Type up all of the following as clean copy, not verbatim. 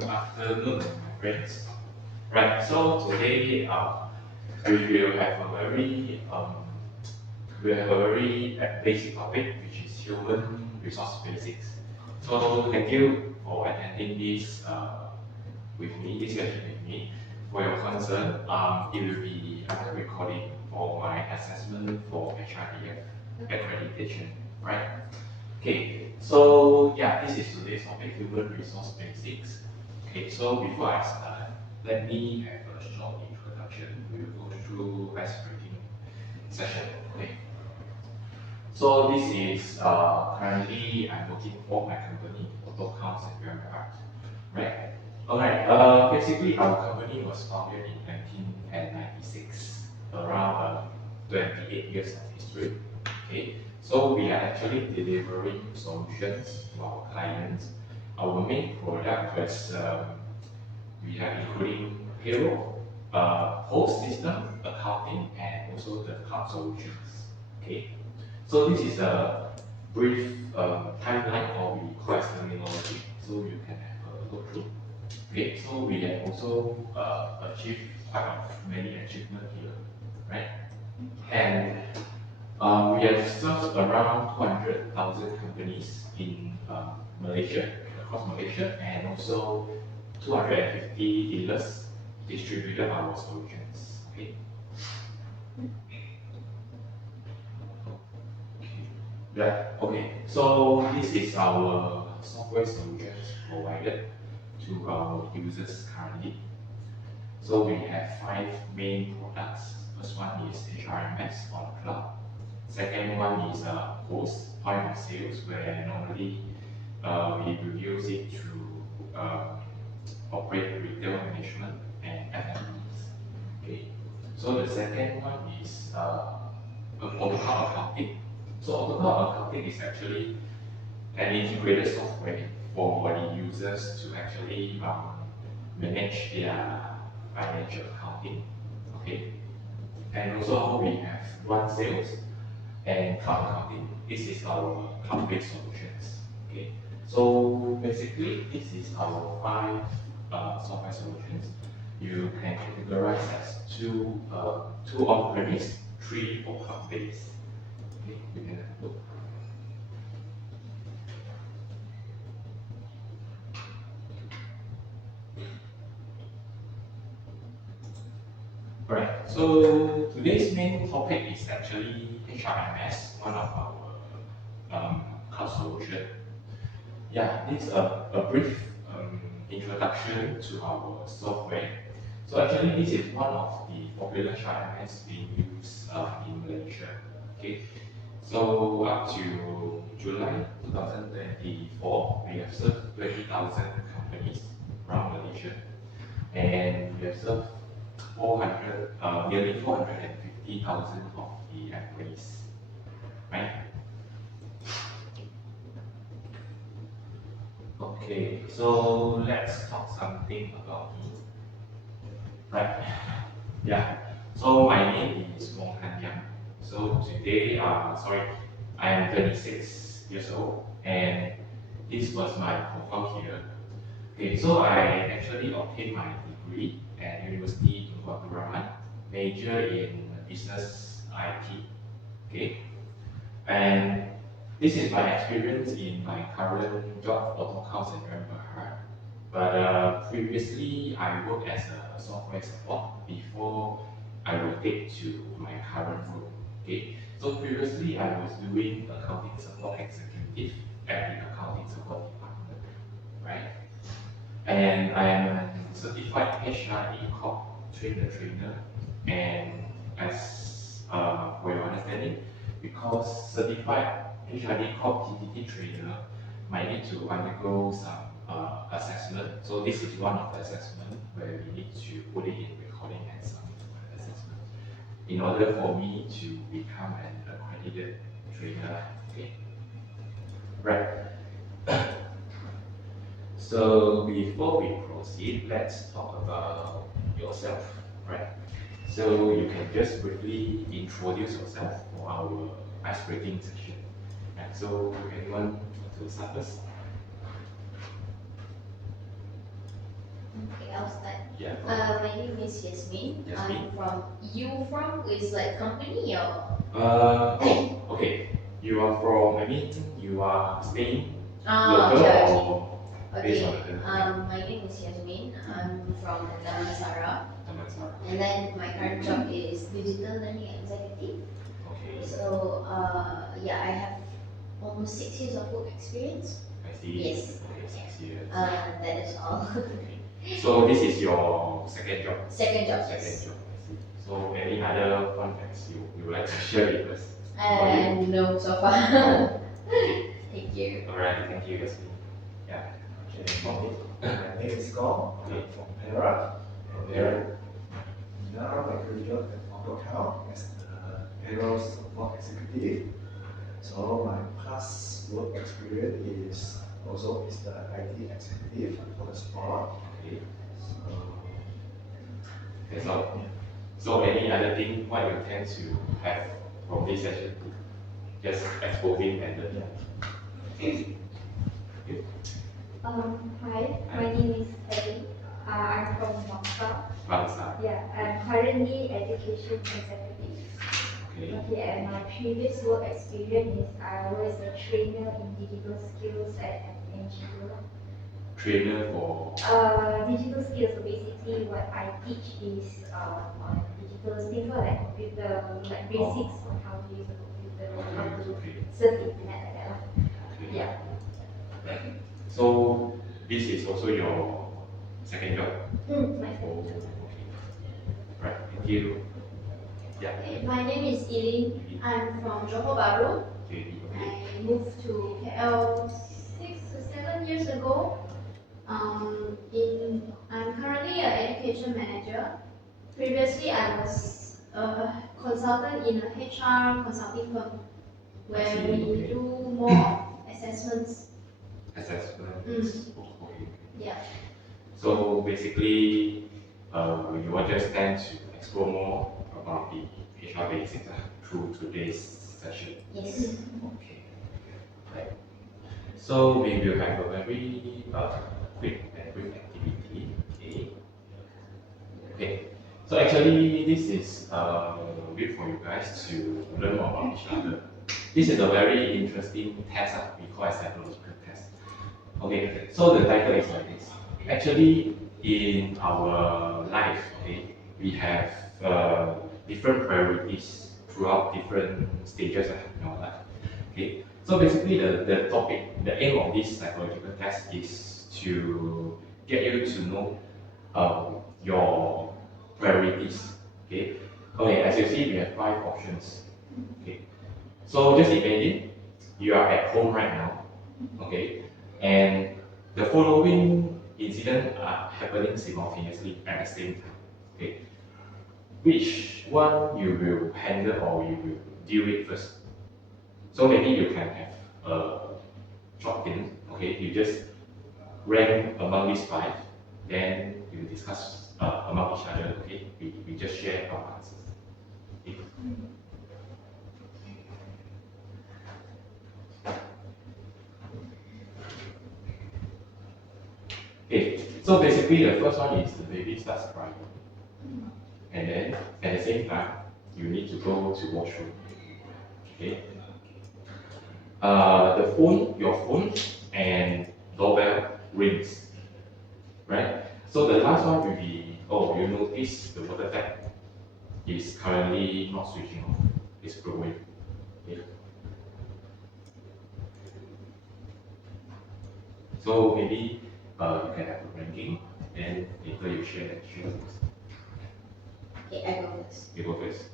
good afternoon, my friends. Right, so today we will have a very basic topic, which is human resource basics. So thank you for attending this this session with me. For your concern, it will be another recording for my assessment for HRD accreditation, right? Okay, so yeah, this is today's topic, human resource basics. Okay, so before I start, let me have a short introduction. We will go through icebreaking session. Okay, so this is currently I'm working for my company, Auto Counts and Art, right? Alright, basically our company was founded in 1996, around 28 years of history. Okay, so we are actually delivering solutions to our clients. Our main product was we are including payroll, post system, accounting, and also the cloud solutions. Okay, so this is a brief timeline, or we call it terminology, so you can have a look through. Okay, so we have also achieved quite many achievements here, right? And we have served around 200,000 companies in Malaysia, across Malaysia, and also 250 dealers distributed our solutions. Okay. Yeah. Okay. So this is our software solutions provided to our users currently. So we have 5 main products. First one is HRMS on cloud. Second one is post point of sales, where normally we will use it to operate retail management and F&Bs. Okay. So the second one is AutoCloud accounting. So AutoCloud accounting is actually an integrated software for the users to actually manage their financial accounting. Okay. And also we have one sales and cloud accounting. This is our cloud-based solutions. Okay. So basically, this is our 5 software solutions. You can categorize as two on-premise, 3 for cloud-based. Okay, you can have a look. Alright, so today's main topic is actually HRMS, one of our cloud solution. Yeah, this is a brief introduction to our software. So actually, this is one of the popular HRMS being used in Malaysia. Okay, so up to July 2024, we have served 20,000 companies around Malaysia, and we have served nearly 450,000 of the employees, right? Okay, so let's talk something about me. Right. Yeah. So my name is Wong. So today, I am 26 years old, and this was my profile here. Okay, so I actually obtained my degree at University of Raman, major in business IT. Okay, and this is my experience in my current job, Auto Counts and Remember. But previously, I worked as a software support before I rotate to my current role. Okay, so previously I was doing accounting support executive at the accounting support department, right? And I am a certified HRD Corp trainer, and as for your understanding, because certified HRD Corp TTT trainer might need to undergo some assessment. So this is one of the assessment where we need to put it in recording and submit for the assessment in order for me to become an accredited trainer. Okay, right. So before we proceed, let's talk about yourself, right? So you can just briefly introduce yourself for our icebreaking session. And so anyone want to start first? I'll start. Yeah. My name is Yasmin. Yasmin. I'm from. You from is like company or? Oh, okay. You are from, I mean, you are staying local Okay. or based on Okay. the My name is Yasmin. I'm from Damansara. Damansara. And then my current job is digital learning executive. Okay. So yeah, I have almost 6 years of work experience. I see. Yes. Okay, 6 years. That is all. Okay. So this is your second job? Second job. Second Yes. job, I see. So any other fun facts you would like to share with us? No, so far. Okay. Thank you. Alright, thank you, Yasmin. Yeah. Okay, my name is Wong. I'm from Perak. And now my current job at AutoCount as the payroll support executive. So my past work experience is also is the IT executive for the support. Okay. So That's all. So any other thing what you tend to have from this session? Just exposing and the Hi, my name is Ellie. I'm from Bangsa. Bangsa. Yeah, I'm currently education executive. Okay. Okay, and my previous work experience is I was a trainer in digital skills at NGO. Trainer for Digital skills, so basically what I teach is on digital things like computer, like basics on how to use a computer, how to surf the internet like that. okay. Yeah. So this is also your second job? My Oh, okay. Right, thank you. Yeah. My name is Eileen. I'm from Johor Bahru. Okay. I moved to KL 6 to 7 years ago. I'm currently an education manager. Previously, I was a consultant in a HR consulting firm where we do more assessments. Assessments. Okay. Yeah. So basically, you will just tend to explore more about the HR basics through today's session. Yes. Okay. Right. So we will have a very quick and brief activity. Okay. Okay. So actually, this is good for you guys to learn more about each other. This is a very interesting test we call a psychological test. Okay. So the title is like this. Actually, in our life, okay, we have different priorities throughout different stages in our life. Okay, so basically the topic, the aim of this psychological test is to get you to know your priorities. Okay, okay. As you see, we have 5 options. Okay, so just imagine you are at home right now. Okay, and the following incidents are happening simultaneously at the same time. Okay, which one you will handle or you will deal with first? So maybe you can have a short thing. Okay, you just rank among these 5, then you discuss among each other. Okay, we just share our answers. Okay. Okay, so basically the first one is the baby starts crying. And then at the same time, you need to go to washroom. Okay. Your phone and doorbell rings. Right? So the last one will be, oh, you notice the water tap is currently not switching off. It's blowing. Okay. So maybe you can have a ranking, and later you share that experience. Okay, I go first. You go first.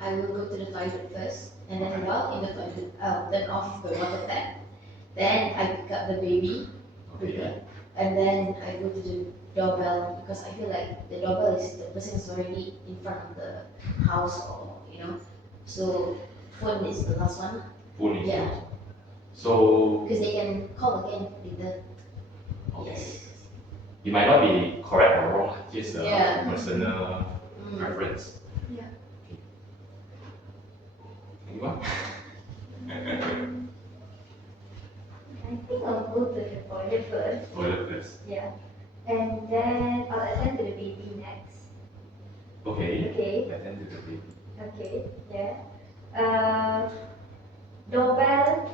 I will go to the toilet first, and then while in the toilet, I'll turn off the water tap. Then I pick up the baby, Okay. and then I go to the doorbell because I feel like the doorbell is the person is already in front of the house, or So phone is the last one. Phone is Yeah. yours. So Because they can call again later. okay. Yes. It might not be correct or wrong, just a Yeah. personal preference. Yeah. Okay. Anyone? I think I'll go to the toilet first. Toilet first. Yeah. And then I'll attend to the baby next. Okay. Okay. Attend to the baby. Okay, yeah. Doorbell,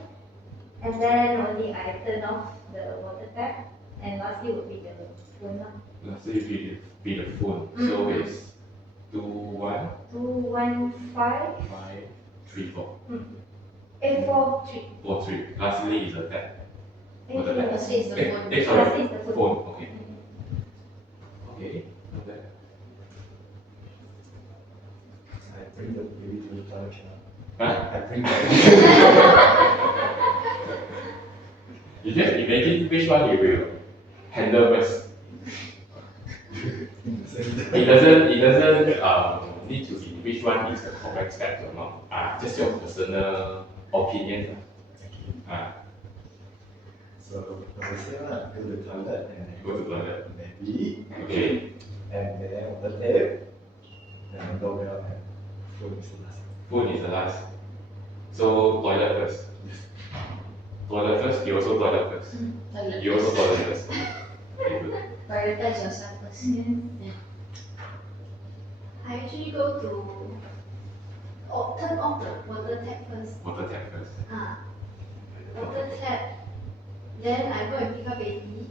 and then only I turn off the water tap, and lastly would be the phone lah. So you be the phone. So it's 2 1 215 5 3 4 843. 4 3. Lastly is a tap. What the tap? Lastly is the phone. Sorry. Lastly is the phone. Phone. Okay. Okay. Not bad. I bring the baby to the toilet cannot. Huh? I bring the You just imagine which one you will handle first. It doesn't need to be which one is the correct step or not. Just your personal opinion. So as I say lah, go to the toilet and then Go to toilet. baby, Okay. and then water tap, then the doorbell and phone is the last. Phone is the last. So toilet first. Toilet first. You also toilet first. You also toilet first. Very good. Prioritize yourself first. Yeah. I actually go to turn off the water tap first. Water tap first. Water tap. Then I go and pick up baby.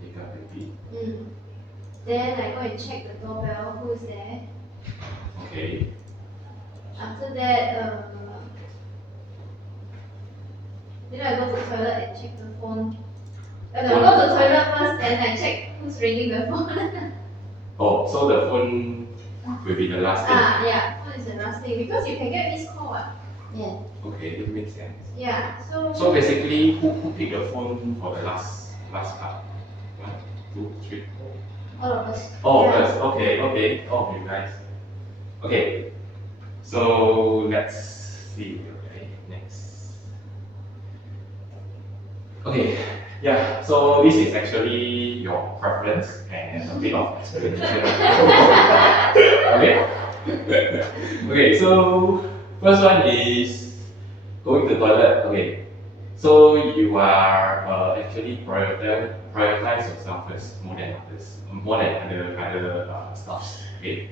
Pick up baby. Then I go and check the doorbell, who's there. Okay. After that, then I go to the toilet and check the phone. I go to the toilet first, then I check who's ringing the phone. Oh, so the phone will be the last thing. Yeah, phone is the last thing because you can get this call. Yeah. Okay, it makes sense. Yeah, So basically, who picked the phone for the last part? 1, 2, 3. all of us. Oh, Yeah. yes. Okay. Oh, you guys. Okay. So let's see. Okay, next. Okay. Yeah. So this is actually your preference and a bit of explanation. Okay. Okay. So first one is going to toilet. Okay. So you are actually prioritize yourself first more than others, more than other stuffs. Okay.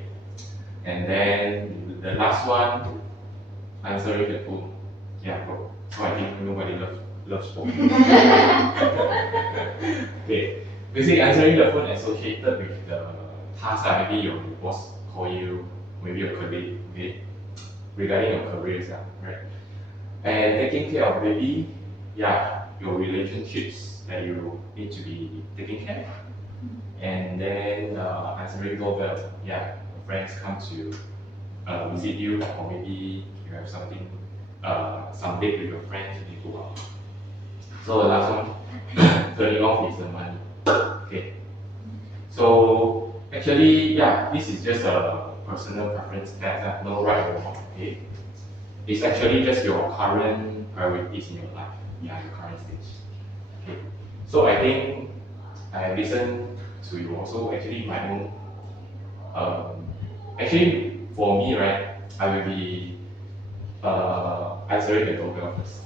And then the last one, answering the phone. Yeah, bro. So I think nobody loves phone. Okay. Basically answering the phone associated with the task, maybe your boss call you, maybe your colleague, okay, regarding your careers, right? And taking care of baby, yeah, your relationships that you need to be taking care of. And then answering doorbell, yeah, your friends come to visit you, or maybe you have something, some date with your friends, you need to go out. So the last one, turning off is the money. Okay. So actually, yeah, this is just a personal preference that no right or wrong. Okay. It's actually just your current priorities in your life. Yeah, your current stage. Okay. So I think I listened to you also. Actually, my own. Actually, for me, right, I will be answering the doorbell first.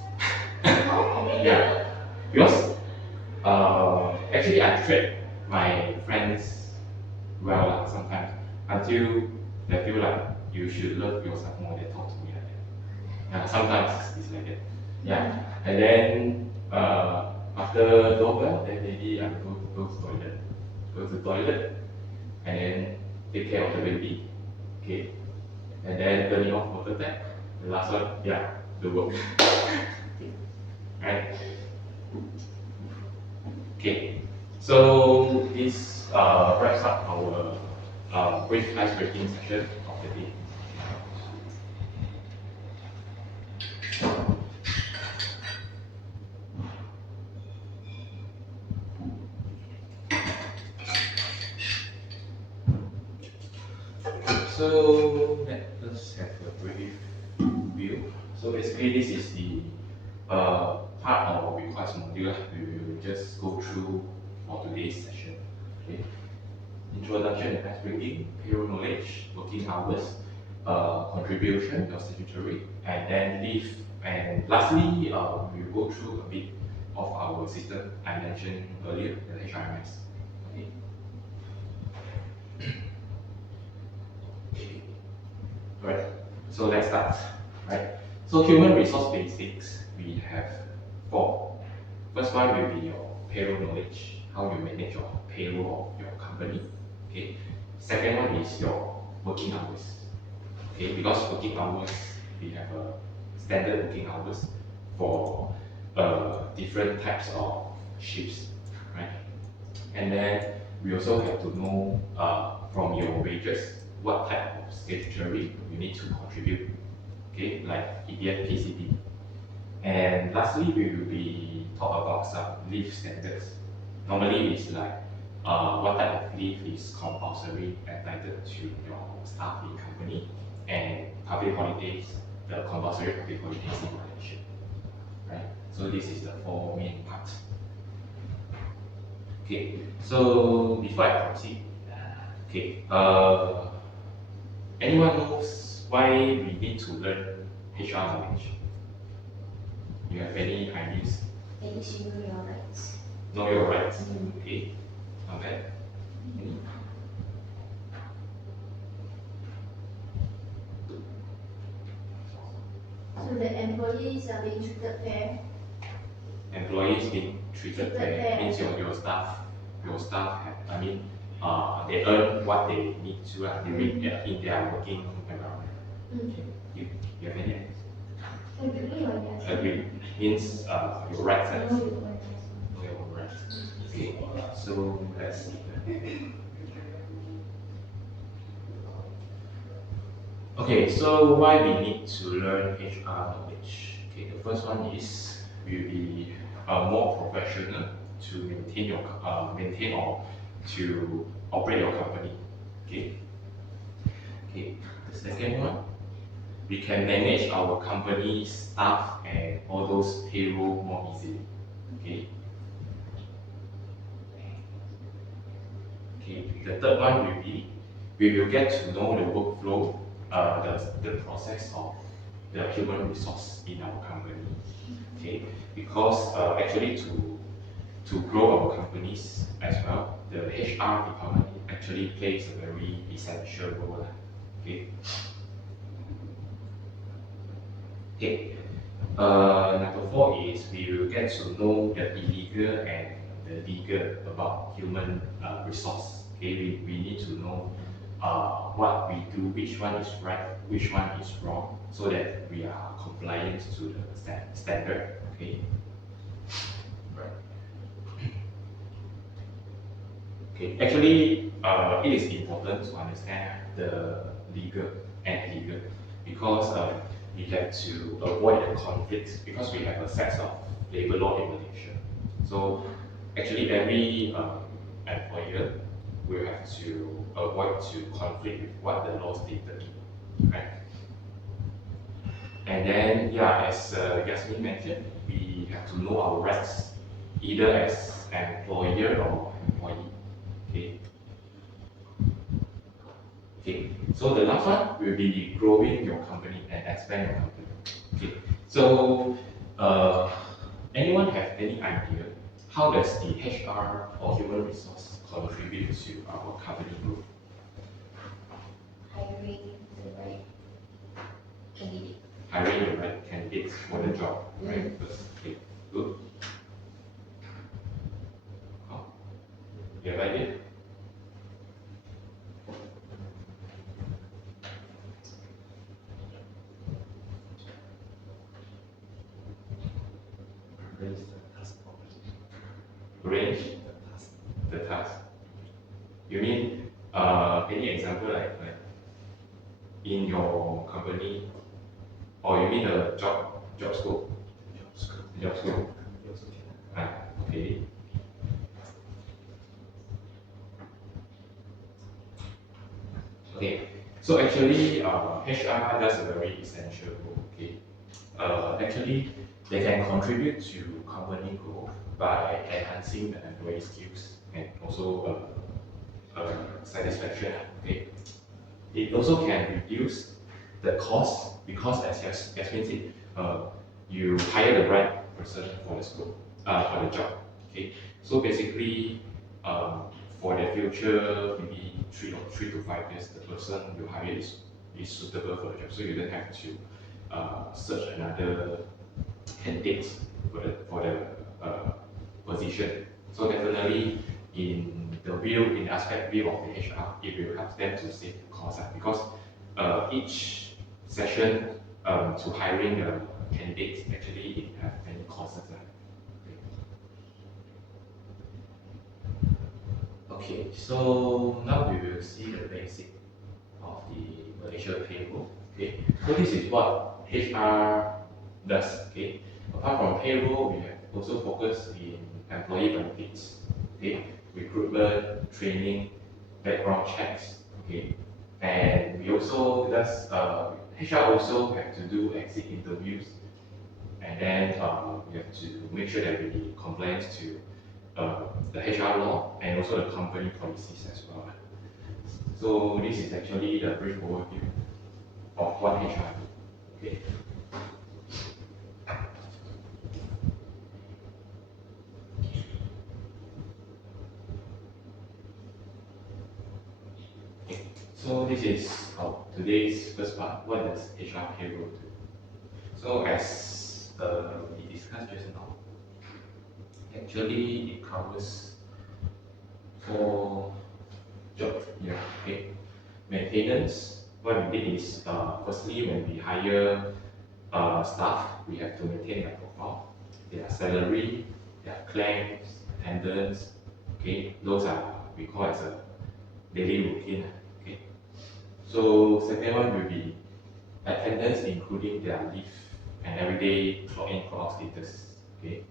Yeah, because actually I treat my friends well sometimes until they feel like you should love yourself more than talk to me like that. Yeah, sometimes it's like that. Yeah, and then after doorbell, then maybe I go to toilet, and then take care of the baby. Okay, and then turning off water tap. The last one, yeah, the work. Right? Okay, so this wraps up our brief ice-breaking session of the day. So let us have a brief view. So basically, this is the part of our request module. We will just go through for today's session. Okay. Introduction and icebreaking, payroll knowledge, working hours, contribution, your statutory, and then leave. And lastly, we will go through a bit of our system I mentioned earlier, the HRMS. So let's start, right? So human resource basics, we have 4. First one will be your payroll knowledge, how you manage your payroll of your company. Okay. Second one is your working hours. Okay, because working hours, we have a standard working hours for different types of shifts, right? And then we also have to know from your wages what type of statutory you need to contribute, okay, like EPF, PCP. And lastly, we will be talk about some leave standards. Normally, it's like what type of leave is compulsory entitled to your staff in company, and public holidays, the compulsory public holidays in Malaysia, right? So this is the 4 main parts. Okay, so before I proceed, okay, anyone knows why we need to learn HR knowledge? You have any ideas? At least you know your rights. Know your rights. Okay, not bad. Any? So the employees are being treated fair. Employees being treated fair means your staff have, I mean, they earn what they need to in their working environment. You have any ideas? Agree or yes? Agree means your rights. Know your rights. Know your rights. Okay, so let's see. Okay, so why we need to learn HR knowledge? Okay, the first one is will be more professional to maintain or to operate your company. Okay. Okay. The second one, we can manage our company staff and all those payroll more easily. Okay. Okay. The third one will be we will get to know the workflow, the process of the human resource in our company. Okay, because actually to grow our companies as well, the HR department actually plays a very essential role. Okay. Okay. Number 4 is we will get to know the illegal and the legal about human resource. Okay, we need to know what we do, which one is right, which one is wrong, so that we are compliant to the standard. Okay. Right. Okay. Actually, it is important to understand the legal and illegal because we have to avoid the conflicts because we have a set of labor law in Malaysia. So actually, every employer will have to avoid to conflict with what the law stated, right? And then, yeah, as Yasmin mentioned, we have to know our rights, either as employer or employee. Okay. Okay. So the last one will be growing your company and expand your company. Okay. So, anyone have any idea how does the HR or human resource contribute to our company growth? Hiring the right candidate. Hiring the right candidates for the job, right? First, okay, good. Oh, you have idea? Raise the task properly. Arrange The task. the task. You mean any example like in your company, or you mean a job scope? Job scope. Okay. Okay. So actually, HR does a very essential role. Okay. Actually, they can contribute to company growth by enhancing the employee skills and also satisfaction. Okay. It also can reduce the cost because, as Yasmin said, you hire the right person for the scope, for the job. Okay. So basically, for the future, maybe 3 to 5 years, the person you hire is is suitable for the job, so you don't have to search another candidate for the position. So definitely in the aspect view of the HR, it will help them to save the cost because each session to hiring the candidates actually it have many costs. Okay, so now we will see the basic of the Malaysia payroll. Okay, so this is what HR does. Okay, apart from payroll, we have also focused in employee benefits. Okay, recruitment, training, background checks. Okay, and we also does HR also have to do exit interviews, and then we have to make sure that we compliant to the HR law and also the company policies as well. So this is actually the brief overview of what HR do. Okay. So this is today's first part. What does HR payroll do? So as we discussed just now, actually it covers 4 jobs here. Okay, maintenance. What we did is firstly when we hire staff, we have to maintain their profile, their salary, their claims, attendance. Okay, those are we call as a daily routine. Okay, so second one will be attendance, including their leave and everyday clock in, clock out status. Okay.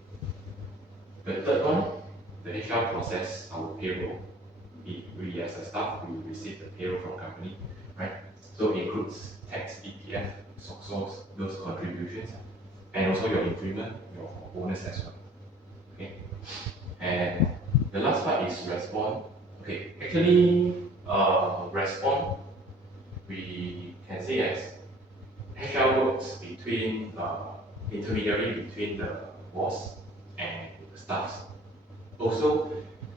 The third one, the HR process our payroll. We as a staff, we receive the payroll from company, right? So it includes tax, EPF, SOCSOS, those contributions, and also your increment, your bonus as well. Okay. And the last part is respond. Okay, actually, respond we can say as HR works between intermediary between the boss and the staffs. Also,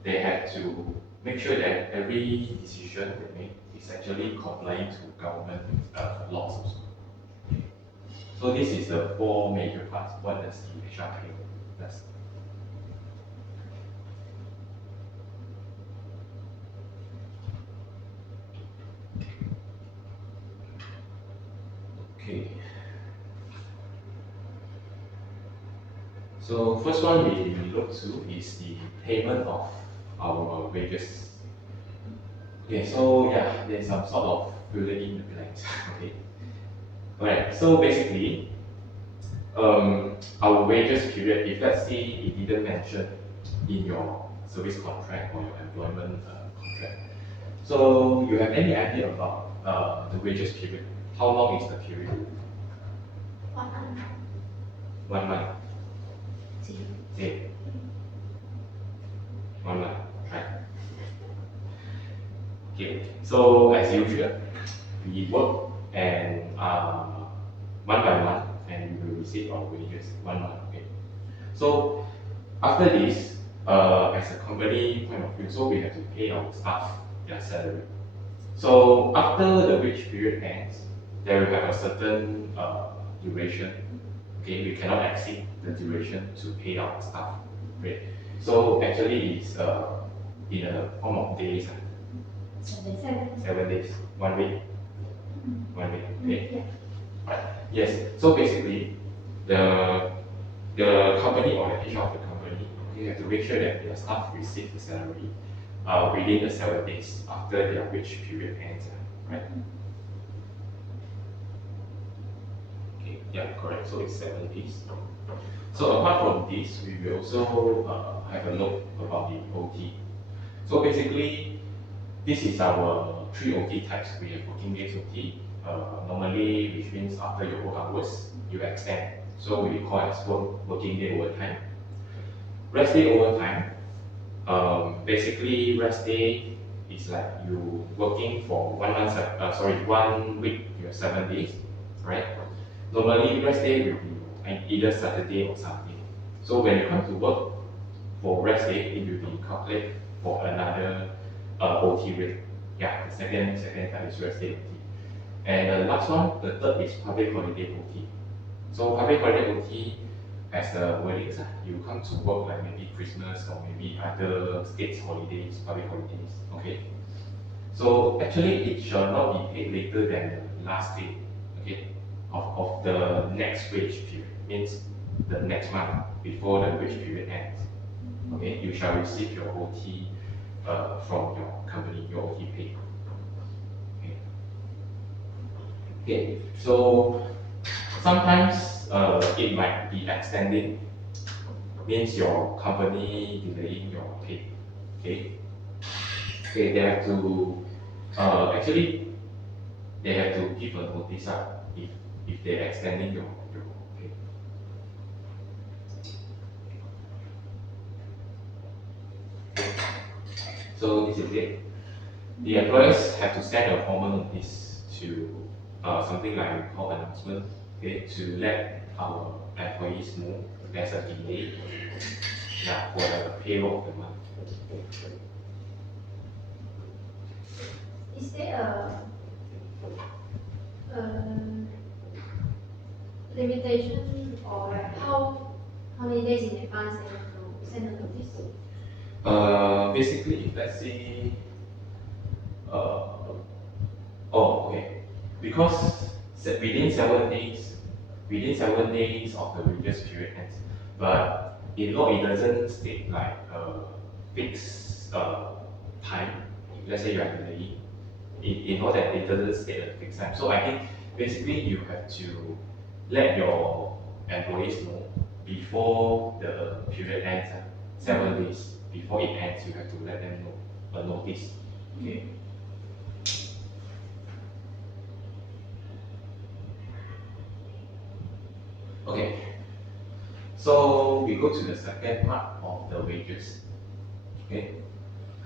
they have to make sure that every decision they make is actually complying to government laws also. Okay. So this is the 4 major parts. What does the HR payroll does? Okay. So first one we look to is the payment of our wages. Okay, so yeah, there's some sort of filling in the blanks. Okay. Alright, so basically, our wages period, if let's say it didn't mention in your service contract or your employment contract, so you have any idea about the wages period? How long is the period? 1 month. 1 month. Same. 1 month, right? Okay, so as usual, we work and one by one, and we will receive our wages 1 month. Okay. So after this, as a company point of view, so we have to pay our staff their salary. So after the wage period ends, there will have a certain duration. Okay, we cannot exceed the duration to pay our staff. Right? So actually, it's in a form of days. 7 days, 1 week. 1 week. Okay. Yeah. Right. Yes. So basically, the company or the HR of the company, you have to make sure that their staff receive the salary within the 7 days after their wage period ends. Right. Okay. Yeah. Correct. So it's 7 days. So apart from this, we will also have a look about the OT. So basically, this is our 3 OT types. We have working days OT. Normally, which means after your work hours, you extend. So we call it as working day overtime. Rest day overtime. Basically, rest day is like you working for 1 month. 1 week. You have 7 days, right? Normally, rest day will be either Saturday or Sunday. So when you come to work for rest day, it will be calculated for another OT rate. Yeah, the second type is rest day OT. And the last one, the third is public holiday OT. So public holiday OT, as the word is, you come to work like maybe Christmas or maybe other states holidays, public holidays, okay? So actually it shall not be paid later than the last day, okay, of the next wage period, means the next month before the wage period ends. Okay, you shall receive your OT from your company, your OT pay. Okay. Okay, so sometimes it might be extending, means your company delaying your pay. Okay. Okay, they have to actually they have to give a notice if they're extending your pay. So this is it. The employers have to send a formal notice to something like we call announcement, okay, to let our employees know there's a delay, yeah, for the payroll of the month. Is there a limitation or like how many days in advance they have to send a notice? Basically, if let's say, oh, okay, because within 7 days of the previous period ends, but in law it doesn't state like a fixed time. Let's say you are delaying, in law that it doesn't state a fixed time. So I think basically you have to let your employees know before the period ends, 7 days before it ends. You have to let them know a notice. Okay. Okay. So we go to the second part of the wages. Okay.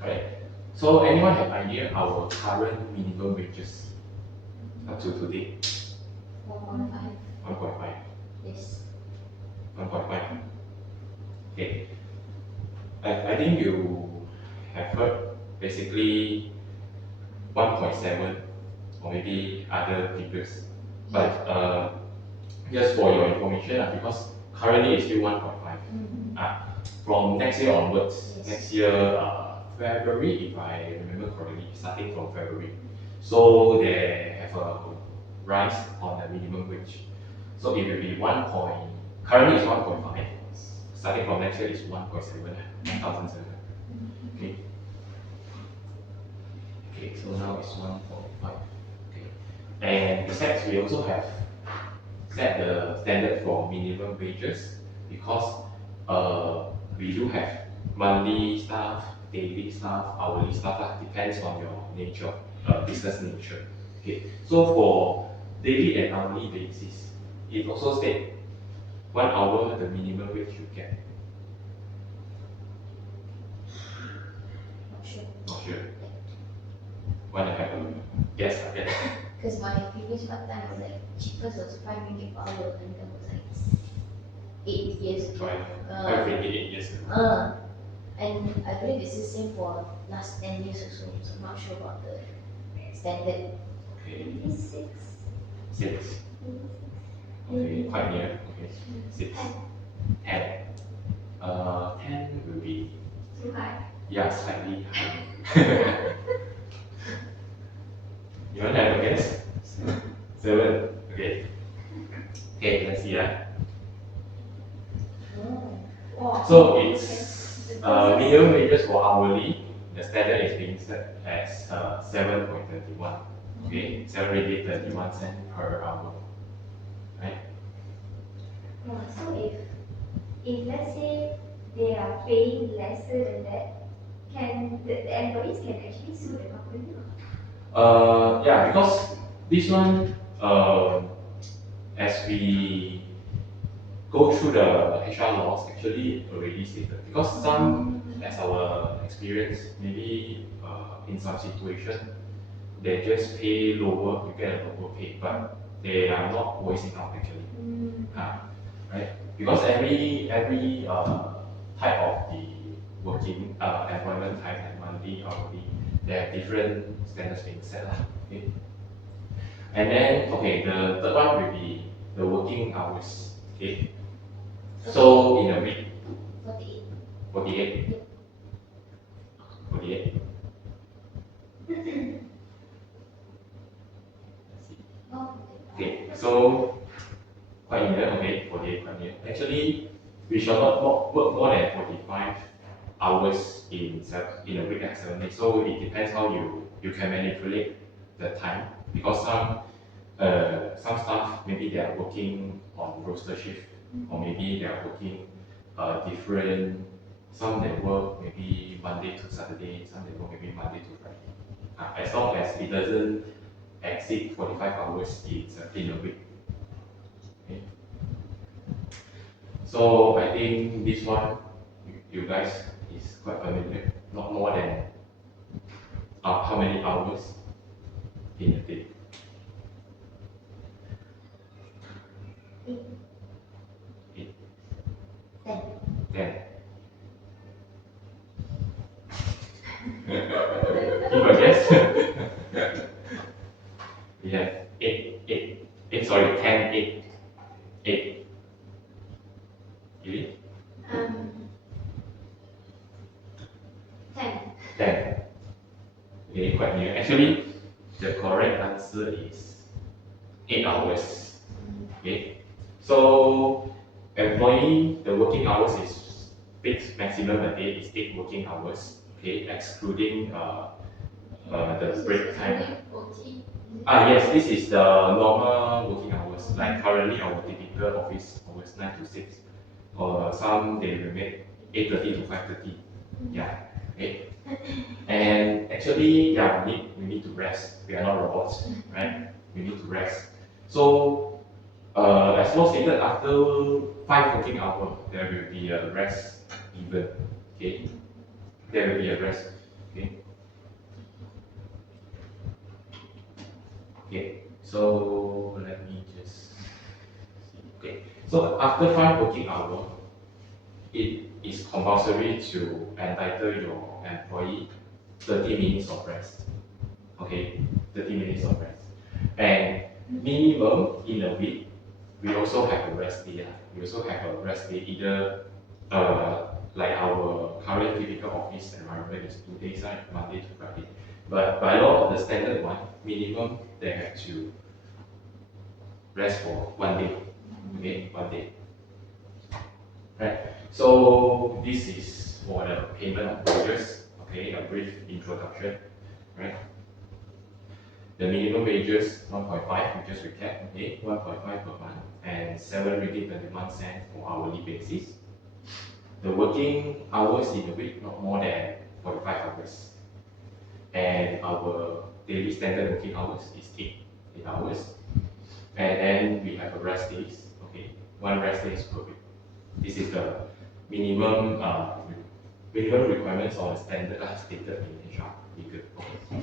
Correct. So anyone have idea our current minimum wages up to today? 1.5. 1.5. Yes. 1.5. Okay. I think you have heard basically 1.7 or maybe other figures. But just for your information, because currently it's still 1.5. From next year onwards, Yes. next year February, if I remember correctly, starting from February. So they have a rise on the minimum wage. So it will be currently it's 1.5. Starting from next year is 1.7, 1,007. Okay. Okay, so now it's 1.5. Okay. And besides, we also have set the standard for minimum wages because we do have monthly staff, daily staff, hourly staff, that depends on your nature, business nature. Okay, so for daily and hourly basis, it also states 1 hour the minimum wage you get. Not sure. Not sure. Want to have a guess again? Because my previous part-time was like cheapest was 5 ringgit per hour and that was like 8 years ago. 5 ringgit 8 years ago. And I believe it's the same for last 10 years or so, so I'm not sure about the standard. Okay, Maybe 6. 6. Okay, quite near. Okay, 6. 10. 10 will be, Too high. yeah, slightly higher. You want to have a guess? 7. Okay. Okay, let's see. Wow. So it's minimum wages for hourly. The standard is being set as 7.31. Okay, 7.31 cents per hour. Right? So if let's say they are paying lesser than that, can the employees can actually sue the company? Yeah, because this one, as we go through the HR laws, actually already stated. Because some, as our experience, maybe in some situation, they just pay lower, you get a lower pay, but they are not voicing out actually. Right? Because every type of the working employment type, like monthly, hourly, they have different standards being set. Okay? And then, okay, the third one will be the working hours. Okay. So in a week, 48. 48. 48. Oh, Okay, so quite near, okay, 48 quite near. Actually, we shall not work more than 45 hours in a week at 7 days. So it depends how you can manipulate the time, because some staff maybe they are working on roster shift, or maybe they are working different. Some they work maybe Monday to Saturday, some they work maybe Monday to Friday. As long as it doesn't exceed 45 hours in a week. Okay. So I think this one you guys is quite familiar. Not more than how many hours in a day? 8. 10. 10. Give a guess. We have 8, sorry, 10, 8. 8. Really? 10. 10. Okay, quite near. Actually, the correct answer is 8 hours. Okay. So, employee, the working hours is fixed maximum a day is 8 working hours. Okay, excluding the break time. OT. Yes, this is the normal working hours. Like currently our typical office hours 9 to 6. Or some they will make 8:30 to 5:30. Yeah. Okay. And actually, yeah, we need to rest. We are not robots, right? We need to rest. So, as was stated, after 5 working hours, there will be a rest given. Okay. There will be a rest. Okay. Okay. So let me just see. Okay. So after 5 working hours, it is compulsory to entitle your employee 30 minutes of rest. Okay, 30 minutes of rest. And minimum in a week, we also have a rest day. We also have a rest day, either like our current typical office environment is 2 days, right? Monday to Friday. But by law of the standard one, minimum they have to rest for 1 day. Okay, 1 day. Right. So this is for the payment of wages. Okay, a brief introduction. Right. The minimum wages 1.5, we just recap. Okay, 1.5 per month and 7 ringgit 21 cents for hourly basis. The working hours in a week not more than 45 hours. And our daily standard working hours is 8 hours. And then we have a rest days. Okay, 1 rest day per week. This is the minimum minimum requirements or standard stated in HR legal. Okay.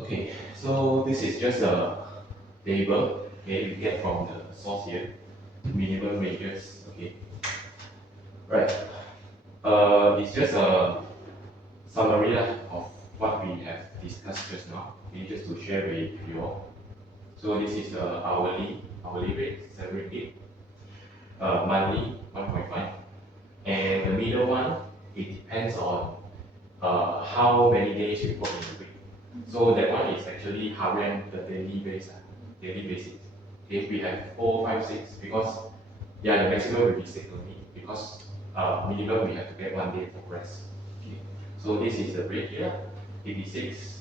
Okay, so this is just a table, okay, we get from the source here, minimum wages, okay. Right. It's just a summary of what we have discussed just now, okay, just to share with you all. So this is the hourly rate, 7 ringgit, monthly 1.5, and the middle one, it depends on how many days you work in a week. So that one is actually harian, the daily basis. If we have 4, 5, 6, because the maximum will be 6 only, because minimum we have to get 1 day for rest. Okay. So this is the rate here, 86,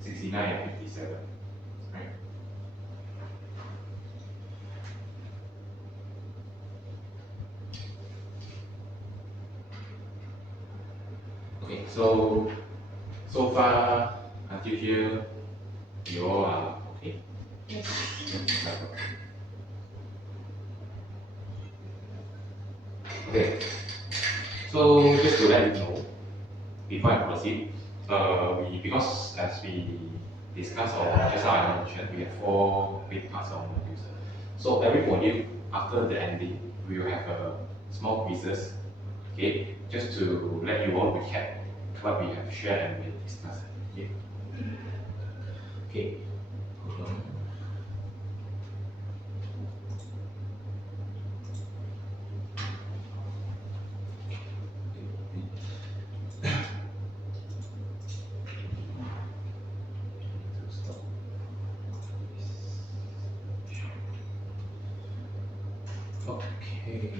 69, and 57. Right? Okay, so far until here, you all are okay? Yes. Okay, so just to let you know, before I proceed, because as we discussed or just now I mentioned, we have 4 big parts of modules. So every module, after the ending, we will have a small quizzes, okay, just to let you all recap what we have shared and we discussed here. Okay. Okay,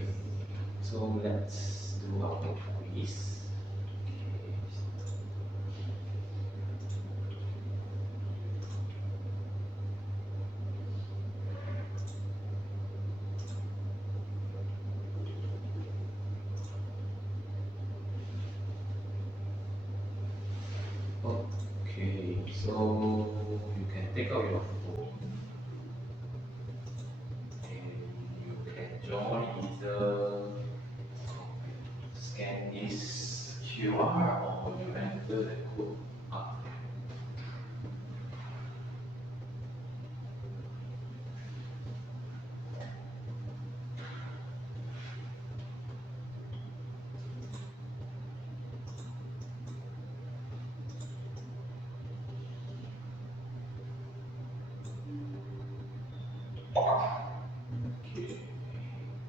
so let's do our quiz. Okay, so you can take out your phone and you can join either scan this QR or you enter the code up. Okay,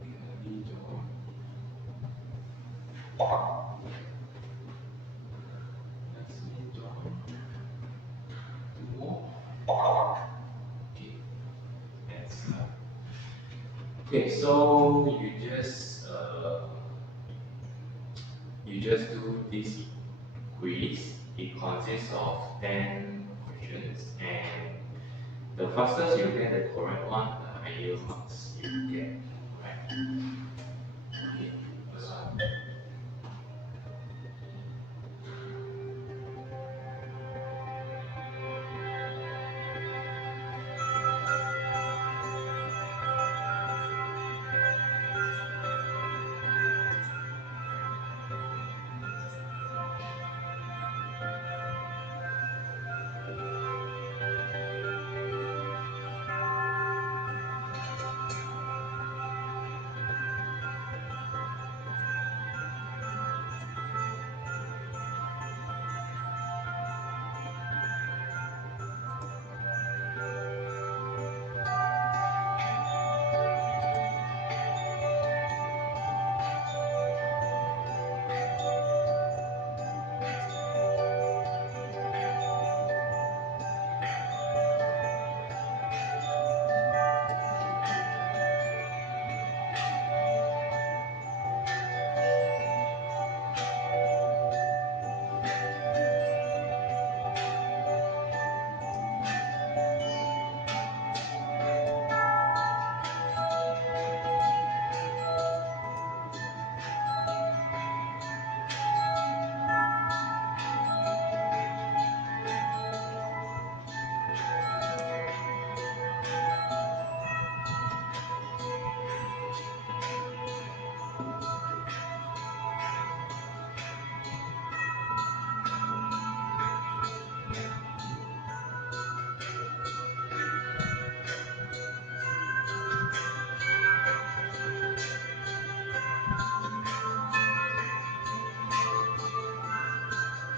can we join? Let's see, join. Two more. Okay, that's okay. So you just do this quiz. It consists of 10 questions, and the fastest you get the correct one, the higher marks you get. Right? Okay. First one.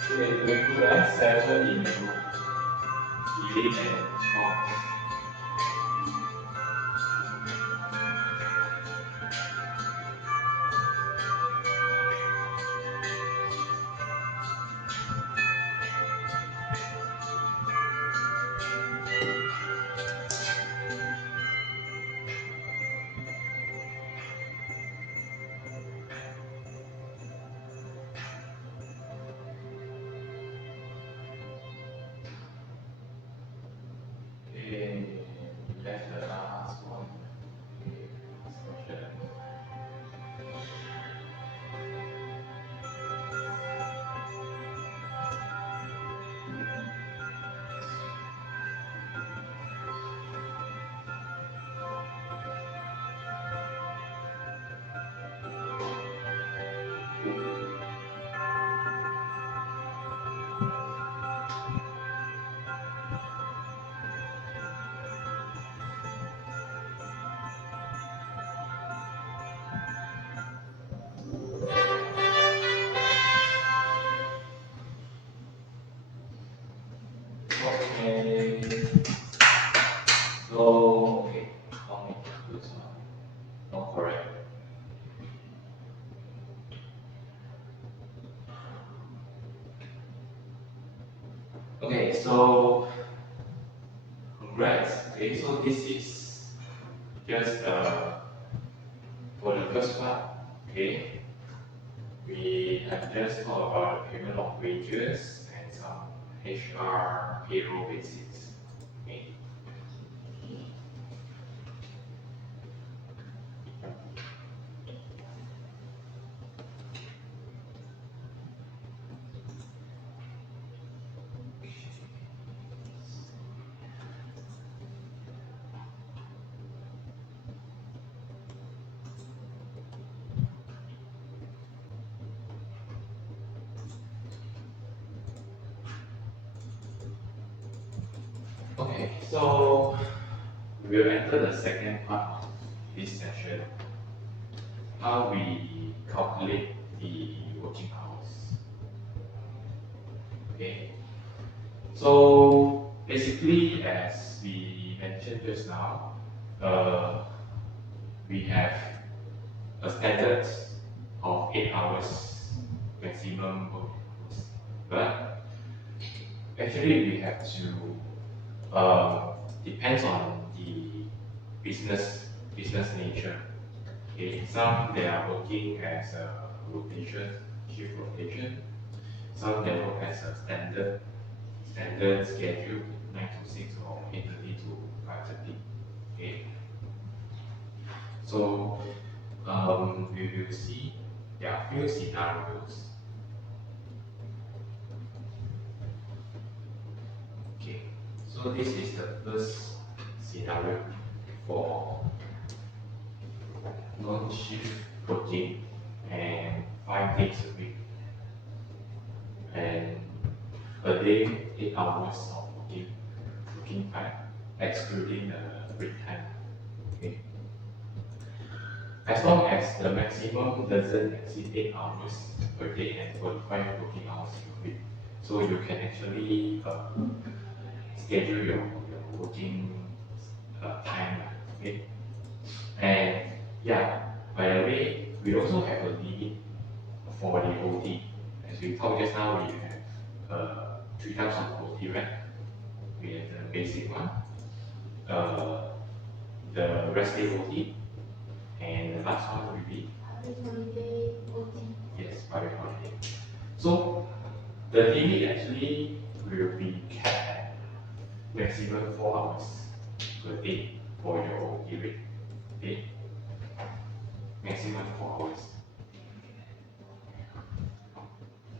Okay, doing good, right? 7 in a row. Elite and strong. Okay, Okay, so congrats. Okay, so this is just for the first part. Okay, we have just talked about the payment of wages and some HR payroll basics. Okay. Okay, so we will enter the second part of this session. How we calculate the working hours. Okay. So basically, as we mentioned just now, uh, we have a standard of 8 hours maximum working hours. But actually, we have to depends on the business nature. Okay, some they are working as a rotation, shift rotation. Some they work as a standard schedule, 9 to 6 or 8:30 to 5:30. Okay. So we will see there are few scenarios. Okay. So this is the first scenario for non-shift working and 5 days a week and a day 8 hours of working time, excluding the break time. Okay. As long as the maximum doesn't exceed 8 hours per day and 45 working hours per week, so you can actually schedule your working time. Okay. And yeah, by the way, we also have a limit for the OT. As we talked just now, we have 3 types of OT, right? We have the basic one, uh, the rest day OT, and the last one will be Public holiday, OT. yes, public holiday. So the limit actually will be capped at maximum 4 hours per day for your OT rate. Okay, maximum 4 hours.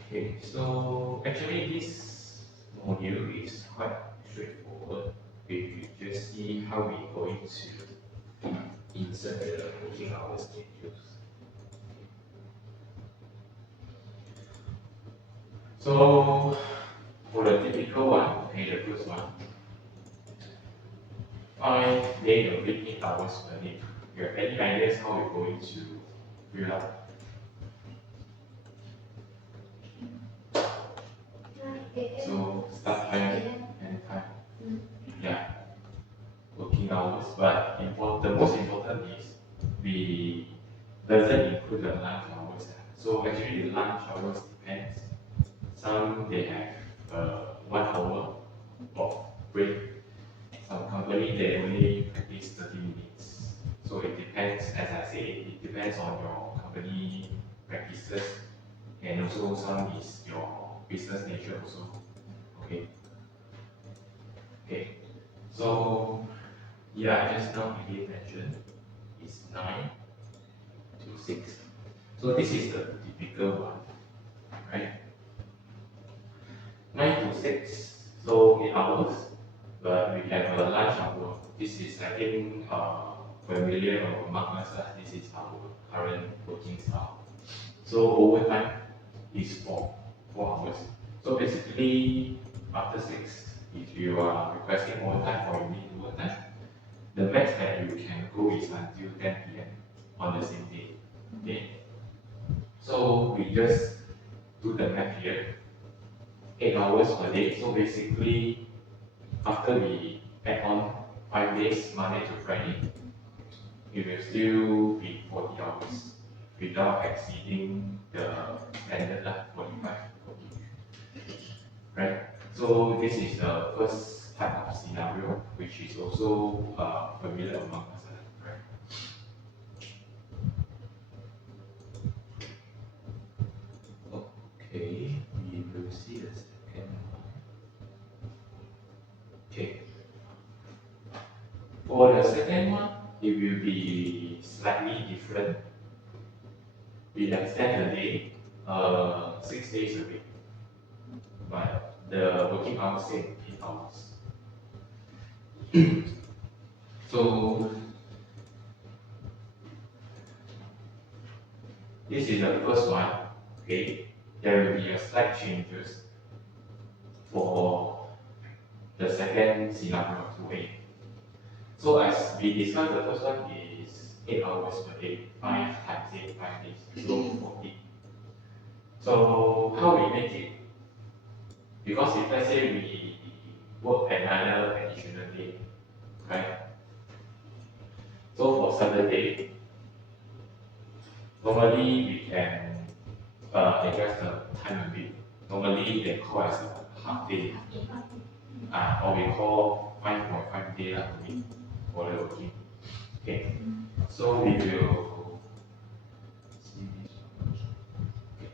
Okay, so actually this module is quite straightforward. We just see how we're going to insert the working hours schedules. So for the typical one, okay, the first one, 5 day a week, 8 hours per day. You have any ideas how we're going to build up? 9 a.m. So start time and time. Yeah, working hours. But the most important is we doesn't include the lunch hours. So actually the lunch hours depends. Some they have 1 hour of break. Some company they only practice 30 minutes. So it depends, as I said, it depends on your company practices and also some is your business nature also. Okay. Okay. So yeah, just now we did mention it's 9 to 6. So this is the typical one, right? 9 to 6, so 8 hours, but we have a lunch hour. This is, I think, familiar or among us, this is our current working style. So overtime is 4 hours. So basically, after 6, if you are requesting overtime or you need overtime, the max that you can go is until 10 p.m. on the same day. Okay. So we just do the math here. 8 hours per day. So basically, after we add on 5 days, Monday to Friday, it will still be 40 hours without exceeding the standard 45 working. Right? So this is the first type of scenario, which is also familiar among us, right? Okay, we will see the second one. Okay. For the second one, it will be slightly different. We extend the day, 6 days a week, but the working hours same 8 hours. So this is the first one. Okay, there will be a slight changes for the second scenario 2A. So as we discussed, the first one is 8 hours per day, 5 times 8, 5 days, so 40. So how we make it? Because if let's say we work another additional day, right? So for Saturday, normally we can adjust the time a bit. Normally they call as a half day, or we call 5.5 day a week for the working. Okay, so we will see this one. Okay.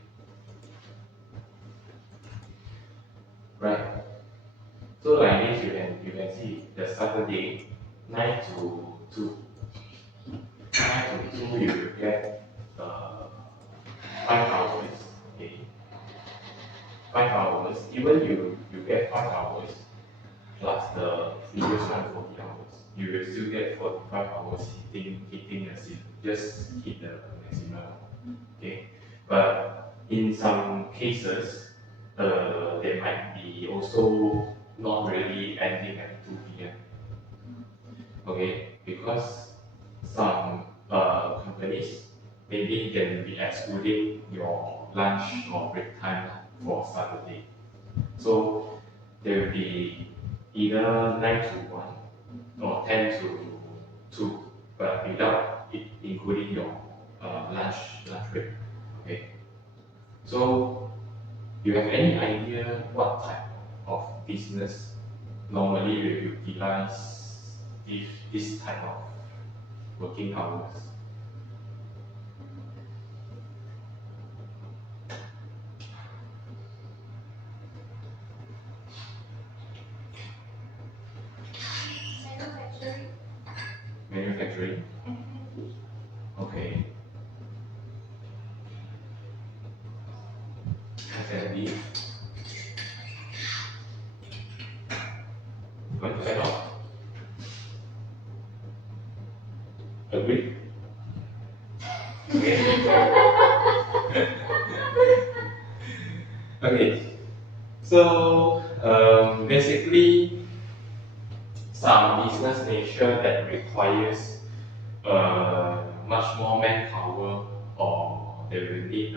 Right. So like this, you can see the Saturday 9 to 2. 9 to 2 you will get 5 hours. Okay. 5 hours. Even you get 5 hours plus the previous one 40 hours. You will still get 45 hours hitting the ceiling. Just hit the maximum. Okay. But in some cases, they might be also not really ending at 2 p.m. Okay, because some companies maybe they will be excluding your lunch or break time for Saturday. So there will be either 9 to 1 or 10 to 2, but without it including your lunch break. Okay. So you have any idea what type of business normally will utilize this type of working hours? Manufacturing. Manufacturing? Okay. F&B? Want to add on? Agree? Okay. Okay. So basically, some business nature that requires much more manpower, or they will need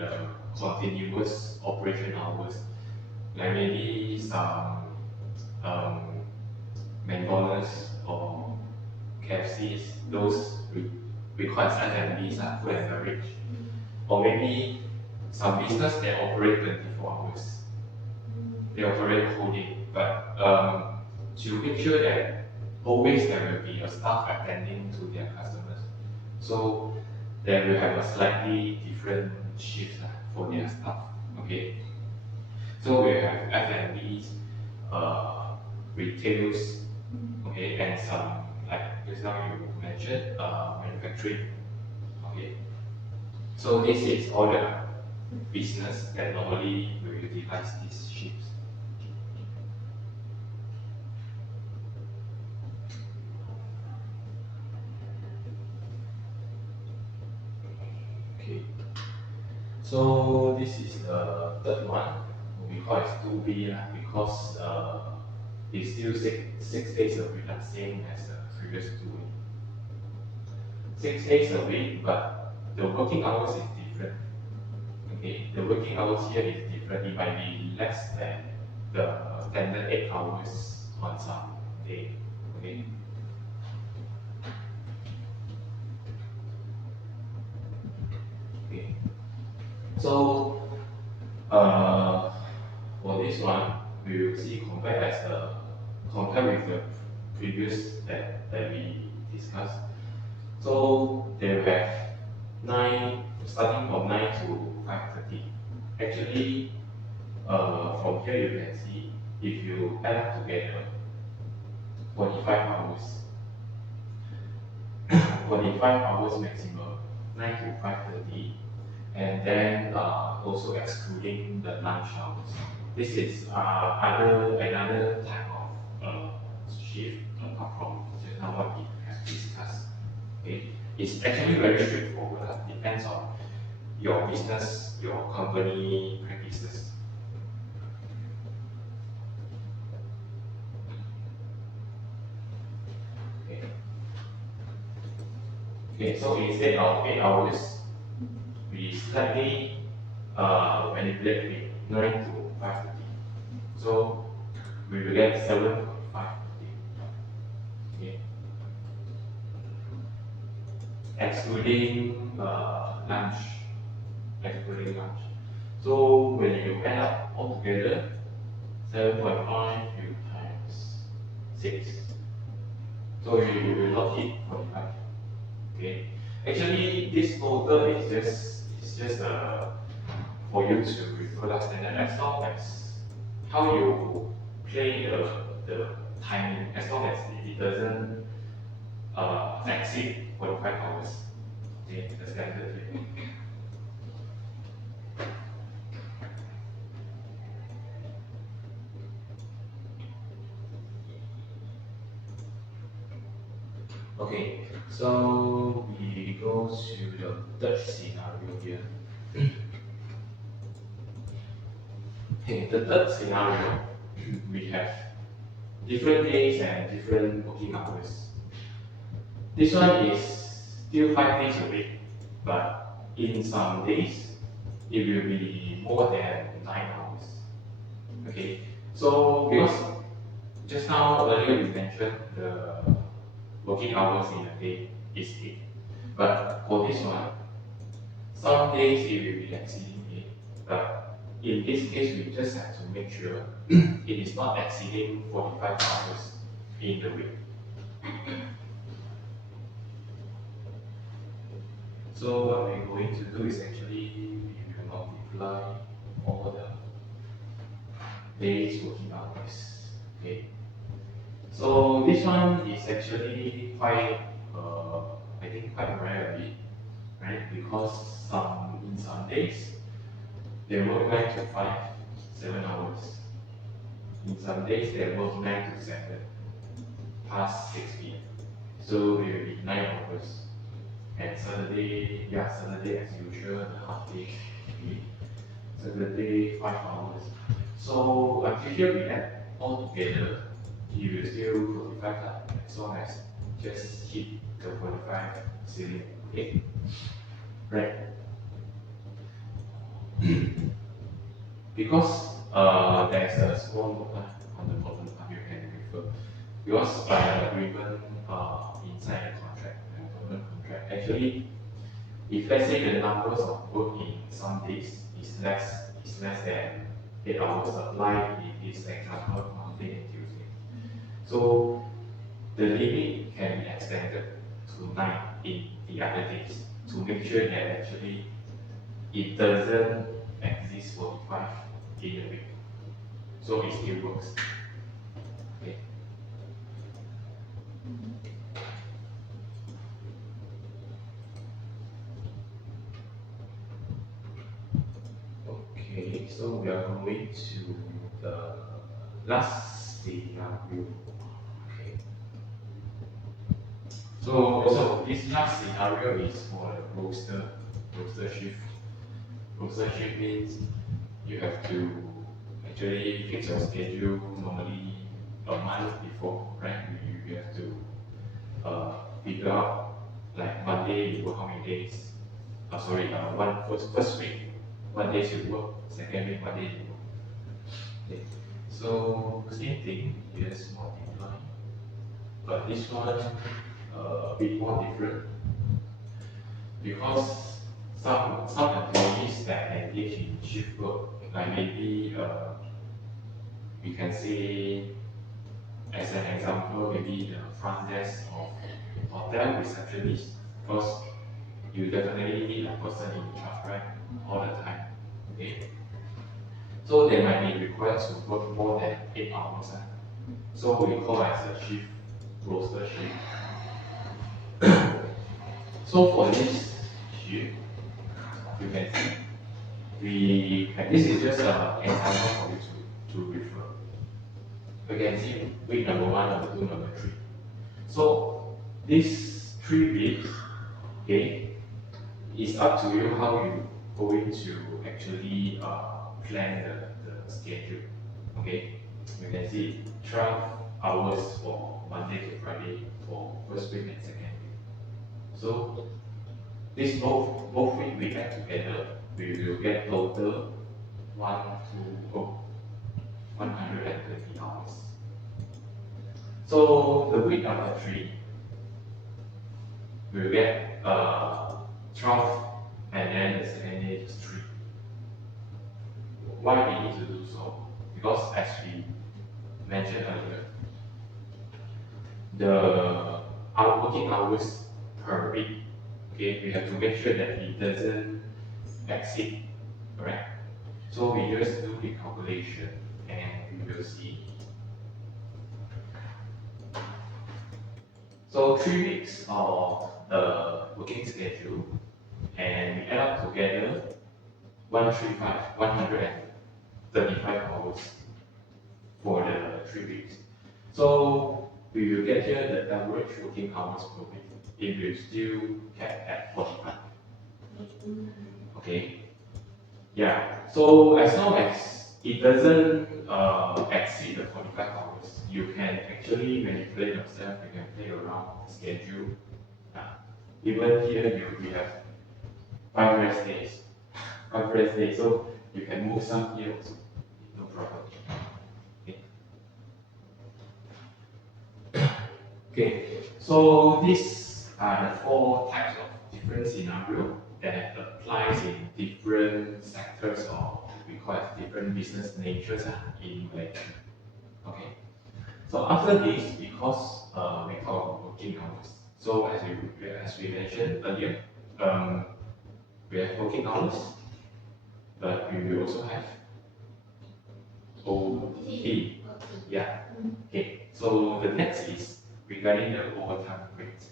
continuous operation hours, like maybe some um, McDonald's or KFC's, those requires F&B's, food and beverage, or maybe some business that operate 24 hours. They operate whole day, but to make sure that always there will be a staff attending to their customers. So they will have a slightly different shift for their staff. Okay. So we have F&B's, retails, okay, and some like just now you mentioned manufacturing. Okay. So this is all the business that normally will utilize these shifts. Okay. So this is the third one. We call it 2B because it's still six days a week, same as the previous 2A. 6 days a week, but the working hours is different. Okay, the working hours here is different. It might be less than the standard 8 hours on some day. Okay. Okay. So for this one, we will see compare with the previous that we discussed. So they will have starting from 9 to 5:30. Actually, from here you can see if you add up together 45 hours, 45 hours maximum, 9 to 5:30, and then also excluding the lunch hours. This is another type of shift apart from just now what we have discussed. Okay, it's actually very straightforward. Depends on your business, your company practices. Okay. Okay, so instead of 8 hours, we slightly manipulate with 9 to 5:30. So we will get 7.5. Okay. Excluding lunch. Excluding lunch. So when you add up all together, 7.5 you times 6. So you will not hit 45. Okay. Actually, this total is just for you to refer us, and as long as how you play the timing, as long as it doesn't exceed 45 hours. Okay, the standard rate. Okay, so we go to the third scenario here. Okay, the third scenario, we have different days and different working hours. This one is still 5 days a week, but in some days, it will be more than 9 hours. Okay, so because just now earlier we mentioned the working hours in a day is 8. But for this one, some days it will be exceeding 8. But in this case, we just have to make sure it is not exceeding 45 hours in the week. So what we're going to do is actually we will multiply all the days working hours. Okay. So this one is actually quite, I think quite rare a bit, right? Because in some days, they work 9 to 5, 7 hours. In some days, they work 9 to 7, past 6 p.m. So it will be 9 hours. And Saturday as usual, the half day. Saturday, 5 hours. So until here we add all together, you will still 45 as long as just hit the 45 ceiling. Okay? Right. Because there's a small note on the bottom part you can refer. Because by agreement inside the contract, actually, if let's say the numbers of work in some days is less than 8 hours applied in this example Monday and Tuesday. So the limit can be extended to 9 in the other days to make sure that actually it doesn't exist 45 in a week. So it still works. Okay. Okay, so we are going to the last scenario. Okay. So this last scenario is for the roster shift. Roster shift means you have to actually fix your schedule normally a month before, right? You have to figure out like Monday you work how many days. First week, what days you work, second week, what days you work. Okay. So same thing, yes, multiply. But this one a bit more different because some employees that engage in shift work, like maybe we can say, as an example, maybe the front desk of hotel receptionist, because you definitely need a person in charge, right, all the time. Okay, so they might be required to work more than 8 hours. So we call as a shift roster shift. So for this shift, you can see this is just an example for you to refer. You can see week number 1, number 2, number 3. So these 3 weeks, okay, it's up to you how you going to actually plan the schedule. Okay, you can see 12 hours for Monday to Friday for first week and second week. So this both week we add together, we will get total 120 hours. So the week number 3, we will get 12, and then the second day is 3. Why we need to do so? Because as we mentioned earlier, our working hours per week, okay, we have to make sure that it doesn't exceed, correct? So we just do the calculation and we will see. So 3 weeks of the working schedule, and we add up together 135 hours for the 3 weeks. So we will get here the average working hours per week. It will still cap at 45. Okay. Yeah. So as long as it doesn't exceed the 45 hours, you can actually manipulate yourself. You can play around the schedule. Even here we have 5 rest days. 5 rest days. So you can move some here also. No problem. Okay, so these are the 4 types of different scenarios that applies in different sectors, or we call it different business natures in Malaysia. Okay, so after this, because we call working hours. So as we mentioned earlier, we have working hours, but we will also have OT. Yeah. Okay. So the next is regarding the overtime rate.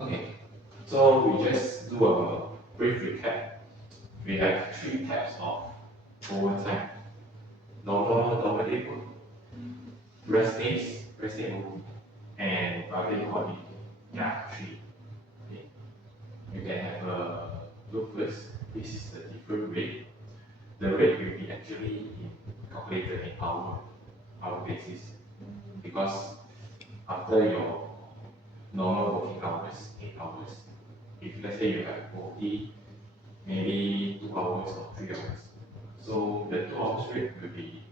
Okay, so we just do a brief recap. We have 3 types of overtime: normal day work, rest days, rest day OT, and public holiday. Yeah, 3. Okay. You can have a look first. This is the different rate. The rate will be actually calculated in hour basis, because after your normal working hours, 8 hours, if let's say you have OT, maybe 2 hours or 3 hours, so the 2 hours rate will be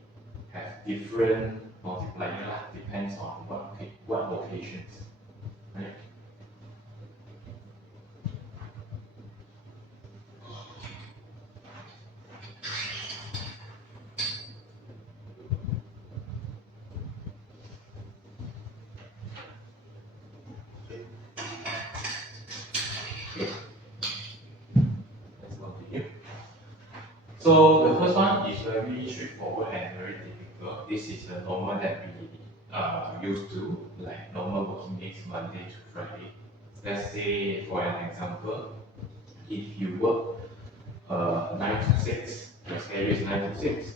have different multiplier, depends on what locations, right? Let's continue. So the first one is very straightforward and very typical. This is the normal that we used to, like normal working days, Monday to Friday. Let's say, for an example, if you work 9 to 6, your schedule is 9 to 6,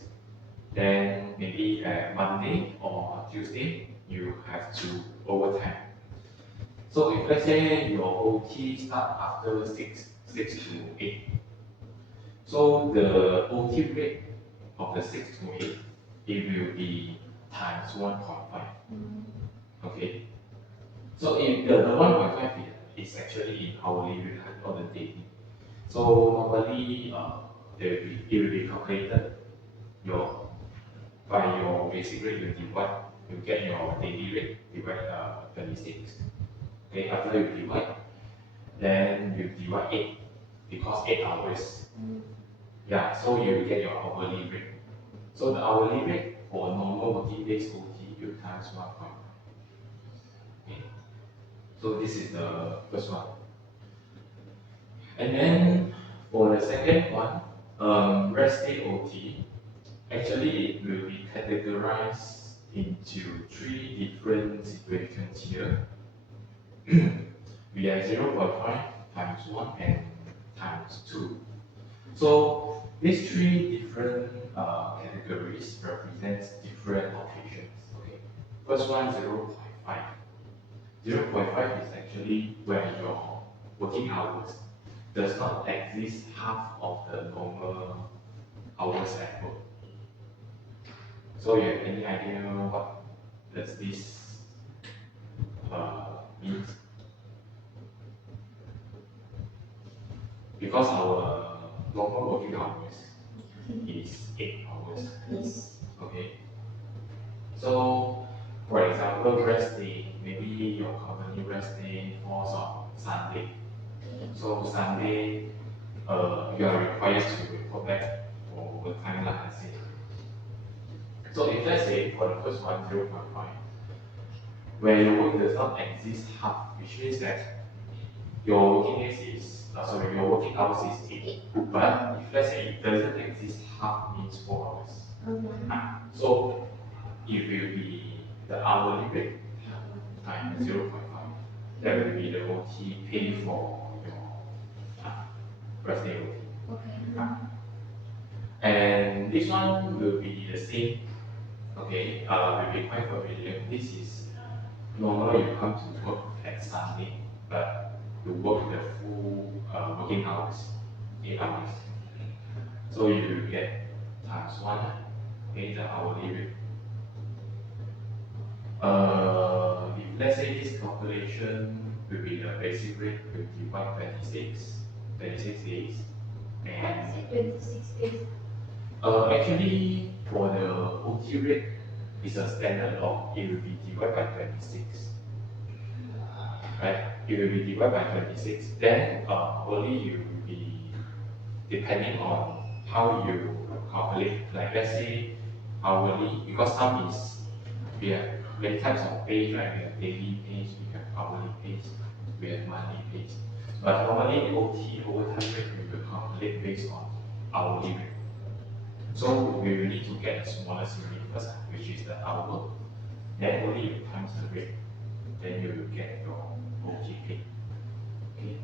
then maybe Monday or Tuesday, you have to overtime. So if let's say your OT start after 6 to 8, so the OT rate of the 6 to 8, it will be times 1.5. Okay. So if the 1.5 is actually in hourly rate, not the daily. So normally it will be calculated by your basic rate. You get your daily rate divide 26. Okay, after you divide, then you divide 8 because 8 hours. Yeah, so you get your hourly rate. So the hourly rate for normal working days OT, you times 1.5. Okay. So this is the first one. And then for the second one, rest day OT, actually it will be categorized into 3 different situations here. We have 0.5 times 1 and times 2. So these 3 different categories represents different occasions. Okay. First one 0.5. 0.5 is actually where your working hours does not exist half of the normal hours at work. So you have any idea what does this means? Because our normal working hours is 8 hours. Yes. Okay. So, for example, rest day, maybe your company rest day falls on Sunday. So Sunday, you are required to report back for overtime, like I said. So if let's say for the first one, 0.5, where your work does not exist half, which means that your working days is, your working hours is 8. But if let's say it doesn't exist half means 4 hours. So it will be the hourly rate times 0.5. That will be the OT pay for your rest day OT. Okay. And this one will be the same. Okay, will be quite familiar. This is normally you come to work at Sunday, but you work the full working hours, 8 hours. So you will get times 1, okay, the hourly rate. If let's say this calculation will be the basic rate, will divide 26 days. And Why is it 26 days? actually, for the OT rate, it's a standard law. It will be divided by 26. Right? It will be divided by 26. Then only you will be depending on how you calculate. Like let's say hourly, because some is we have many types of pay, right? We have daily pays, we have hourly pays, we have monthly pays. But normally OT overtime rate we will calculate based on hourly rate. So we will need to get the smallest unit first, which is the hour. Then only you times the rate. Then you will get your OT pay. Okay.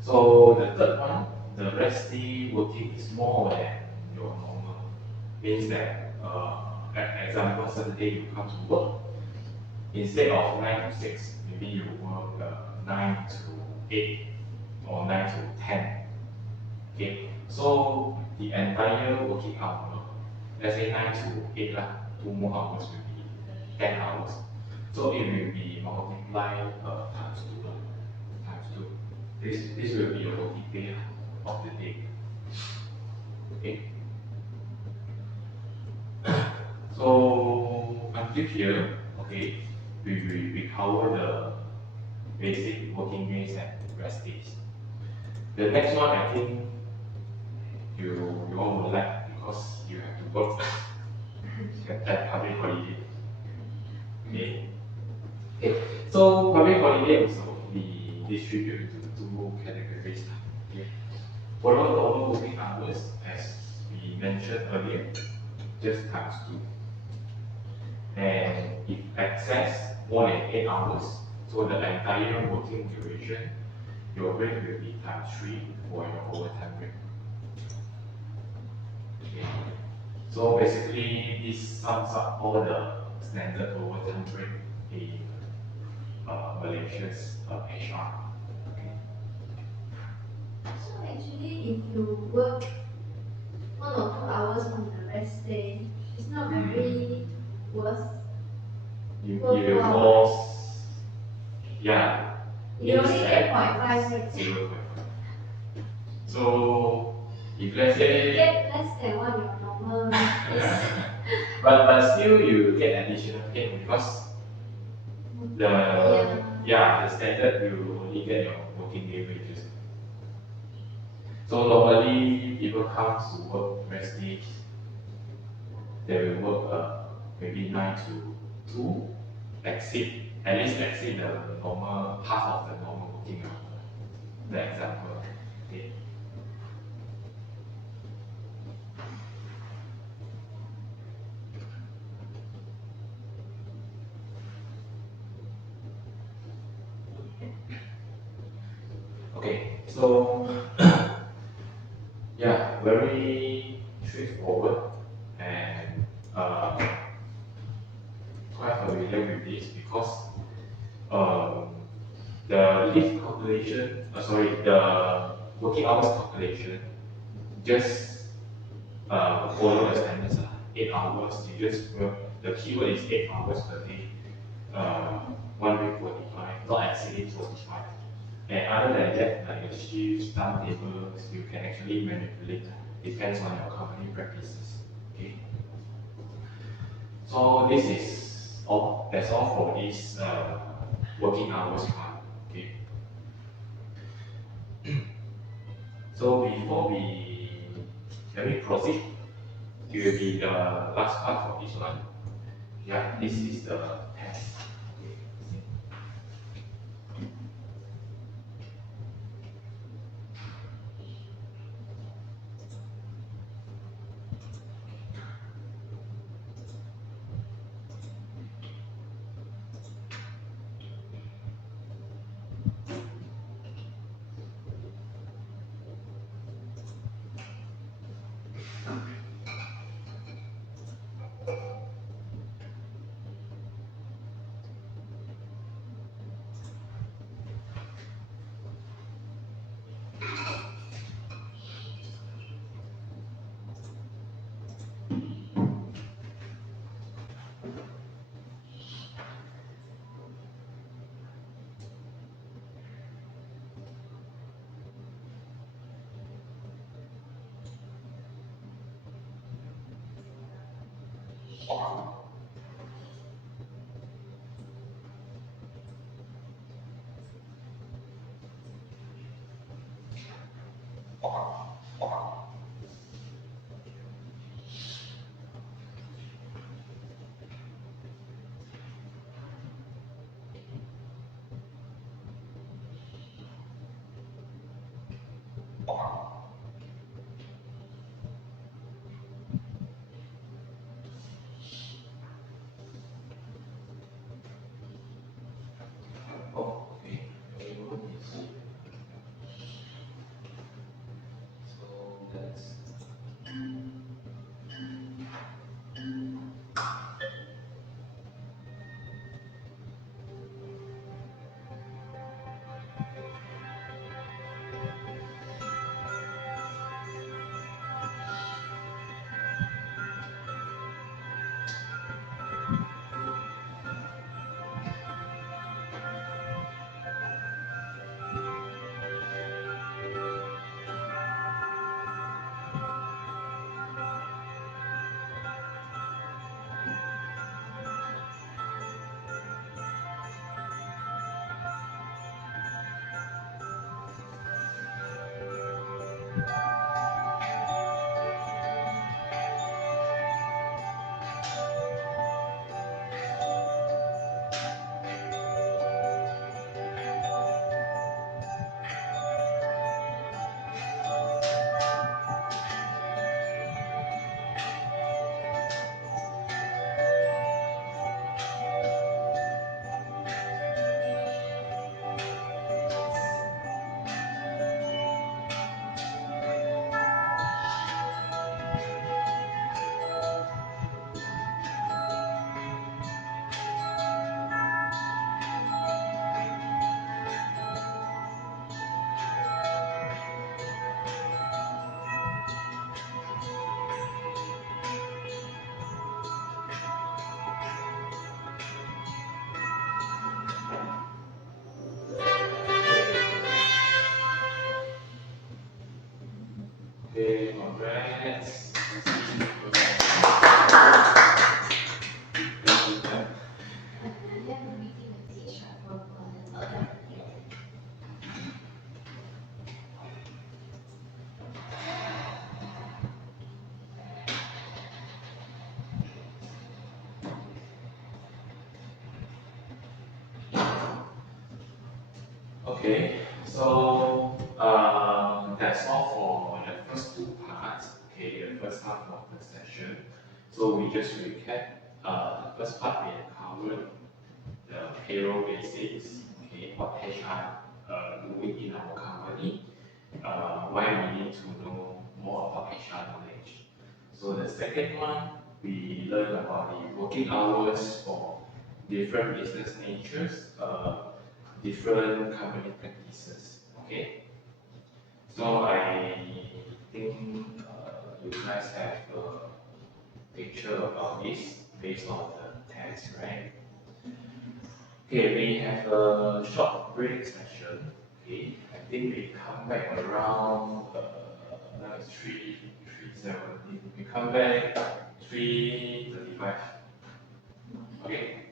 So the third one, the rest day working is more than your normal. Means that, example, Saturday you come to work. Instead of 9 to 6, maybe you work 9 to 8 or 9 to 10. Okay. So the entire working hour, let's say 9 to 8 lah, 2 more hours will be 10 hours. So it will be multiplied times 2. Times 2. This will be your OT pay of the day. Okay. So until here, okay, we cover the basic working days and rest days. The next one I think you all will like because you have to work at public holiday. Okay. Okay. So public holiday also be distributed into 2 categories. Okay. For the normal working hours, as we mentioned earlier, just times 2. And if excess more than 8 hours, so the entire working duration, your rate will be times 3 for your overtime rate. Okay. So basically, this sums up all the standard overtime rate in Malaysia's HR. Okay. So actually, if you work 1 or 2 hours on the rest day, it's not very worth. You will force, yeah. You only instead 8.5 rates. 0.5. So if let's say, Get less than what your normal is. but still you get additional pay because the Yeah, the standard you only get your working day wages. So normally people come to work rest days, they will work maybe 9 to 2, at least exceed the normal, half of the normal working hour. The example. Okay. Okay, so yeah, very straightforward and quite familiar with this because um, the leave calculation, the working hours calculation just follow the standards. 8 hours, you just work, the keyword is 8 hours per day, 1 week 45, not exceeding 45. And other than that, like your shifts, timetables, you can actually manipulate. Depends on your company practices. Okay. So this is all. That's all for this working hours part. Okay. So before we proceed, it will be the last part for this one. Yeah, this is the test. Okay. Oh, okay. So that's okay. Congrats. I have a meeting with HR from Okay, so that's all for the first two parts. Okay, the first half of the session. So we just recap. The first part we have covered the payroll basics. Okay, what HR doing in our company. Why we need to know more about HR knowledge. So the second one, we learn about the working hours for different business natures, different company practices. Okay. So I think you guys have a picture about this based on the text, right? Okay, we have a short break session. Okay, I think we come back around now it's 3:37. We come back 3:35. Okay.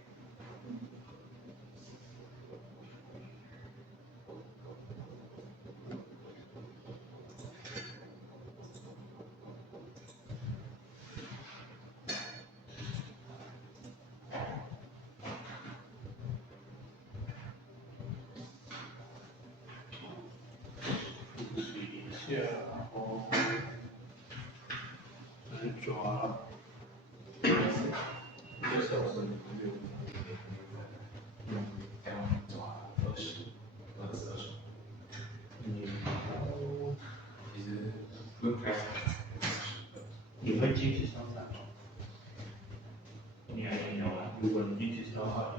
你会继续上场吗？你还没有啊？如果你继续上的话，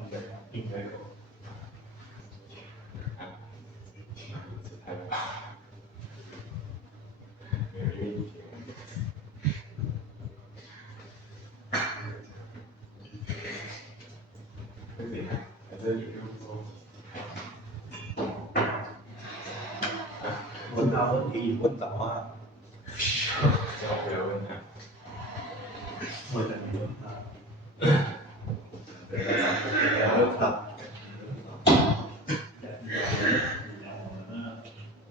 应该够。问他问题问到啊，不要问他。问了你问他，然后他。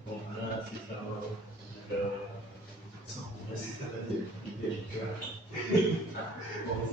我们呢是说那个，我们是那个一个，我们是。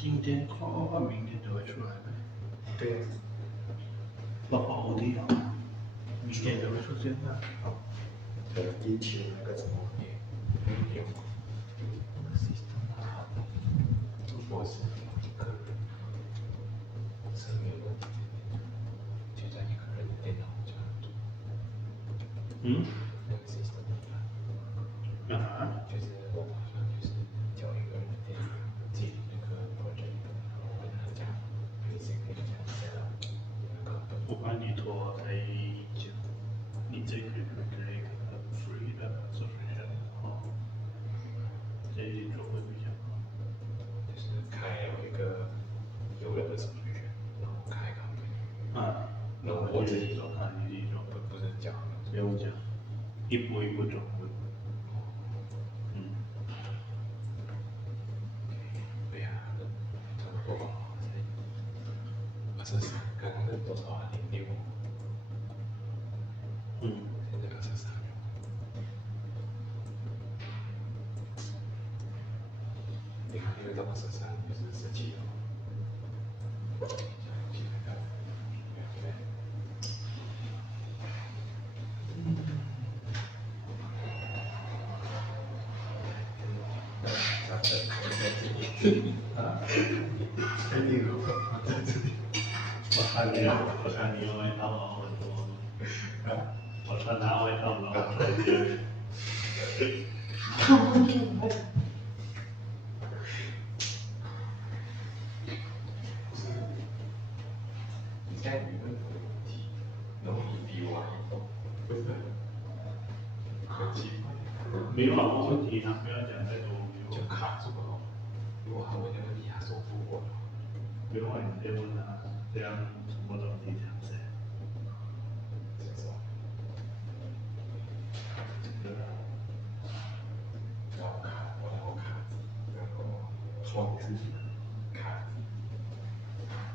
今天跨话明天就会出来呗。对，包括 OT 啊，明天就会出现的。一起那个什么，我是一个人，是没有问题的，就在一个人的电脑这样读。那个 system 就是我打算就是叫一个人的电脑进那个 project，然后跟他讲 basically 这样 set up 那个我帮你拖在讲，你这个可以个 free 的 solution， 然后这一种会比较好。就是开了一个有人的 solution，然后开个 company，然后我自己做，你自己做，不是讲，不用讲，一步一步走。对呀，差不多吧。23，刚刚是多少啊？06。现在23了。06到23就是17了。我看你会到老很多，我看他会到老很多。你现在你问我的问题，然后你比我还懂，不是很奇怪？没有好问题，他不要讲太多，就卡住了。如果他问的问题，他说不过了。不用问，你先问他，这样我懂你讲谁。这样说。然后卡，然后卡，然后错的是卡。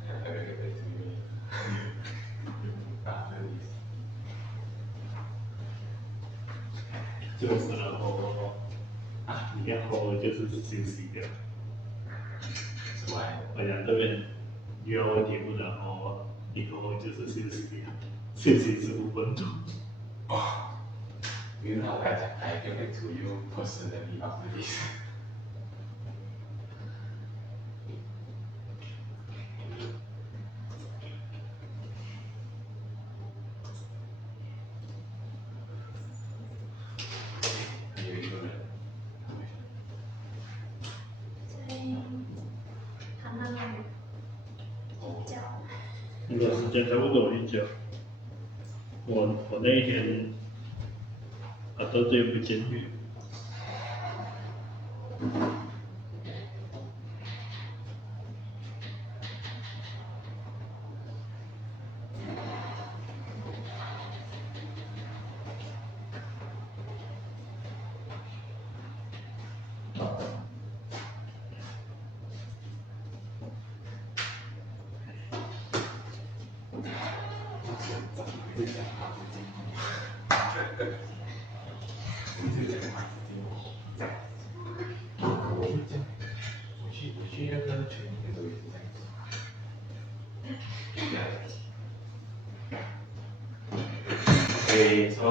还有一个类似于打的意思。就是然后你要后就是休息掉。之外，我讲这边遇到问题不然后以后就是休息掉，休息15分钟。哦，因为我刚才讲I get back to you personally after this。还有一个人，在他那里叫。那个时间差不多一讲，我那一天到这不监狱。我去那个群里面都是这样子。Okay, so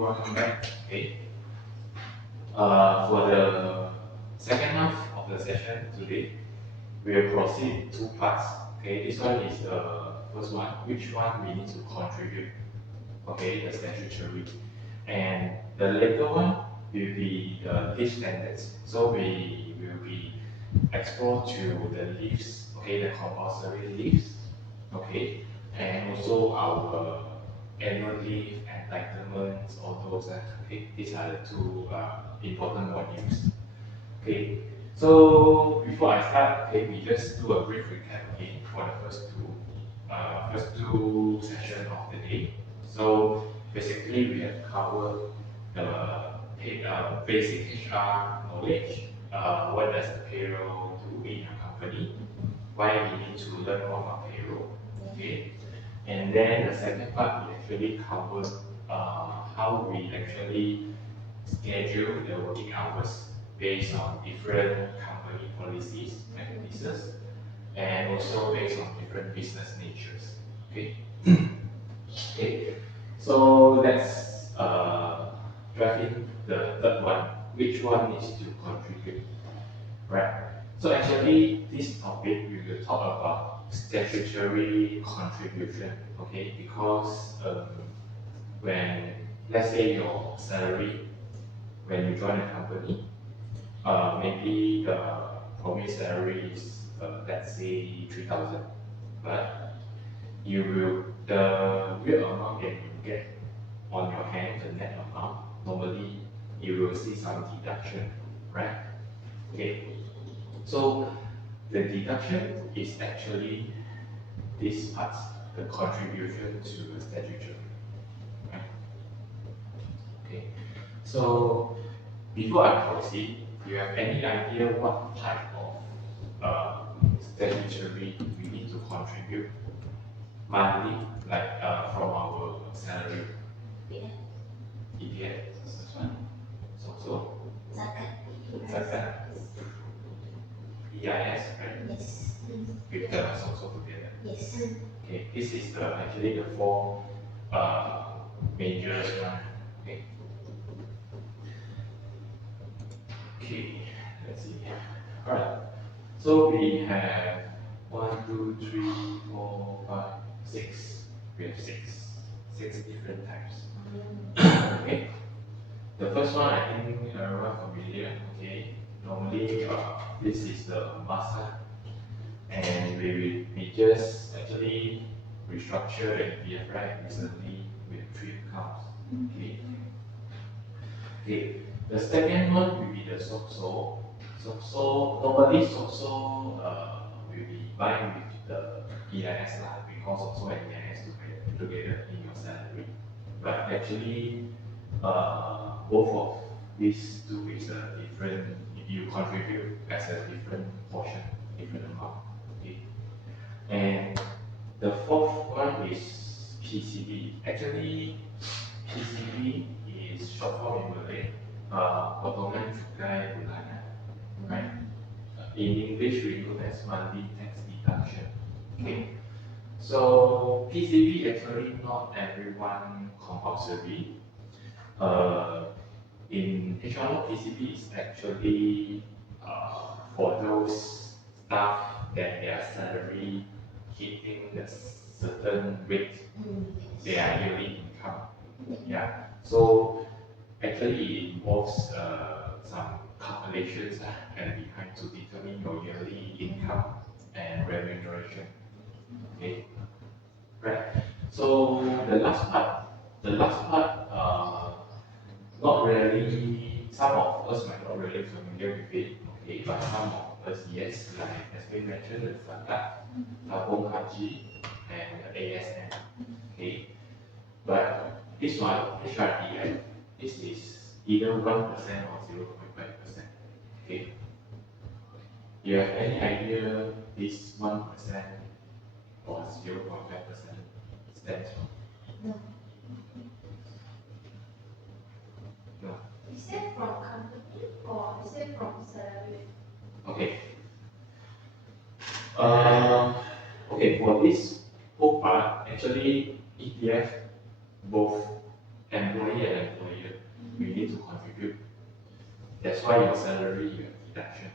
welcome back. Okay. For the second half of the session today, we will proceed two parts. Okay, this one is the first one, which one we need to contribute. Okay, the statutory. And the later one will be the leave standards. So we will be exposed to the leaves, okay, the compulsory leaves, okay, and also our annual leave, entitlements, all those. Okay, these are the two important modules. Okay, so before I start, okay, we just do a brief recap again for the first two sessions of the day. So basically, we have covered the basic HR knowledge. What does the payroll do in a company? Why we need to learn more about payroll? Okay, and then the second part we actually covered how we actually schedule the working hours based on different company policies, practices. and also based on different business natures. Okay. Okay. So let's dive in the third one. Which one is to contribute? Right. So actually, this topic we will talk about statutory contribution. Okay, because when let's say your salary when you join a company, maybe the promised salary is let's say 3,000, but you will the real amount that you get on your hand, the net amount, normally you will see some deduction, right? Okay, so the deduction is actually this part, the contribution to the statutory, right? Okay, so before I proceed, do you have any idea what type of statutory we need to contribute monthly, like from our salary? Yeah. EPF, this one. So, Zakat. Zakat, EIS, right? Yes. With the so together. Yes. Okay, this is the actually the four major one. Okay. Okay, let's see. Alright. So we have 1, 2, 3, 4, 5, 6. We have six different types. Okay. The first one I think everyone familiar. Okay. Normally this is the master, and we just actually restructure the EPF right recently with 3 accounts. Okay. Okay. The second one will be the SOXO. SOXO normally SOXO will be buying with the EIS lah, because SOXO and EIS together in your salary. But actually, both of these two is a different. You contribute as a different portion, different amount. Okay. And the fourth one is PCB. Actually, PCB is short form in Malay, potongan cukai bulanan, right? In English, we know as monthly tax deduction. Okay. So PCB actually not everyone compulsory. In HR, PCB is actually for those staff that their salary hitting the certain rate, their yearly income. Yeah. So actually it involves some calculations and behind to determine your yearly income and remuneration. Okay. Right. So the last part, not really, some of us might not really familiar with it, okay, but some of us, yes, like as we mentioned, the Zakat, Tabung Haji, and the ASN, okay. But this one, HRD, this is either 1% or 0.5%, okay. Do you have any idea this 1% or 0.5% stands for? No. No. Is it from company or is it from salary? Okay. Okay, for this whole part, actually ETF, both employee and employer, we need to contribute. That's why your salary, you have deduction.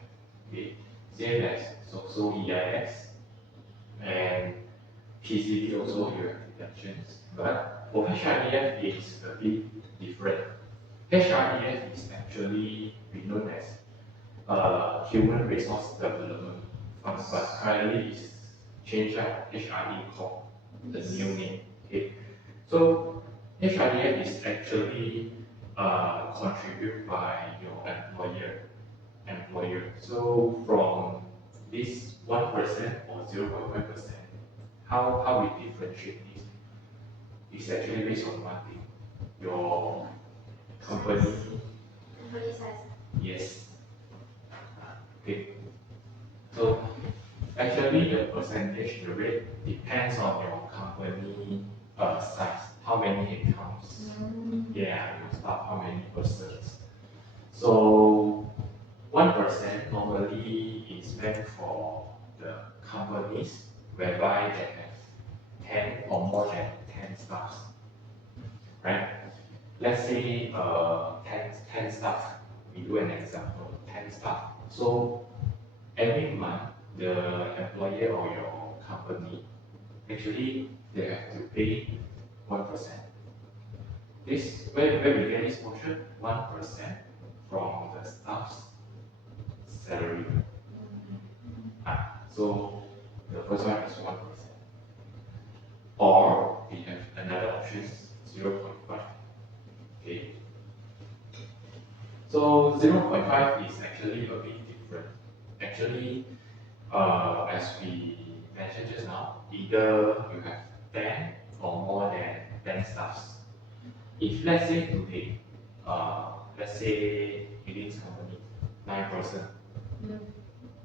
Okay. Same as so EIS and PCB also you have deductions. But for HRDF it's a bit different. HRDF is actually we known as Human Resource Development Fund, but currently it's changed out HRD Corp, the new name. Okay. So HRDF is actually contributed by your employer. So from this 1% or 0.5%, how we differentiate this? It's actually based on one thing. Your company, Company size. yes. Okay. So actually the percentage, the rate depends on your company size. How many headcounts? Yeah, your staff, how many persons? So 1% normally is meant for the companies whereby they have 10 or more than 10 staffs, right? Let's say 10 staff, we do an example, 10 staff. So every month, the employer or your company, actually, they have to pay 1%. This, where we get this portion? 1% from the staff's salary. So the first one is 1%. Or we have another option, 0.5. Okay. So 0.5 is actually a bit different. Actually, as we mentioned just now, either you have 10 or more than 10 staffs. If let's say today, let's say in this company, 9%.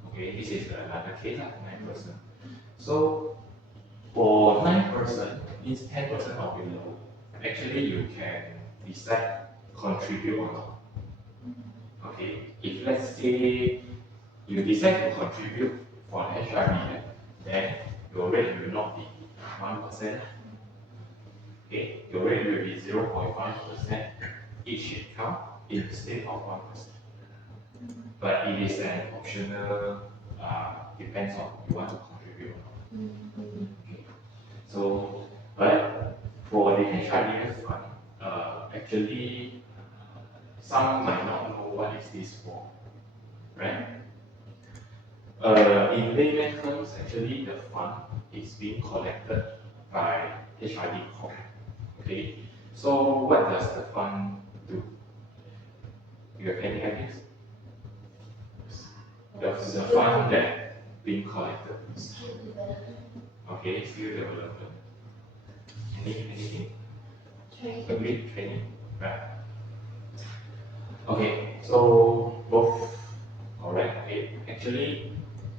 Okay, this is another case, 9%. So for 9%, means 10% or below, actually you can decide contribute or not. Okay, if let's say you decide to contribute for an HRD, then your rate will not be 1%. Okay, your rate will be 0.5% each income instead of 1%. But it is an optional, depends on you want to contribute or not. Okay. So, but for the HRDF fund, actually, some might not know what is this for, right? In layman terms, actually, the fund is being collected by HRD Corp. Okay, so what does the fund do? You have any ideas? The fund that being collected. Okay, skill development. Anything? Agree? Training, right? Okay, so both correct. Okay, actually,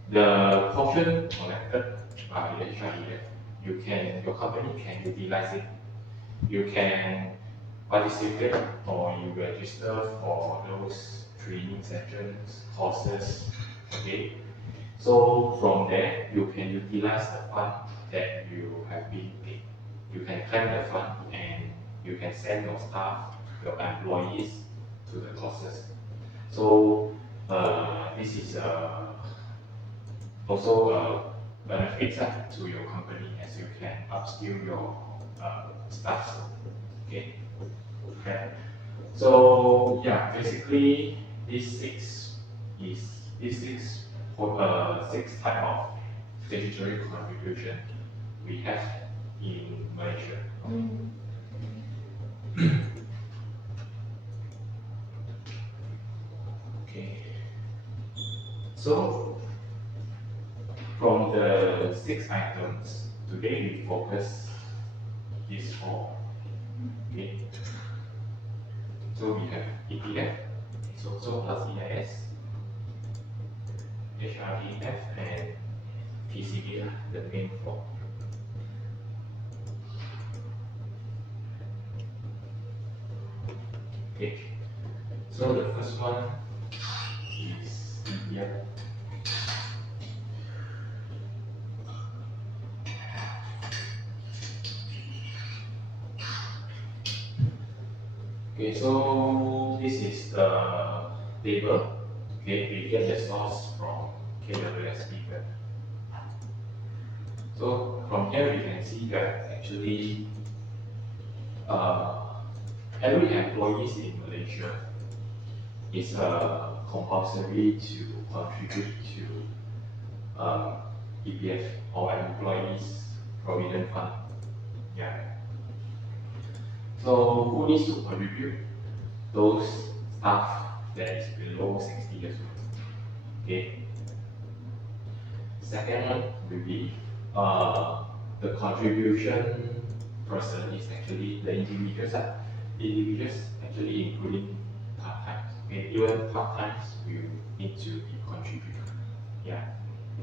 the portion collected by the HRDF, your company can utilize it. You can participate or you register for those training sessions, courses. Okay, so from there you can utilize the fund that you have been paid. You can claim the fund and you can send your staff, your employees to the courses. So this is also benefits to your company as you can upskill your staff. Okay. Okay. So yeah, basically these six type of statutory contribution we have in Malaysia. Okay. So from the 6 items, today we focus these 4. Okay. So we have EPF, so plus EIS, HRDF, and PCB, the main 4. Okay. So the first one is EPF. Okay, so this is the table. Okay, we get the source from KWS speaker. So from here we can see that actually every employee in Malaysia is compulsory to contribute to EPF or employees provident fund. Yeah. So who needs to contribute? Those staff that is below 60 years old. Okay. Second one will be the contribution person is actually the individuals. Individuals actually including part-times. Okay, even part-times will need to be contributed. Yeah.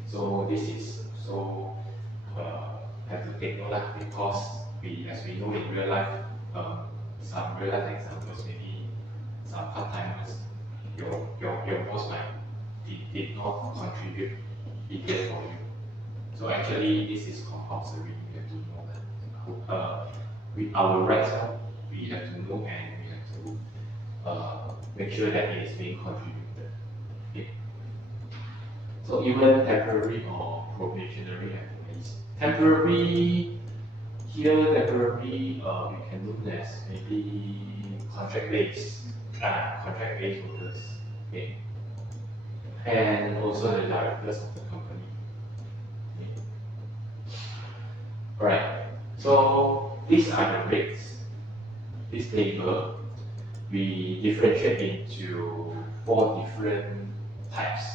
So this is so have to take note because as we know in real life, some real life examples, maybe some part-timers, your boss might did not contribute easier for you. So actually, this is compulsory. You have to know that. With our rights, we have to know and we have to make sure that it is being contributed. Okay. So even temporary or probationary employees. Temporary, here temporary, we can look as maybe contract-based workers. Okay. And also the directors of the company. Okay. Alright, so these are the rates. This table, we differentiate into 4 different types.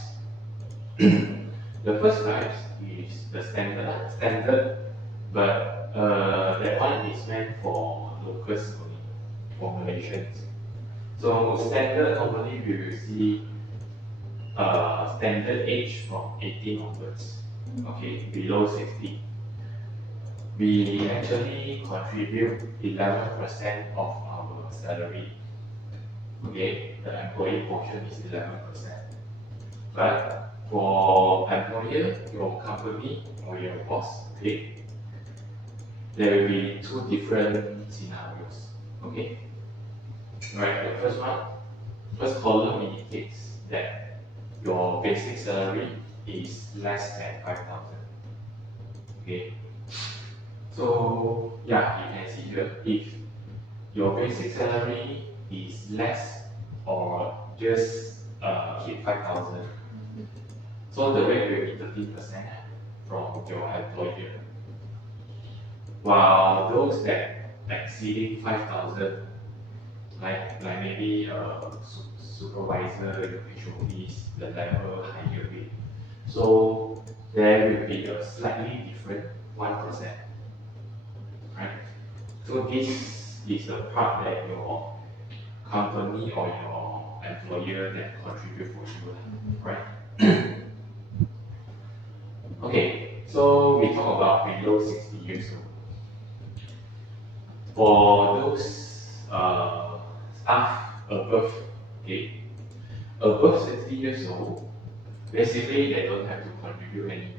The first type is the standard, but that one is meant for locals only, for Malaysians. So standard normally we will see standard age from 18 onwards, okay, below 60. We actually contribute 11% of our salary. Okay, the employee portion is 11%. But for employer, your company or your boss, okay, there will be 2 different scenarios. Okay, right. The first column indicates that your basic salary is less than 5,000. Okay. So yeah, you can see here, if your basic salary is less or just hit 5,000, so the rate will be 13% from your employer. While those that exceeding 5,000, like maybe a supervisor, your HODs, the level higher rate. So there will be a slightly different 1%. Right? So this is the part that your company or your employer that contribute for you, right? Okay, so we talk about below 60 years old. For those staff above, okay, above 60 years old, basically they don't have to contribute any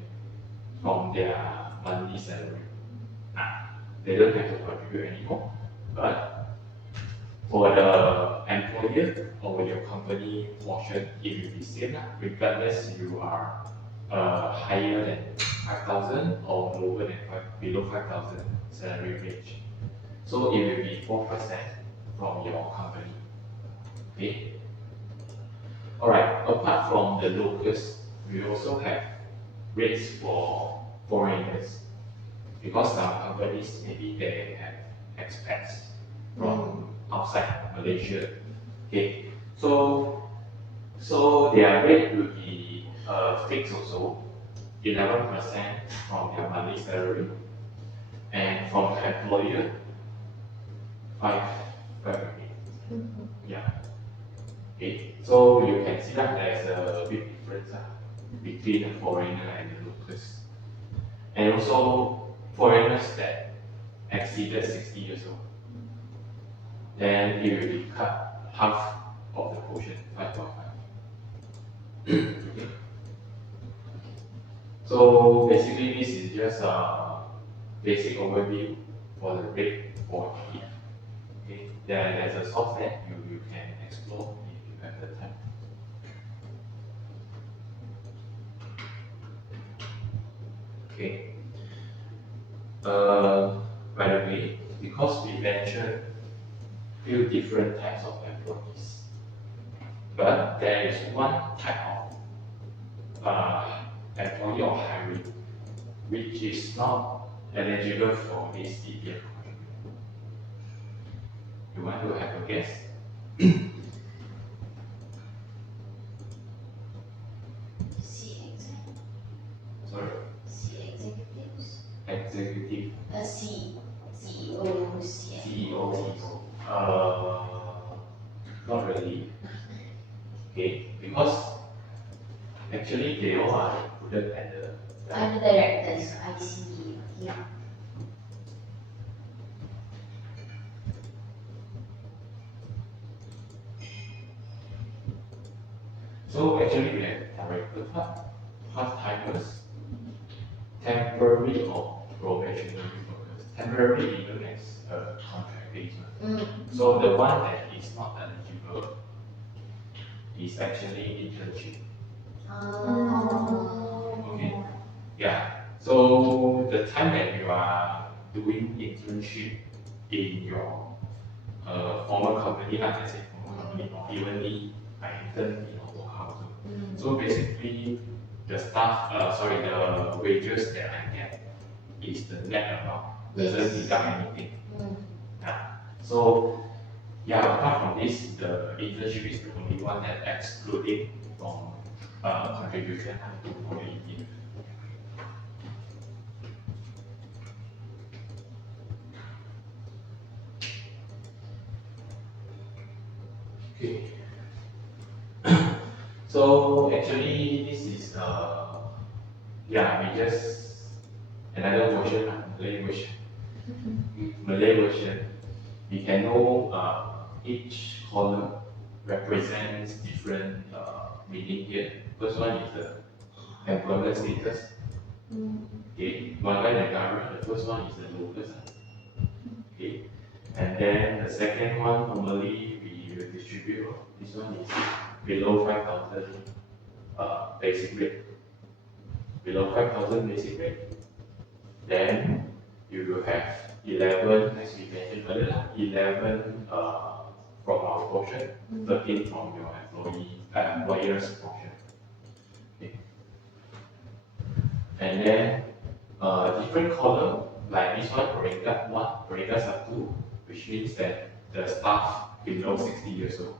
from their monthly salary. They don't have to contribute anymore. But for the employer or your company portion, it will be same, regardless you are higher than 5,000 or lower than below 5,000 salary range. So it will be 4% from your company. Okay. Alright, apart from the locals, we also have rates for foreigners. Because some companies maybe they have expats from outside Malaysia. Okay, so their rate will be fixed also, 11% from their monthly salary, and from the employer, 5 ringgit. Yeah. Okay, so you can see that there's a big difference between the foreigner and the locals, and also foreigners that exceeded 60 years old, then it will be cut half of the portion, 5.5. Okay. So basically, this is just a basic overview for the rate for here. Okay. There's a source that you can explore if you have the time. Okay. By the way, because we mentioned few different types of employees, but there is one type of employee or hiring which is not eligible for this CPF contribution. You want to have a guess? Sorry? executives. Executive. CEOs. CEOs. Not really. Okay, because actually they all are included at the Other directors, I see. Yeah. So actually we have director part, part-timers, temporary or probationary workers. Temporary even as a contract based. So the one that is not eligible is actually internship. Okay. Yeah. So the time that you are doing internship in your former company, like I said, former company, or even me, I intern in a workhouse. So basically, the the wages that I get is the net amount, doesn't deduct anything. Yeah. So yeah, apart from this, the internship is the only one that excluding from contribution to the ETF. Okay. So actually, this is we just another version, Malay version. Malay version. We can know each column represents different meaning here. First one is the employment status. Okay, Malay Negara, the first one is the locus. Okay, and then the second one normally we will distribute. This one is below 5,000 basic rate. Below 5,000 basic rate. Then you will have 11, as we mentioned earlier, 11 from our portion, 13 from your employer's portion. Okay. And then different column, like this one, peringkat 1, peringkat 1, which means that the staff below 60 years old.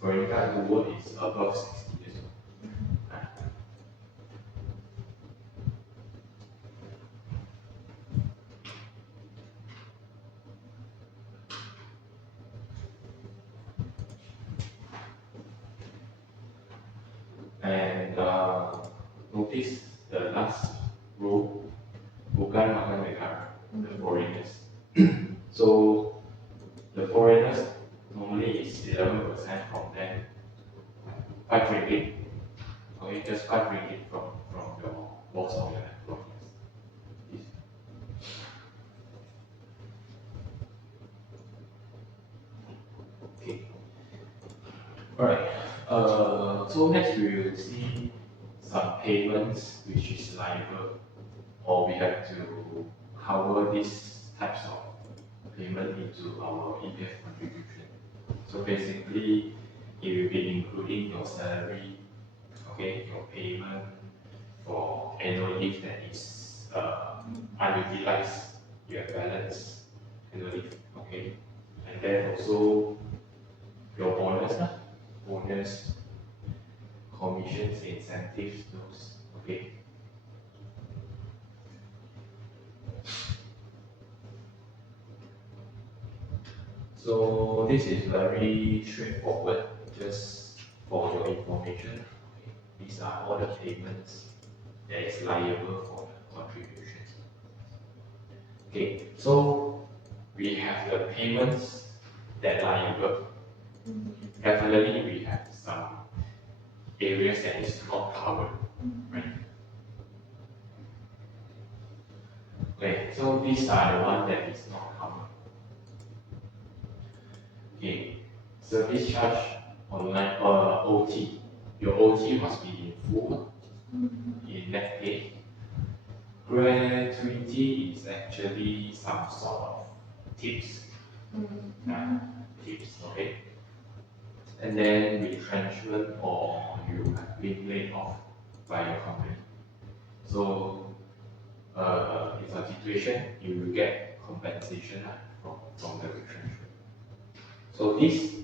Peringkat 2 is above 60 years old. And notice the last row, bukan makan negara, the foreigners. So the foreigners normally is 11% from them, 5 ringgit. Okay, just 5 ringgit from your boss or your employees. Okay. Alright. So next we will see some payments which is liable, or we have to cover these types of payment into our EPF contribution. So basically, it will be including your salary, okay, your payment for annual leave that is unutilized, you have balance annual leave, okay, and then also your bonus, commissions, incentives, those, okay. So this is very straightforward, just for your information. Okay. These are all the payments that is liable for the contributions. Okay, so we have the payments that liable. Definitely we have some areas that is not covered, right? Okay, so these are the ones that is not covered. Okay, service charge online OT. Your OT must be in full, in net pay. Gratuity is actually some sort of tips. Tips, okay? And then retrenchment, or you have been laid off by your company. So in some situation, you will get compensation from the retrenchment. So this,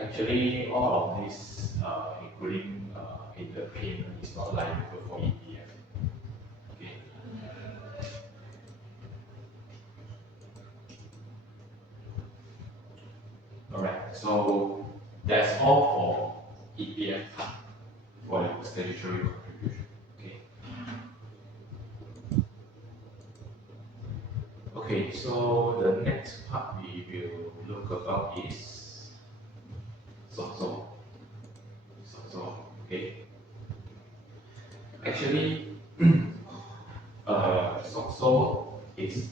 actually all of this, including in the payment, is not liable for EPF. Okay. Alright, so that's all for EPF for the statutory contribution. Okay. Okay, so the next part we will look about is so, okay. Actually, SOCSO is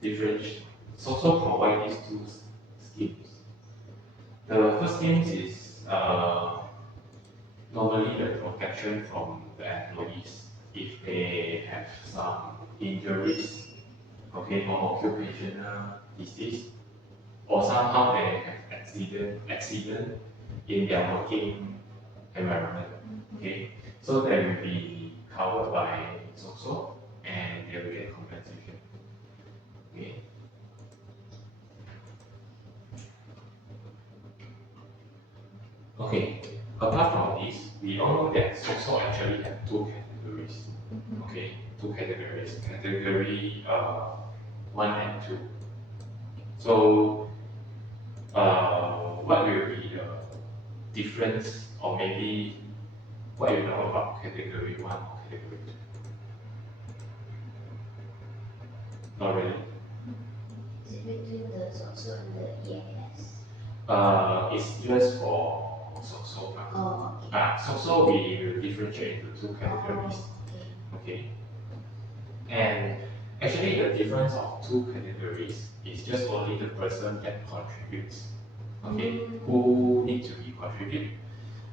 different. SOCSO provide these two schemes. The first scheme is normally the protection from the employees if they have some injuries, okay, or occupational disease, or somehow they have accident in their working environment. Okay, so they will be covered by SOCSO and they will get compensation. Okay. Okay. Apart from this, we all know that SOCSO actually have two categories. Okay, two categories. Category 1 and 2. So what will be the difference, or maybe what you know about category 1 or category 2? Not really. Is it between the SOCSO and the EIS? It's just for SOCSO. Oh, okay. SOCSO we will differentiate into two categories. Oh, Okay. And actually the difference of two categories is just only the person that contributes. Okay, who need to be contribute,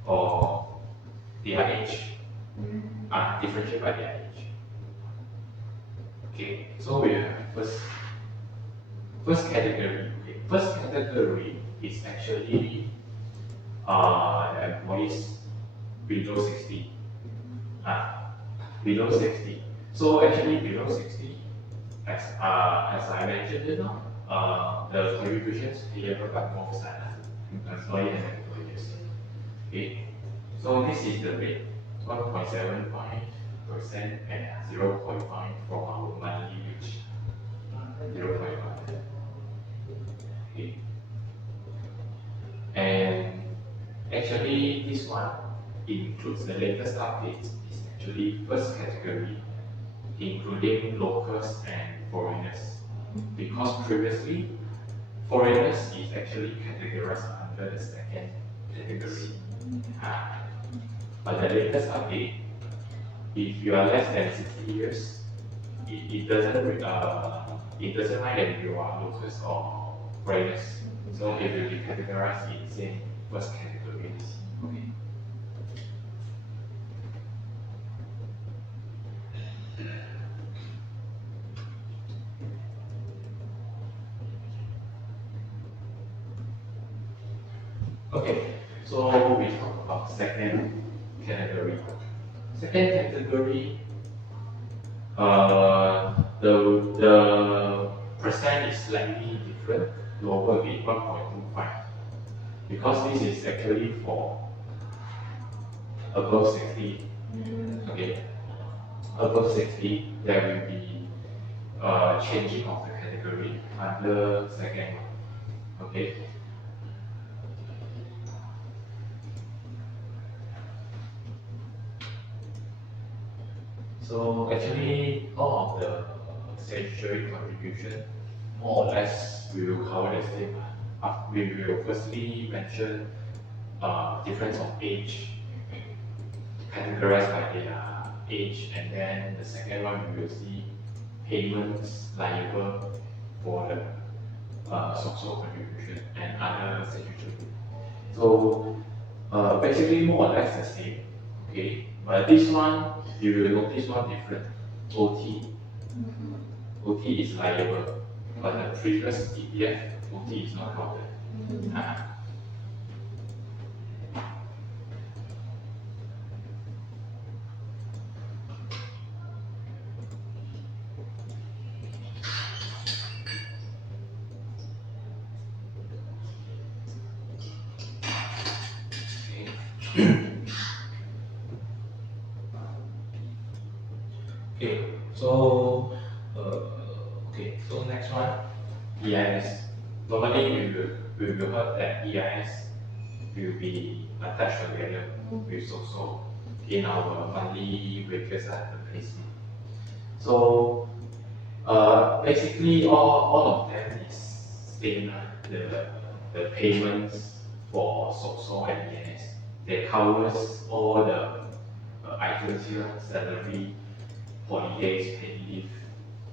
or their age, differentiate by their age. Okay, so we have first category. Okay, first category is actually the employees below 60. Below 60. So actually below 60, as I mentioned you know, the contributions payable by both sides, employee and employers. Okay, so this is the rate, 1.75% and 0.5 from our monthly wage. 0.5. Okay. And actually this one includes the latest updates. Is actually first category, including locals and foreigners. Because previously, foreigners is actually categorized under the second category. But the latest update, if you are less than 60 years, it doesn't mind that you are locals or foreigners. So it will be categorized in the same first categories. Okay. Okay, so we talk about second category. Second category, the percent is slightly different, lower with 1.25, because this is actually for above 60. Okay, above 60, there will be changing of the category under second one. Okay. So actually, all of the statutory contribution, more or less, we will cover the same. We will firstly mention difference of age, categorized by their age, and then the second one we will see payments liable for the SOCSO contribution and other statutory. So basically more or less the same. Okay, but this one you will notice one different. OT. OT is liable, but the previous EPF OT is not covered. Okay, so so next one, EIS. Normally we will heard that EIS will be attached together with SOCSO in our monthly wages at the placement. So basically all of them is same, the payments for SOCSO and EIS. They covers all the items here, salary, holidays, paid leave,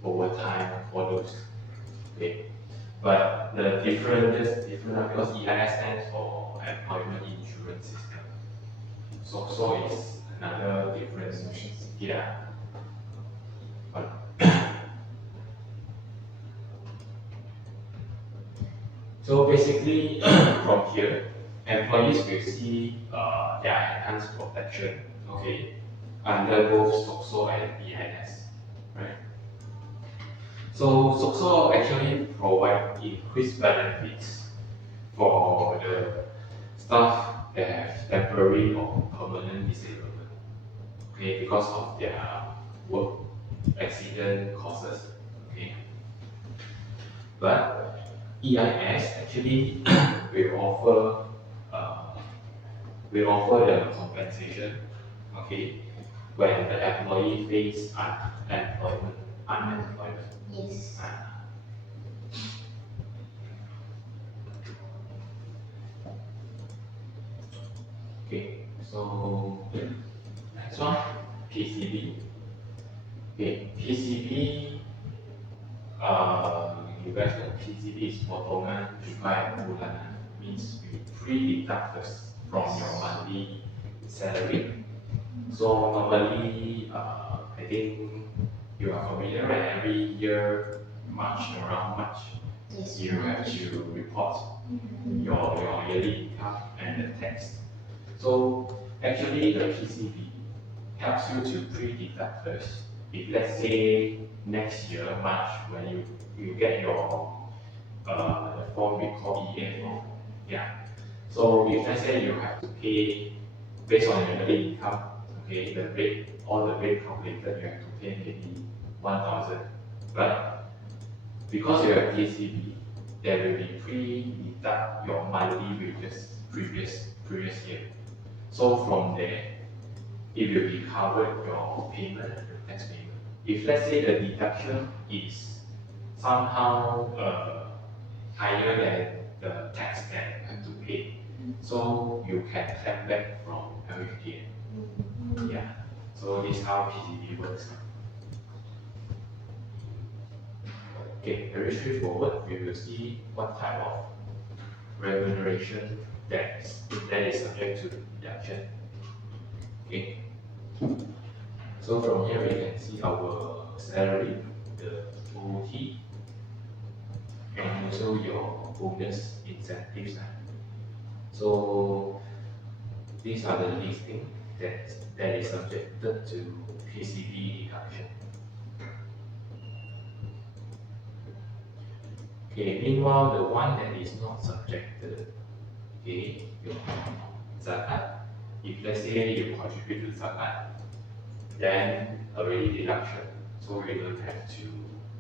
overtime, all those. Okay. But the different, just different because EIS stands for Employment Insurance System. So is another difference. Yeah. But so basically, from here, employees will see their enhanced protection, okay, under both SOXO and EIS, right? So SOXO actually provide increased benefits for the staff that have temporary or permanent disablement, okay, because of their work accident causes, okay. But EIS actually uh, will offer the compensation, okay, when the employee face unemployment. Yes. Okay, so next one, PCB. Okay, PCB, you guys know PCB is potongan cukai bulanan, means we pre-deduct first from your monthly salary. So normally, I think you are familiar, right? Every year, around March, Yes. you have to report your yearly income and the tax. So actually, the PCB helps you to pre-deduct first. If let's say next year, March, when you get your the form we call EA form, yeah. So if let's say you have to pay based on your yearly income, okay, the rate, all the rate calculated, you have to pay maybe 1,000, right? Because you have PCB, there will be pre-deduct your monthly wages previous year. So from there, it will be covered your payment, your tax payment. If let's say the deduction is somehow higher than the tax that you have to pay, so you can claim back from LHDN. Yeah. So this is how PCB works. Okay, very straightforward. We will see what type of remuneration that is subject to deduction. Okay. So from here we can see our salary, the OT, and also your bonus incentives. So these are the listing that is subjected to PCB deduction. Okay, meanwhile the one that is not subjected, okay, your zakat. If let's say you contribute to zakat, then already deduction, so we don't have to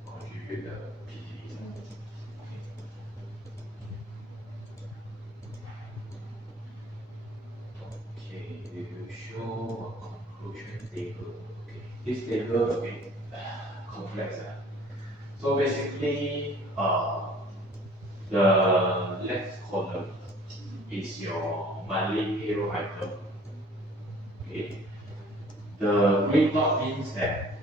contribute the PCB. Okay, we will show a conclusion table. Okay, this table a bit complex. So basically, the left column is your monthly payroll item. Okay, the green dot means that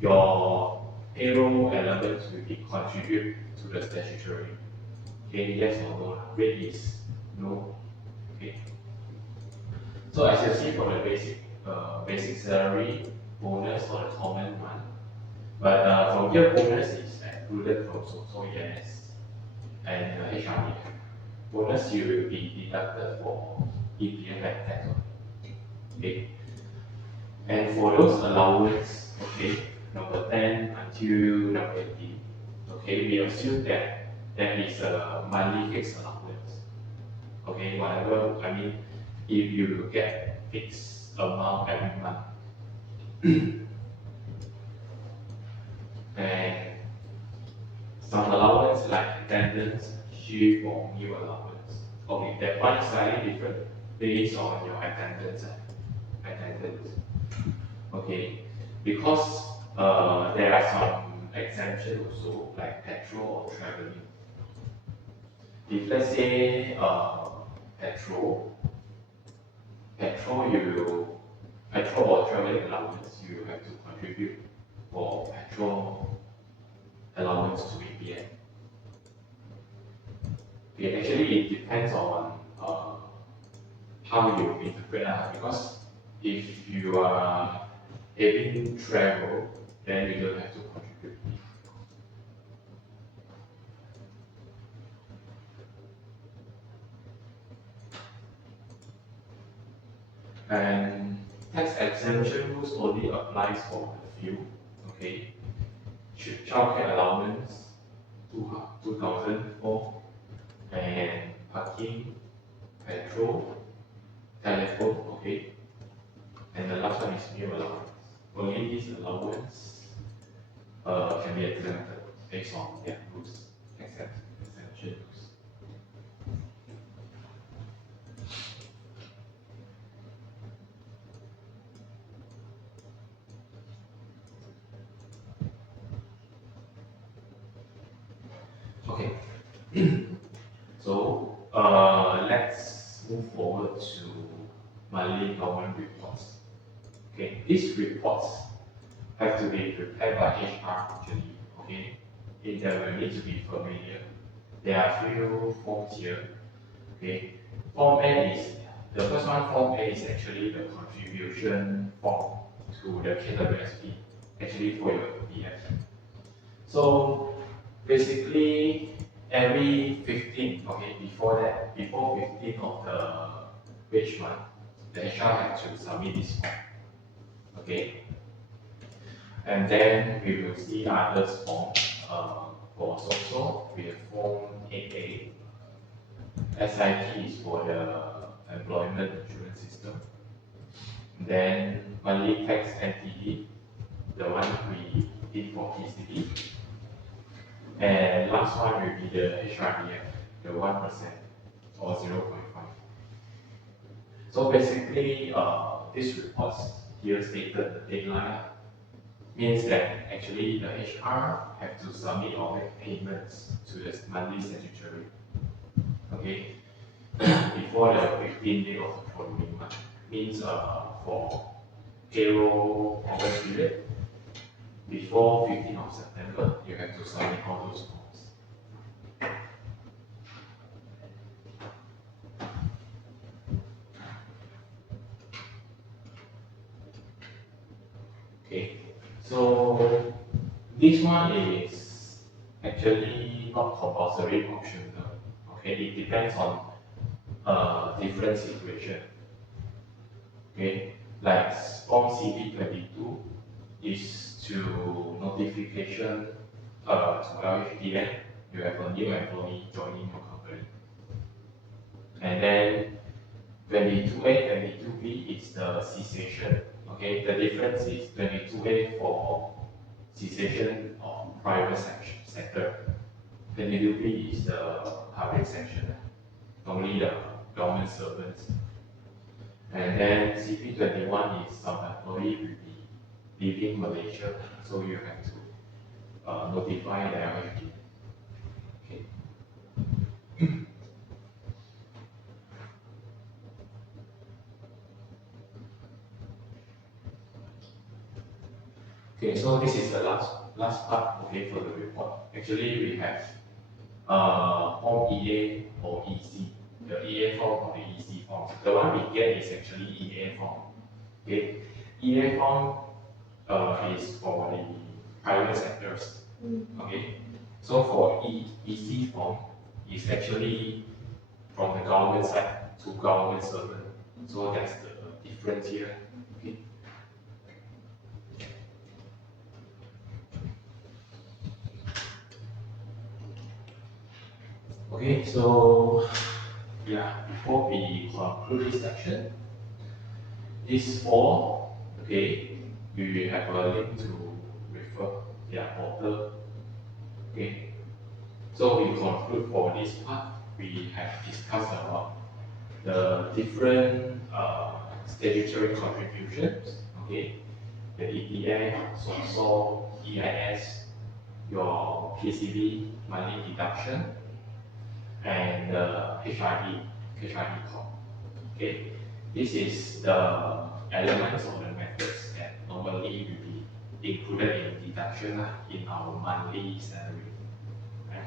your payroll elements will be contribute to the statutory. Okay, yes or no? Red is no. Okay. So as you see for the basic salary, bonus for the common one. But from here, bonus is excluded from SOXO EIS and HRD. Bonus you will be deducted for EPF and tax. Okay. And for those allowance, okay, number 10 until number 18, okay, we assume that there is a monthly fixed allowance. Okay, whatever, I mean, if you get fixed amount every month, and some allowance like attendance, shift or meal allowance. Okay, that one is slightly different based on your attendance. Okay, because there are some exemptions also, like petrol or traveling. If let's say petrol you will petrol or traveling allowance, you have to contribute for petrol allowance to EPF. Okay, actually it depends on how you interpret that, because if you are having travel, then you don't have to contribute. And tax exemption rules only applies for the few, okay? Childcare allowance, 2004, and parking, petrol, telephone, okay? And the last one is meal allowance. Only this allowance can be exempted based on their rules, exemption rules. Okay. So let's move forward to monthly government reports. Okay, these reports have to be prepared by HR actually. Okay, it will need to be familiar. There are few forms here. Okay, form A is the first one. Form A is actually the contribution form to the KWSP, actually for your PF. So basically, every 15, okay, before 15 of the wage month, the HR has to submit this form. Okay. And then we will see others form. For social, we have form 8A. SIP is for the employment insurance system. Then monthly tax NTD, the one we did for PCD. And last one will be the HRDF, the 1% or 0.5. So basically, this report here stated the deadline means that actually the HR have to submit or make payments to the monthly statutory. Okay, before the 15th day of the following month. Means for payroll August period, before 15th of September, you have to submit all those forms. Okay, so this one is actually not compulsory optional. Okay, it depends on different situation. Okay, like form CP22 is to notification to LHDN, you have a new employee joining your company. And then 22A, 22B is the cessation. Okay, the difference is 22A for cessation of private sector. 22B is the public section, normally the government servants. And then CP21 is some employee will be leaving Malaysia, so you have to notify the LHD. Okay. Okay, so this is the last part, okay, for the report. Actually, we have form EA or EC, the EA form or the EC form. The one we get is actually EA form. Okay, EA form is for the private sectors. Okay, so for EC form is actually from the government side to government servant. So that's the difference here. Okay. Okay, so yeah, before we conclude this section, these four, okay, we will have a link to refer their portal. Okay, so we conclude for this part, we have discussed about the different statutory contributions, okay, the EPF, SOSO, EIS, your PCB money deduction, and HRD Corp. Okay, this is the elements or the methods that normally will be included in deduction in our monthly salary. Right?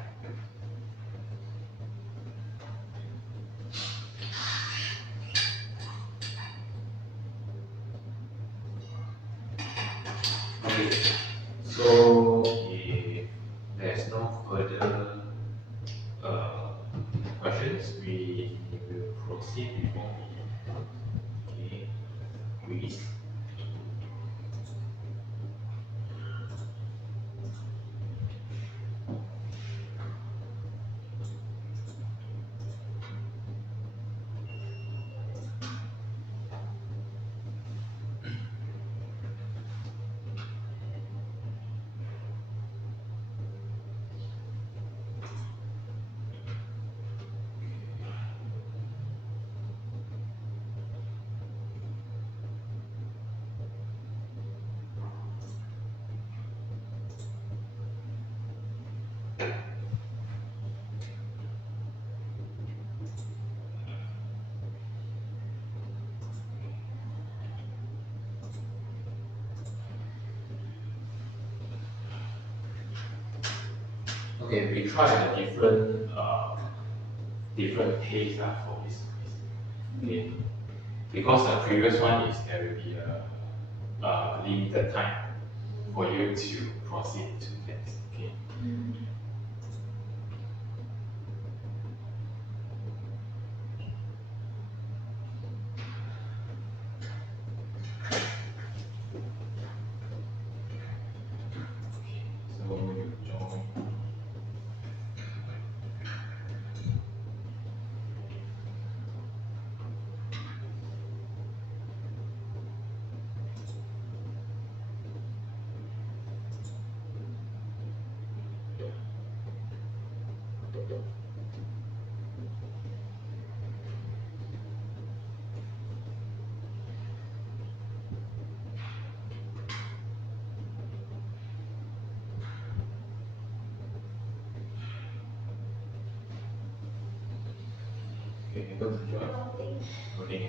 Okay, so if there's no further questions, we will proceed before we quiz. Okay, we try a different taste for this quiz. Okay, because the previous one is there will be a limited time for you to proceed to next. Okay. So you join. Okay, able to join. Loading.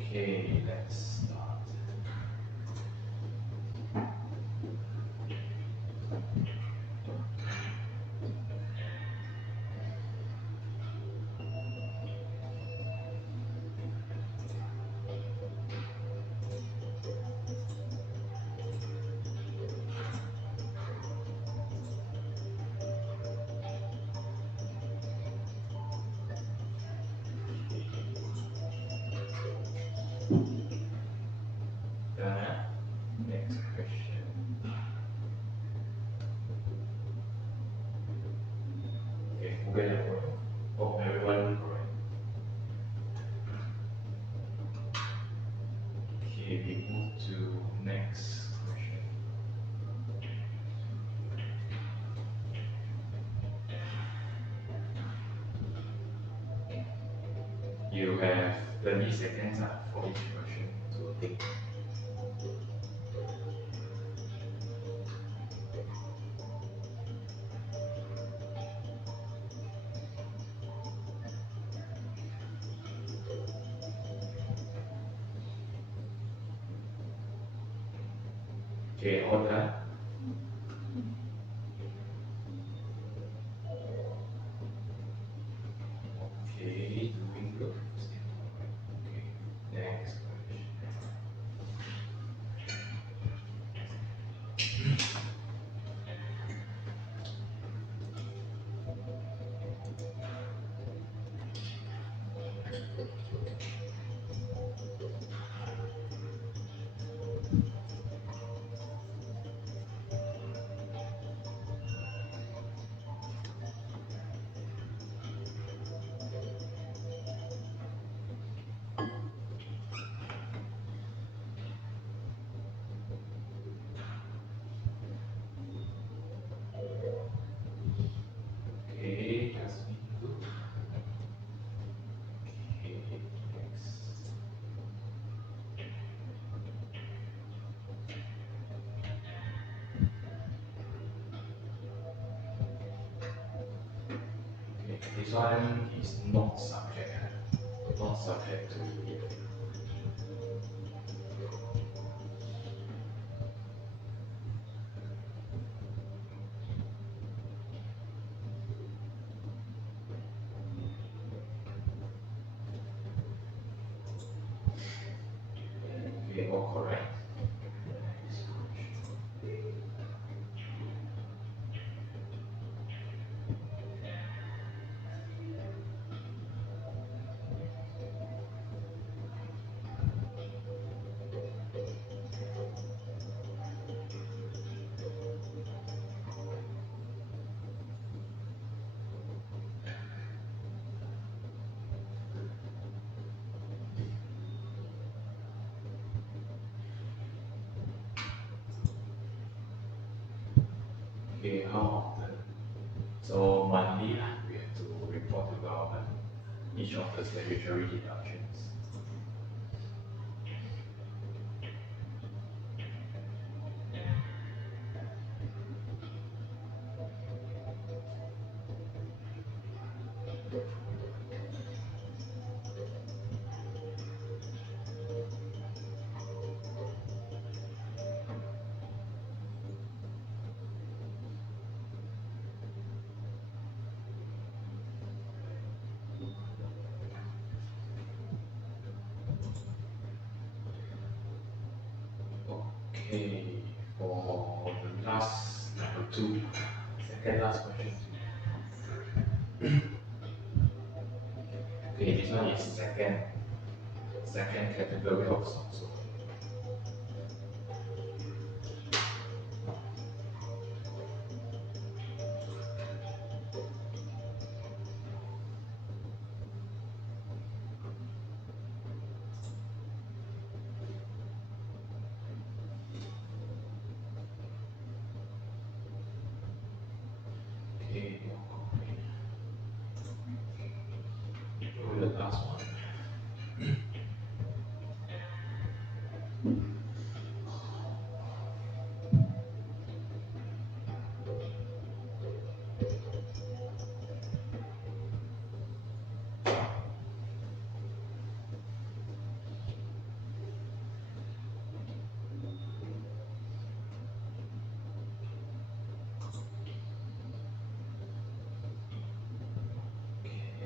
Okay, let's start. Next question. Okay, okay. Oh, everyone correct. Okay, we move to next question. You have 30 seconds for each question to think. Okay, all done? Okay, doing good. Okay, next question. one is not subject, not subject to leave. Okay, all correct. Okay, how often? So monthly, we have to report to government each of the statutory deductions. Okay, for the last number two, second last question. Okay, this one is second category of source. Okay, go to the last one.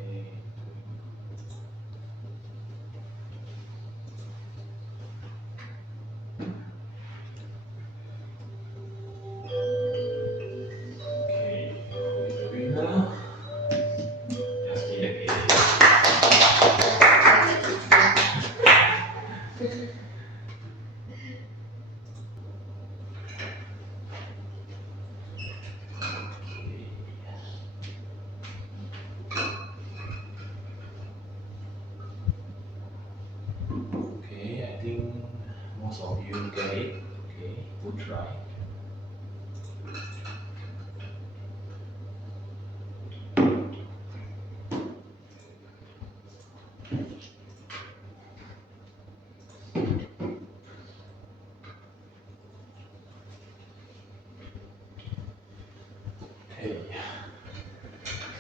Okay. Okay, who is the winner? Just me again. Okay, I think most of you get it. Okay, good try. Okay.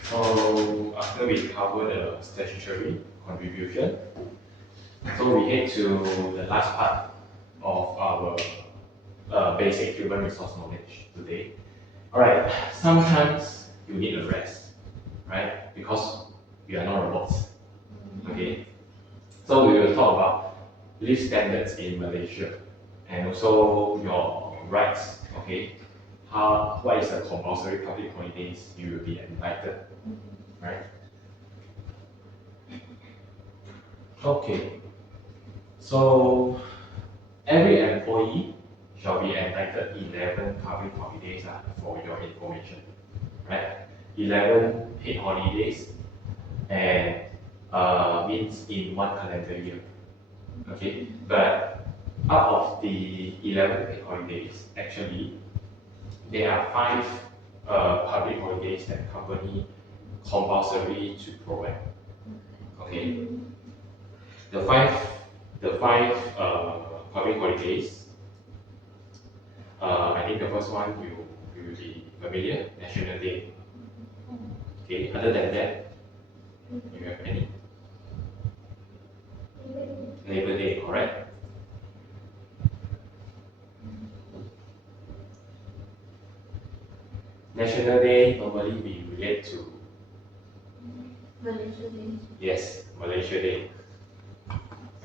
So after we cover the statutory contribution, so we head to the last part of our basic human resource knowledge today. Alright, sometimes you need a rest, right? Because we are not robots. Okay. So we will talk about leave standards in Malaysia and also your rights. Okay. What is the compulsory public holidays you will be entitled, right? Okay. So every employee shall be entitled 11 public holidays for your information, right? 11 paid holidays and means in one calendar year, okay? But out of the 11 paid holidays, actually, there are 5 public holidays that company compulsory to provide, okay? The five public holidays. I think the first one you will be familiar, National Day. Okay. Other than that, You have any? Labor Day, correct? National Day normally we relate to, Malaysia Day. yes, Malaysia Day.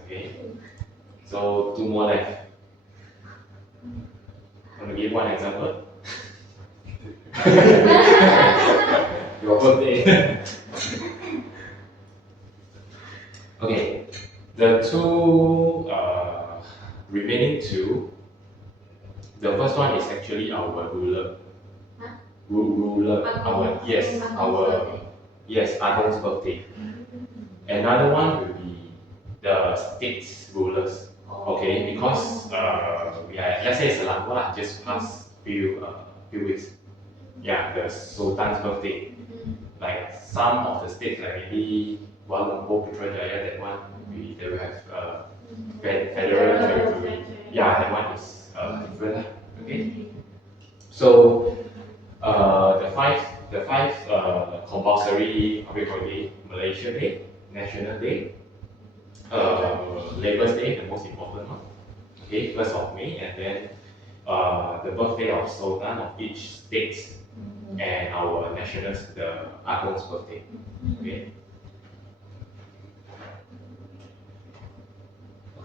Okay, so two more left. Want to give one example? Your birthday. Okay, the two remaining two. The first one is actually our ruler. Huh? Ruler. Our yes, our yes, Adam's birthday. Another one will be the state's rulers. Okay, because we are, let's say Selangor lah, just past few weeks. Yeah, the Sultan's birthday. Like some of the states, like maybe Kuala Lumpur, Putrajaya, that one they will have federal territory. Yeah, that one is different lah. Okay. So the five compulsory public holiday: Malaysia Day, National Day, Labour Day, the most important one. Okay, 1st of May, and then the birthday of Sultan of each state, and our nationals, the Agong's birthday. Okay.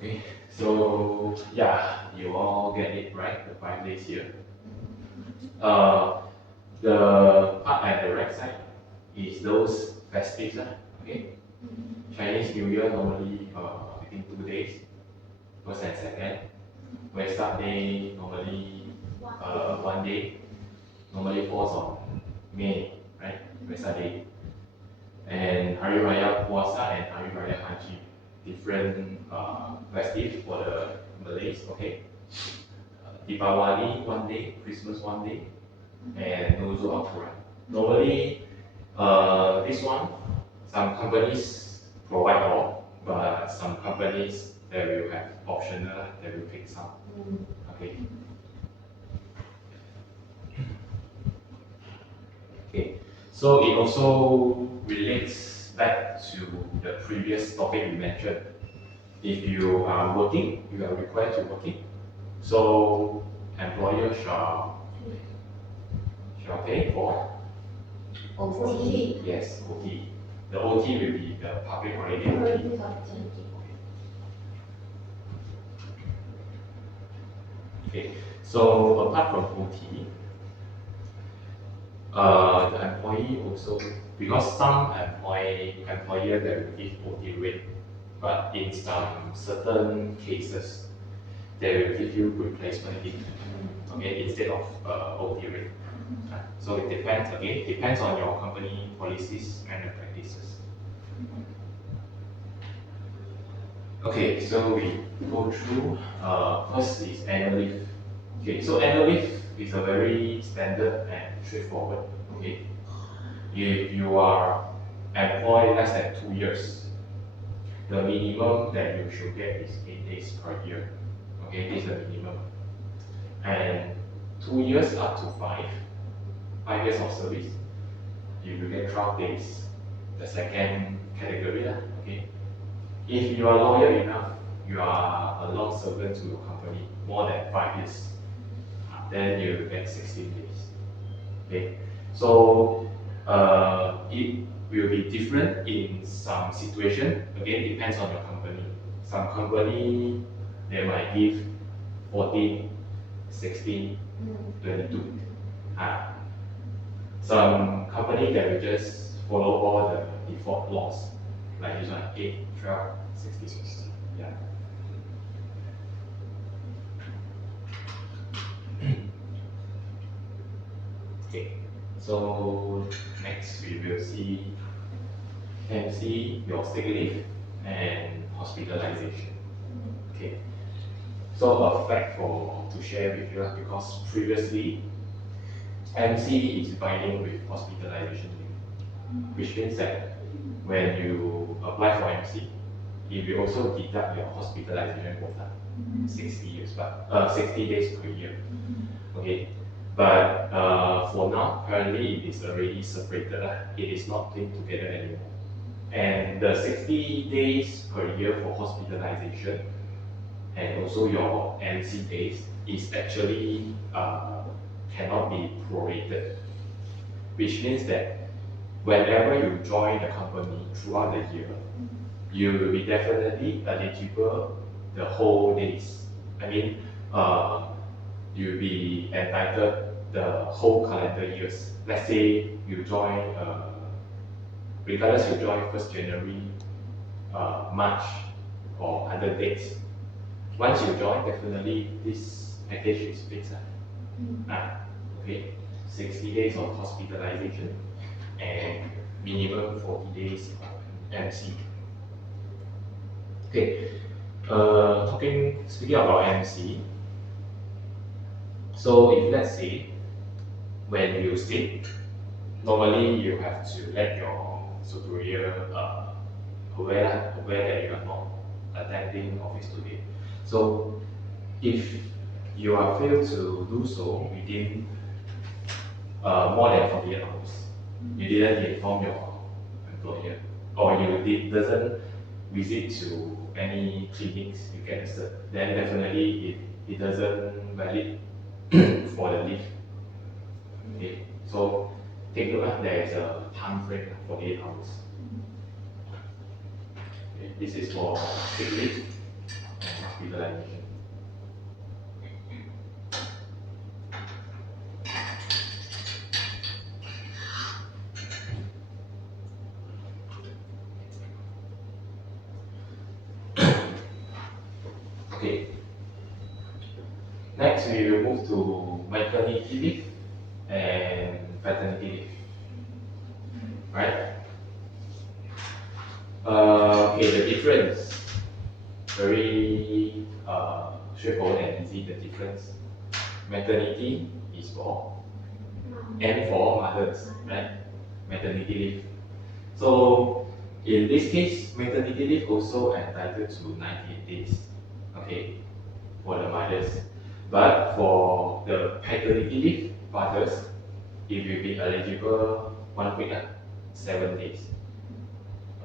Okay, so yeah, you all get it right, the 5 days here. The part at the right side is those festives, okay? Chinese New Year normally, I think 2 days, 1st and 2nd. Wesak Day normally 1 day, normally falls on May, right? Wesak Day. And Hari Raya Puasa and Hari Raya Haji, different festive for the Malays, okay? Deepawali 1 day, Christmas 1 day, and Nurul Al-Quran. Normally, this one, some companies provide all, but some companies they will have optional, they will pick some. Okay. Okay. So it also relates back to the previous topic we mentioned. If you are working, you are required to working. So employer shall pay for OT. yes, OT. The OT will be the public holiday OT. Okay. So apart from OT, the employee also, because some employer they will give OT rate, but in some certain cases they will give you replacement leave, okay, instead of OT rate. So it depends on your company policies and the practices. Okay, so we go through. First is annual leave. Okay, so annual leave is a very standard and straightforward. Okay, if you are employed less than 2 years, the minimum that you should get is 8 days per year. Okay, this is the minimum. And 2 years up to 5 years of service, you will get 12 days. The second category, okay. If you are loyal enough, you are a long servant to your company, more than 5 years, then you will get 16 days. Okay, so it will be different in some situation. Again, depends on your company. Some company they might give 14, 16, 22. Some company that will just follow all the default laws, like this one, 8, 12, 16. Yeah. Okay, so next we will see MC, your sick leave, and hospitalization. Okay, so a fact to share with you, because previously MC is binding with hospitalization leave, which means that when you apply for MC, it will also deduct your hospitalization quota, 60 days per year. Okay, but for now, currently it is already separated. It is not linked together anymore. And the 60 days per year for hospitalization and also your MC days is actually cannot be prorated, which means that whenever you join the company throughout the year, you will be definitely eligible the whole days. I mean, you'll be entitled the whole calendar years. Let's say you join, regardless you join 1st January, March, or other dates. Once you join, definitely this package is fixed. Okay, 60 days of hospitalization and minimum 40 days of MC. Okay, speaking about MC, so if let's say when you sleep, normally you have to let your superior aware that you are not attending office today. So if you are failed to do so within more than 48 hours, you didn't inform your employer, or you doesn't visit to any clinics you can serve, then definitely it doesn't valid for the leave. Okay, so take note there is a time frame for 48 hours. Okay, this is for sick leave and hospitalization. Okay. Next, we will move to maternity leave and paternity leave. Right? Okay, the difference. Very straightforward and easy. The difference. Maternity is for and for mothers, right? Maternity leave. So in this case, maternity leave also entitled to 98 days. Okay, for the mothers. But for the paternity leave, fathers, it will be eligible 1 week, 7 days.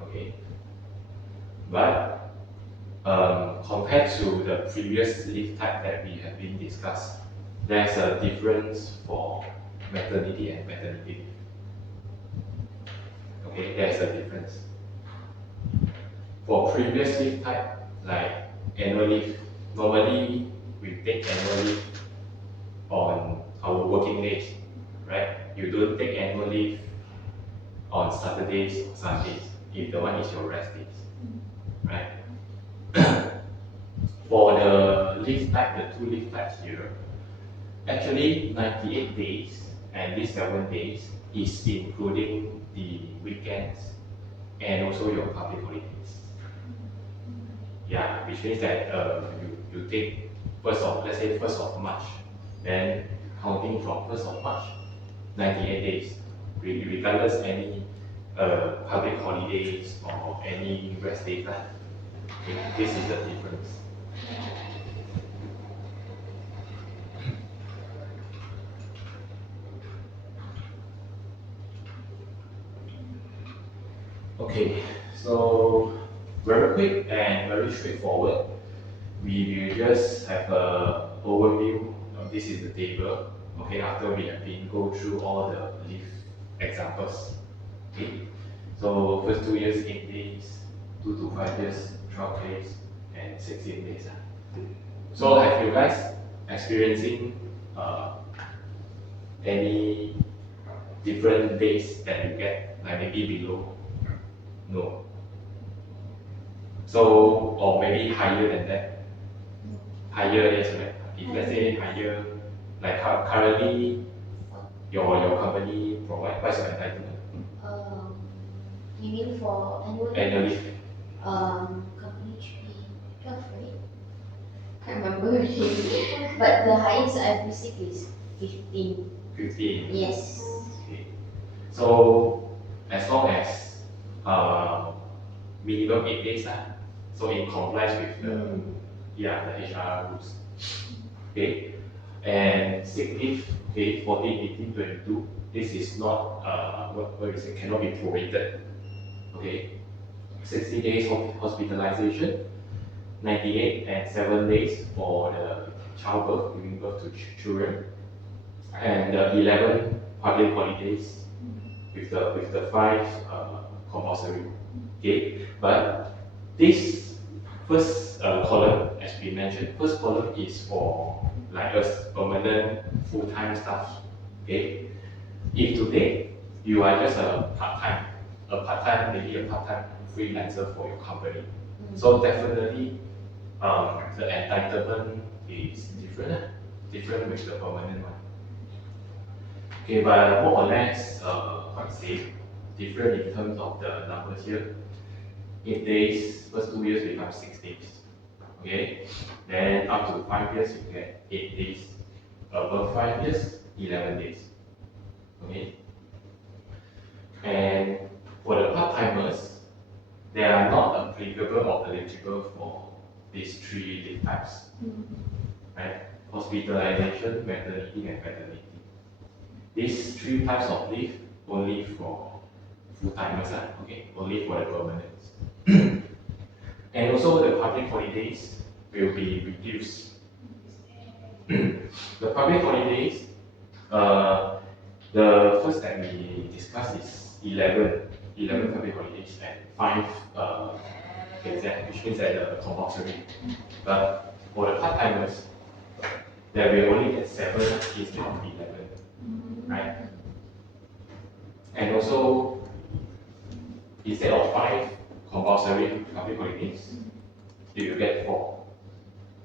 Okay. But compared to the previous leave type that we have been discussed, there's a difference for maternity and paternity leave. Okay, there's a difference. For previous leave type, like annual leave, normally we take annual leave on our working days, right? You don't take annual leave on Saturdays or Sundays if the one is your rest days, right? For the leave type, the 2 leave types here, actually 98 days and these 7 days is including the weekends and also your public holidays. Yeah, which means that you take let's say 1st of March, then counting from 1st of March, 98 days, regardless any public holidays or any rest day. This is the difference. Okay, so very quick and very straightforward. We will just have an overview. This is the table. Okay, after we have been go through all the leave examples. Okay, so first 2 years 8 days, 2 to 5 years 12 days, and 16 days. So have you guys experiencing any different days that you get, like maybe below? No. So, or maybe higher than that. Higher, yes, right? If let's say higher, like currently your company provide, what's your entitlement? You mean for annual leave? Annual leave. Company should be 12, right? Can't remember really. But the highest I've received is 15. 15. Yes. Okay. So as long as minimum 8 days, so it complies with the HR rules. Okay. And sick leave, okay, 14, 18, 22. This is not what is it? Cannot be prorated. Okay. 60 days of hospitalization, 98 and 7 days for the childbirth, giving birth to children, and 11 public holidays with the 5 compulsory. Okay, but this first column, as we mentioned, first column is for like us permanent full-time staff. Okay, if today you are just a part-time, maybe a part-time freelancer for your company, so definitely the entitlement is different with the permanent one. Okay, but more or less quite same, different in terms of the numbers here. 8 days, first 2 years we have 6 days. Okay, then up to 5 years you get 8 days. Above 5 years, 11 days. Okay, and for the part-timers, they are not applicable or eligible for these 3 leave types. Right? Hospitalization, maternity, and paternity. These 3 types of leave only for full-timers, okay? Only for the permanents. And also the public holidays will be reduced. The public holidays, the first that we discussed is 11 public holidays and 5 gazette, which means that the compulsory. But for the part-timers, there will only get 7 instead of 11, right? And also, instead of 5 compulsory public holidays, you will get 4.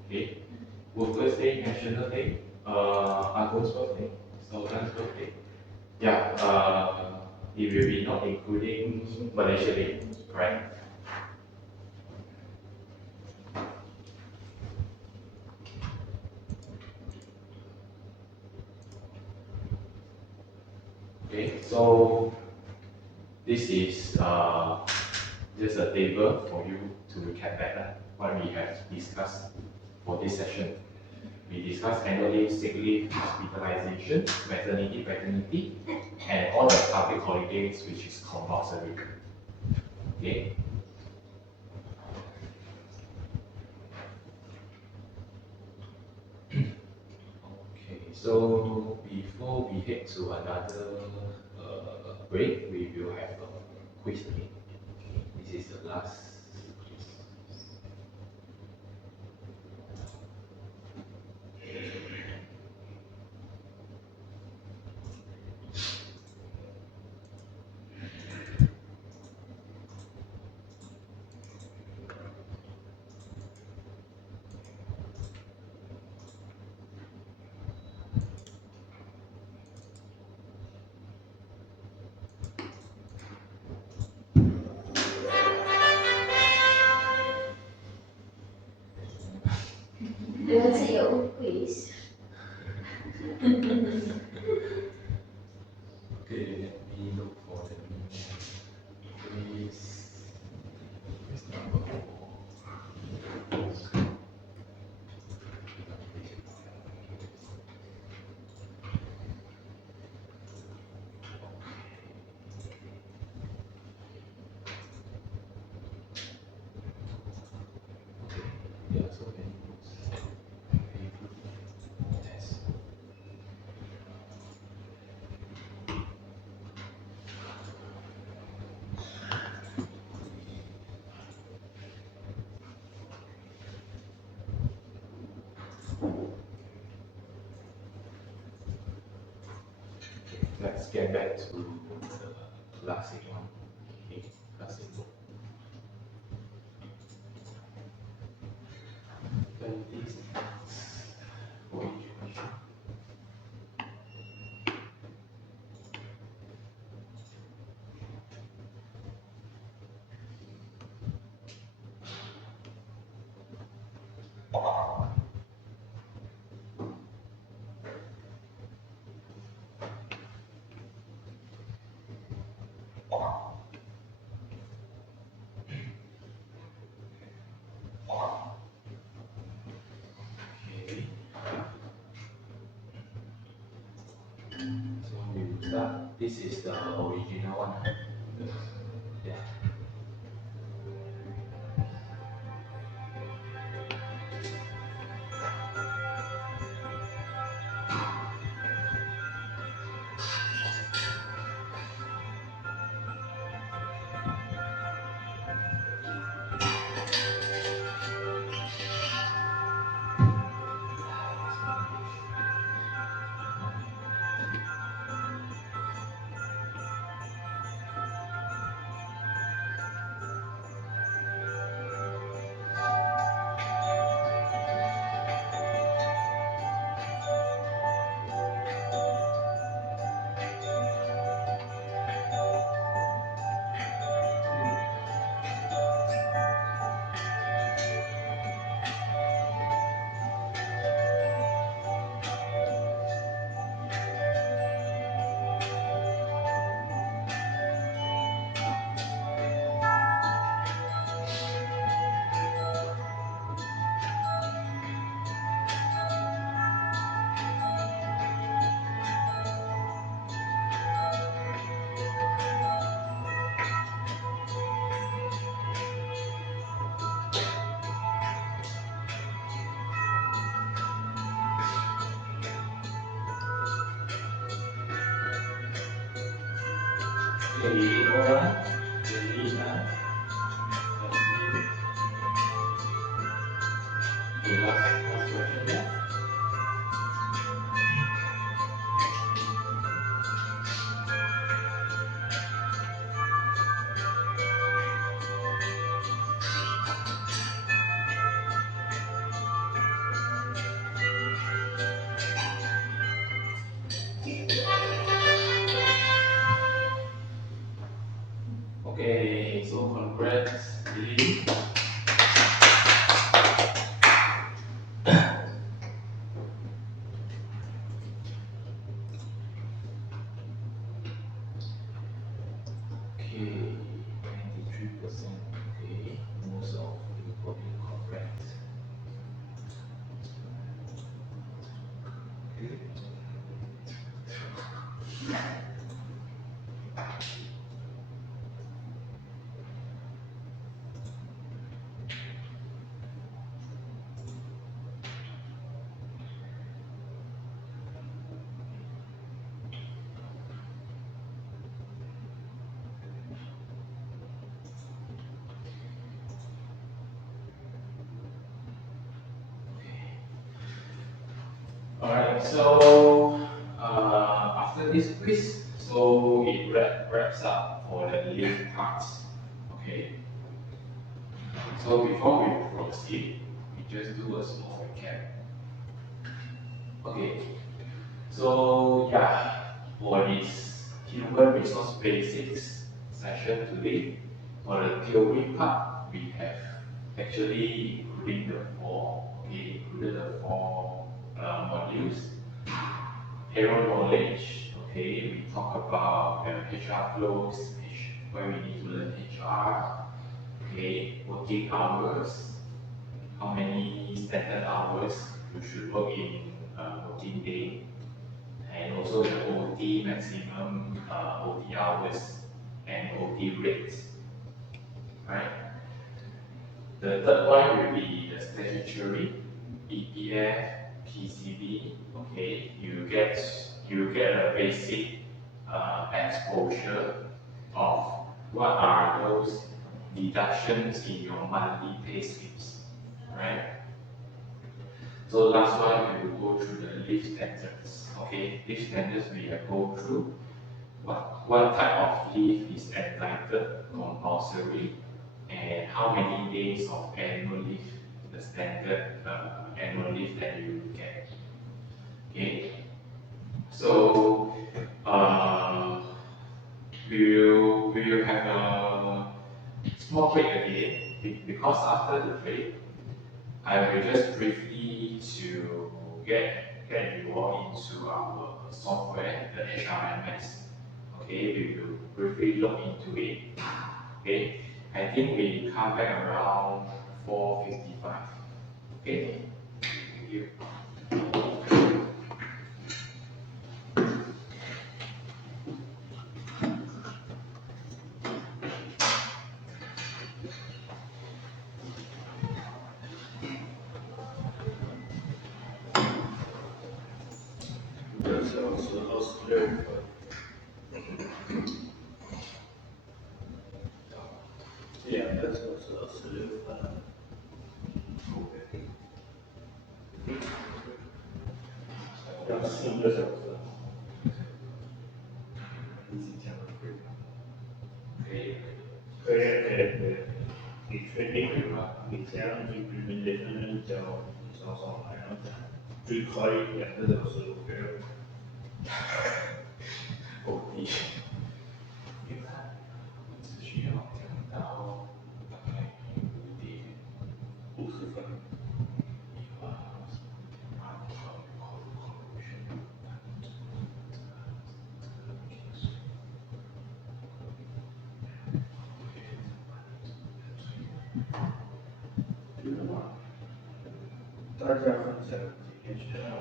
Okay? Workers' Day, National Day, Agun's birthday, Sultan's birthday. Yeah, it will be not including Malaysia Day, right? Okay, so this is just a table for you to recap back what we have discussed for this session. We discussed annual leave, sick leave, hospitalization, maternity, paternity, and all the public holidays which is compulsory. Okay. Okay, so before we head to another break, we will have a quiz again. This is the last quiz. You answer your own quiz. Okay, let me look for the quiz. Quiz number 4. There are so many books. Test. Let's get back to the classic one. Okay, classic book. 20 for each question. Okay. So we will start. This is the original one. Yeah. Okay, Nora, Jelena, the last question, yeah? Okay, so congrats, Lily. Okay, 93%. Okay, most of you got it correct. Okay. Alright, so after this quiz, so it wraps up for the leave parts. Okay. So before we proceed, we just do a small recap. Okay. So yeah, for this human resource basics session today, for the theory part, we have actually included the four modules. Payroll knowledge, okay, we talk about HR flows, where we need to learn HR, okay, working hours, how many standard hours you should work in working day, and also the OT maximum OT hours and OT rates, right? The third one will be the statutory, EPF, PCB. Okay, you get a basic exposure of what are those deductions in your monthly pay slips, right? So last one we will go through the leave standards. Okay, leave standards we have go through what type of leave is entitled compulsory and how many days of annual leave, the standard annual leave that you get. Okay, so we will have a small break again because after the break, I will just briefly to get you all into our software, the HRMS. Okay, we will briefly look into it. Okay, I think we come back around 4:55. Okay, thank you. 2小时26分。2个小时26分。要4个小时。可以。可以。你确定吗？你这样 implementation 交上来，然后最快2个小时，OK。OT，因为它只需要讲到大概5点50分。大家分享今天学到的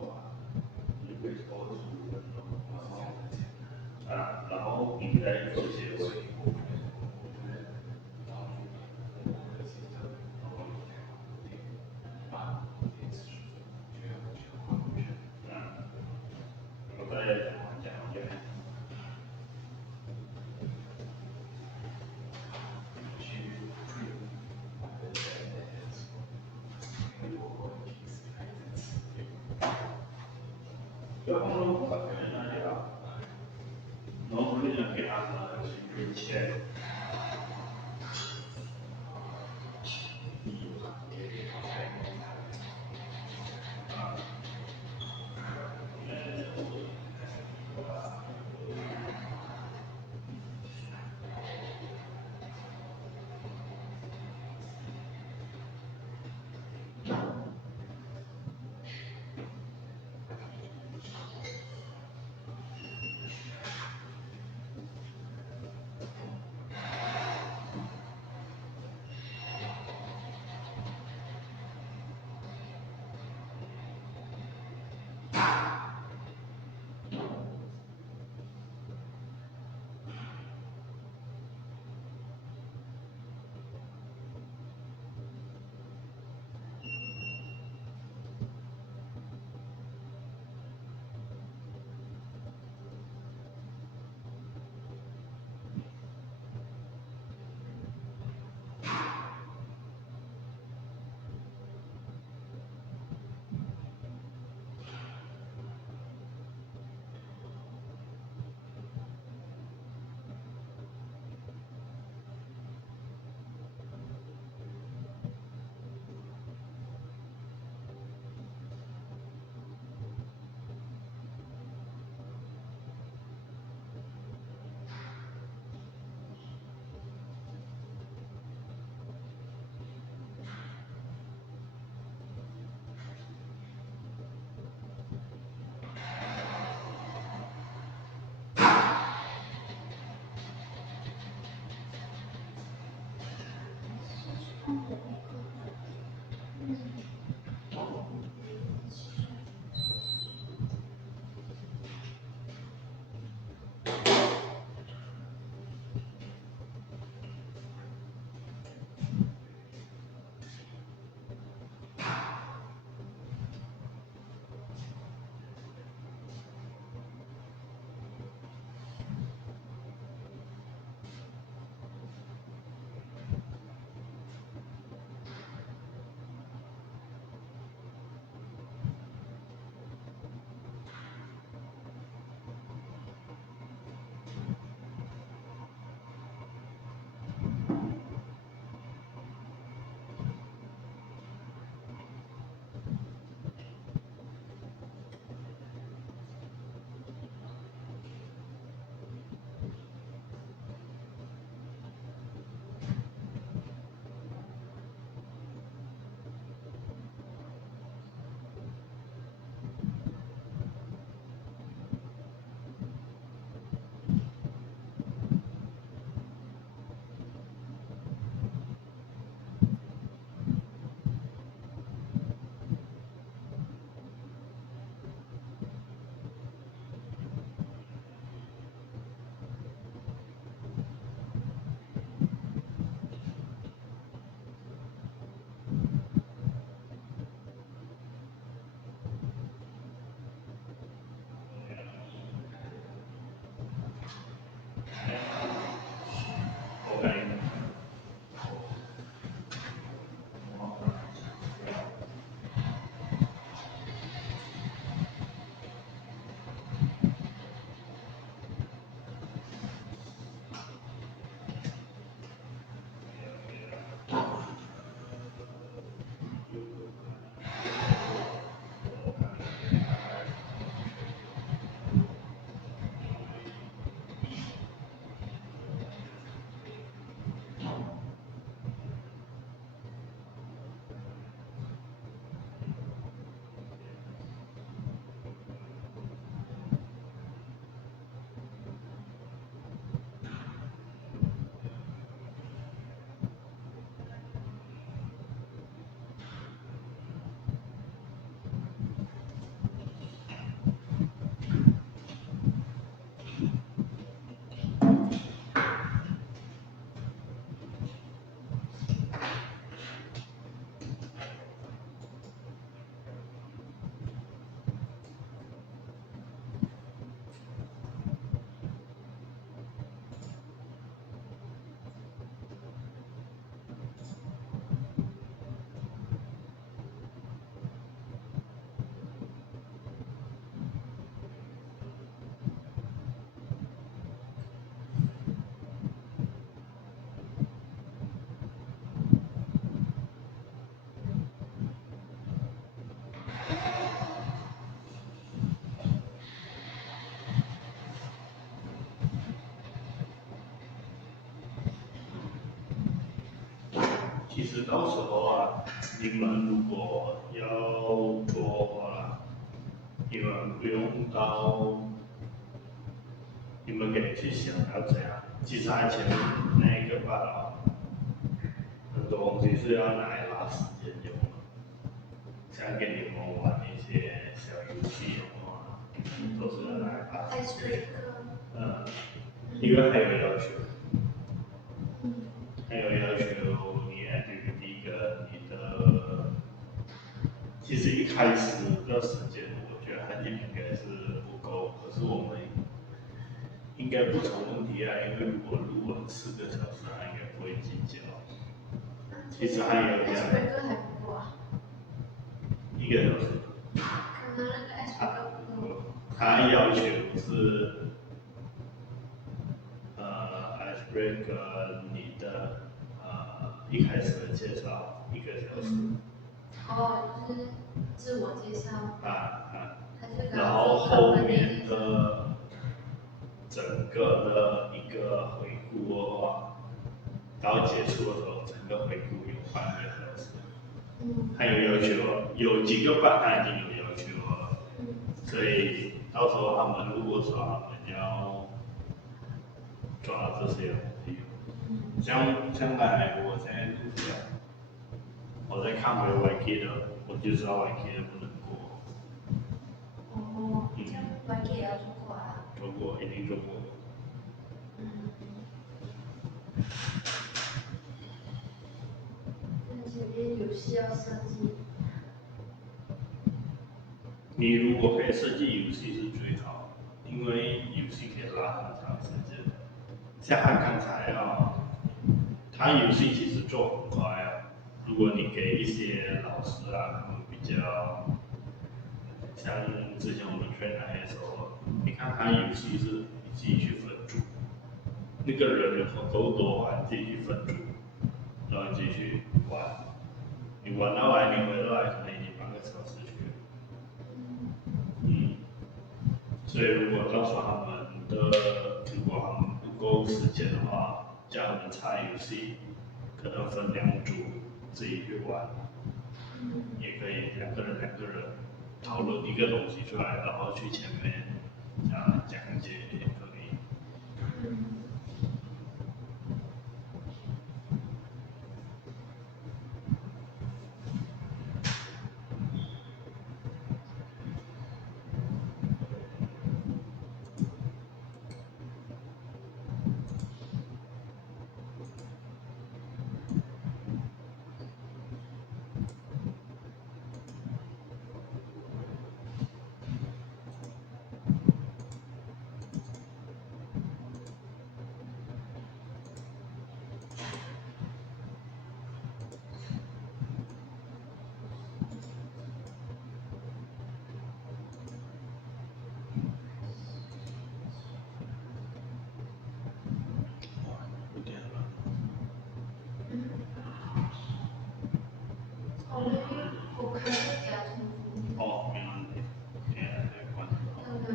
话，你会抽15分钟，然后应该做结尾。我大家讲完。No, we didn't get out of the chair. 实到时候啊，你们如果要做的话，你们不用到，你们可以去想要怎样。其实还前面那个吧啊，很多东西是要拿来拉时间用的，像给你们玩一些小游戏的话，都是要拿来拉时间。一个还有要求。还有要求你 activity 跟你的，其实一开始的时间，我觉得他应该是不够，可是我们应该不成问题啊，因为如果录完4个小时，他应该不会计较。其实还有这样，还不够啊1个小时，可能那个 X 不够。他要求是，ice break 你的一开始的介绍1个小时。就是自我介绍。然后后面的整个的一个回顾的话，到结束的时候，整个回顾有半个小时。还有要求，有几个班他已经有要求了，所以到时候他们如果说他们要抓这些东西，像刚才我在录的，我在看回 YK 的，我就知道 YK 的不能过。这样 YK 也要做过啊？做过，一定做过。前面游戏要设计。你如果可以设计游戏是最好，因为游戏可以拉很长时间。像他刚才啊，他游戏其实做很快啊。如果你给一些老师啊，他们比较，像之前我们 train 来的时候，你看他游戏是你自己去分组，那个人够多啊，你自己去分组，然后你自己去玩，你玩到来你回来可能已经半个小时去了。所以如果到时候他们如果他们不够时间的话，叫他们插游戏，可能分2组自己去玩，也可以2个人讨论一个东西出来，然后去前面讲解也可以。我可以给他重复。哦，没问题，现在在关。刚刚。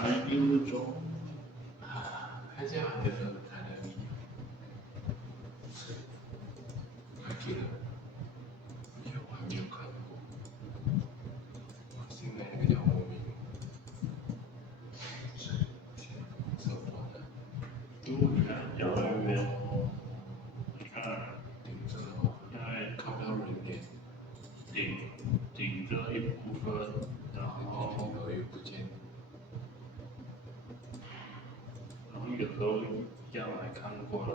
还有种看一下他的video，还记得？我还没有看过。现在那个叫后面，什么的？你看要来没有？你看顶着哦，因为看不到人脸，顶着一部分，然后顶着又不见。有时候要来看过来。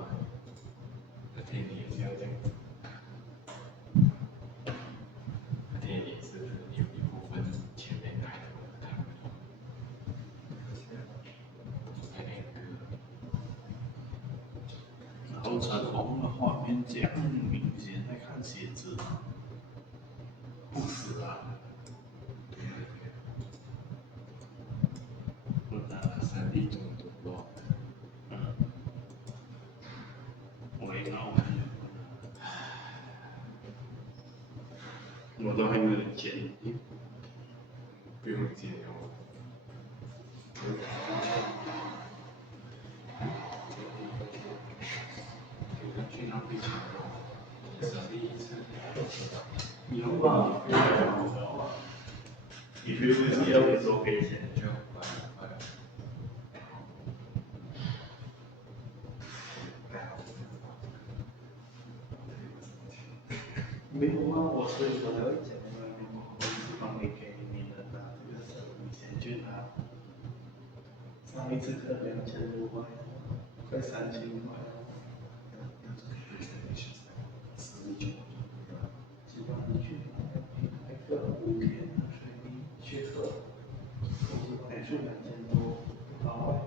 那天你也是要这样。那天也是有一部分前面开头的看不到。然后彩虹的画面这样明显在看写字，不是啊。不然3D 中毒咯。我也搞我都还没有剪，不用剪哦。去那边抢咯，3D 有吧？你别问要不做给钱就。没有啊，所以我才会讲我是帮你给你的拿这个时候你先去拿。上一次课2600块，快3000块了。希望你去拿一个5天的水泥学课，美术2000多，8万。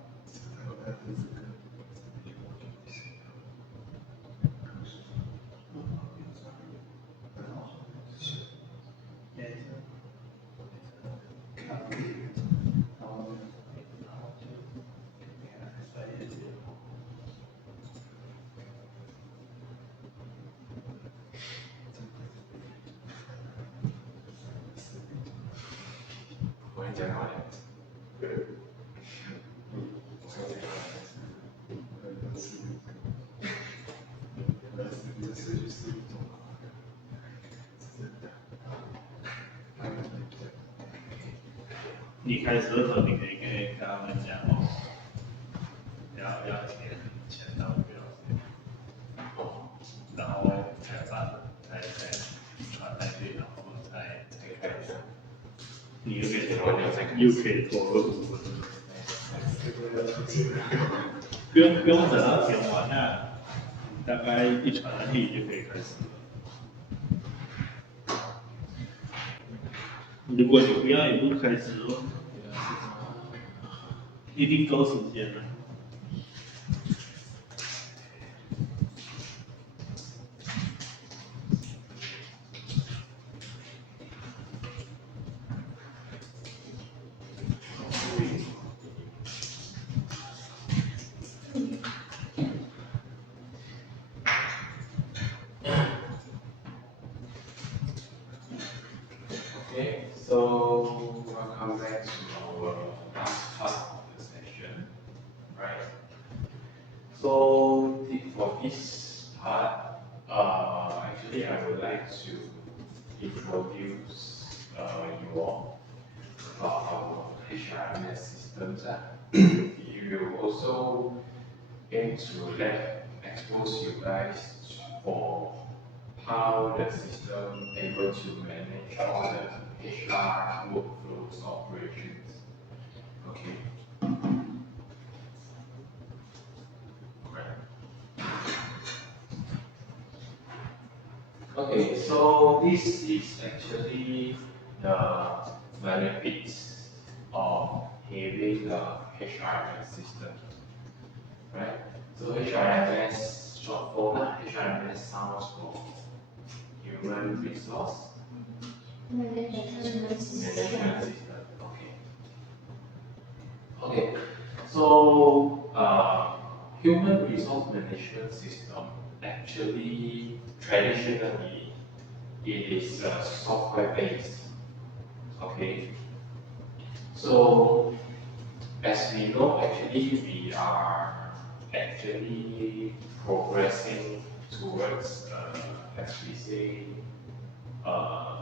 我跟你讲好了。你开始的时候，你可以跟他们讲哦，要钱到不要钱，然后才传上去，然后才开始。你又可以拖2分钟。不用等到填完啊，大概一传上去就可以开始了。如果你不要也不开始哦，一定够时间的。Okay, so welcome back to our last part of the session, right? So for this part, actually I would like to introduce you all about our HRMS systems. We will also aim to expose you guys for how the system able to manage all the HR workflows operations. Okay. Okay, so this is actually the benefits of having the HRMS system, right? So HRMS short form, HRMS stands for Human Resource Management System. Okay. So Human Resource Management System actually traditionally it is software based. Okay. So as we know, actually, we are actually progressing towards, as we say,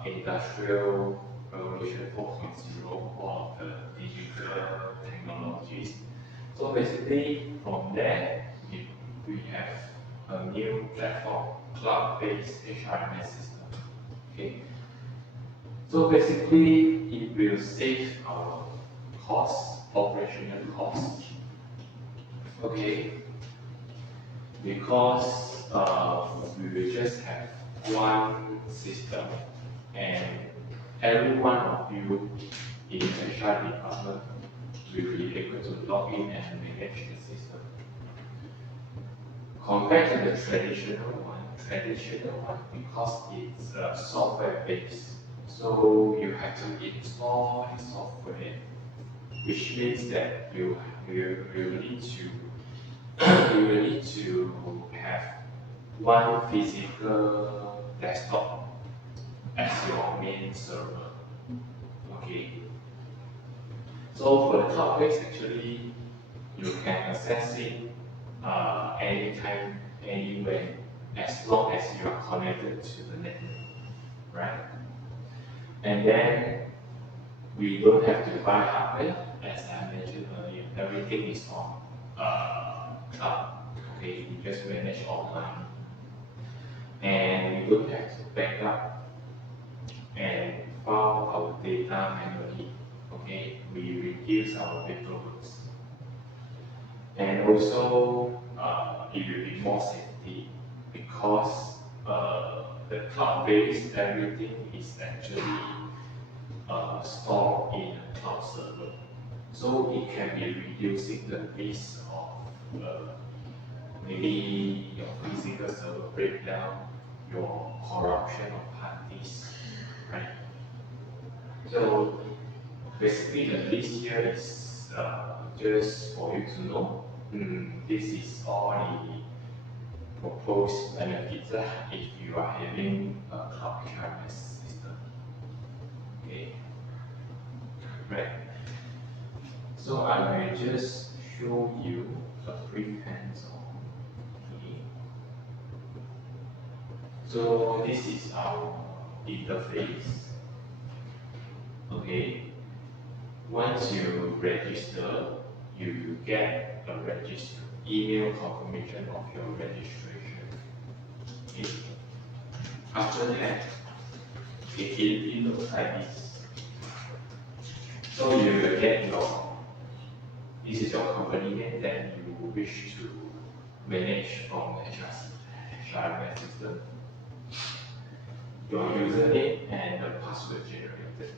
industrial revolution 4.0 or the digital technologies. So basically, from there, we have a new platform, cloud-based HRMS system. Okay. So basically, it will save our costs, operational costs. Okay. Because we will just have one system, and every one of you in the HR department will be able to log in and manage the system. Compared to the traditional one because it's software based, so you have to install the software, which means that you need to you will need to have one physical desktop as your main server. Okay. So for the cloud base, actually, you can access it anytime, anywhere, as long as you are connected to the network, right? And then we don't have to buy hardware, as I mentioned earlier. Everything is on cloud. Okay, we just manage online, and we don't have to back up and file our data manually. Okay, we reduce our paperwork, and also it will be more safety because the cloud-based everything is actually stored in a cloud server, so it can be reducing the risk of maybe your physical server breakdown, your corruption of parties, right? So basically, the list here is just for you to know. This is all the proposed benefits if you are having a cloud HRMS system. Okay, right. So I will just show you a brief hands-on. Okay. So this is our interface. Okay. Once you register, you get a email confirmation of your registration. Okay. After that, it looks like this. So you will get this is your company name that you wish to manage from the HRMS system. Your username and the password generated.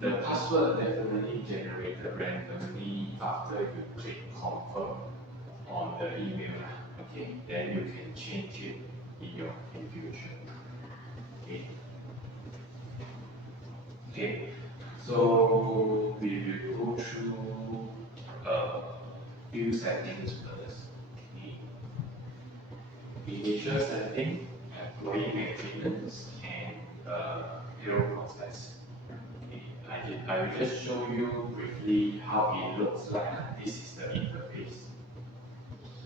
The password definitely generated randomly after you click confirm on the email. Okay, then you can change it in future. Okay. Okay. So we will go through a few settings first. Okay. Initial setting, employee maintenance, and payroll process. I will just show you briefly how it looks like. This is the interface.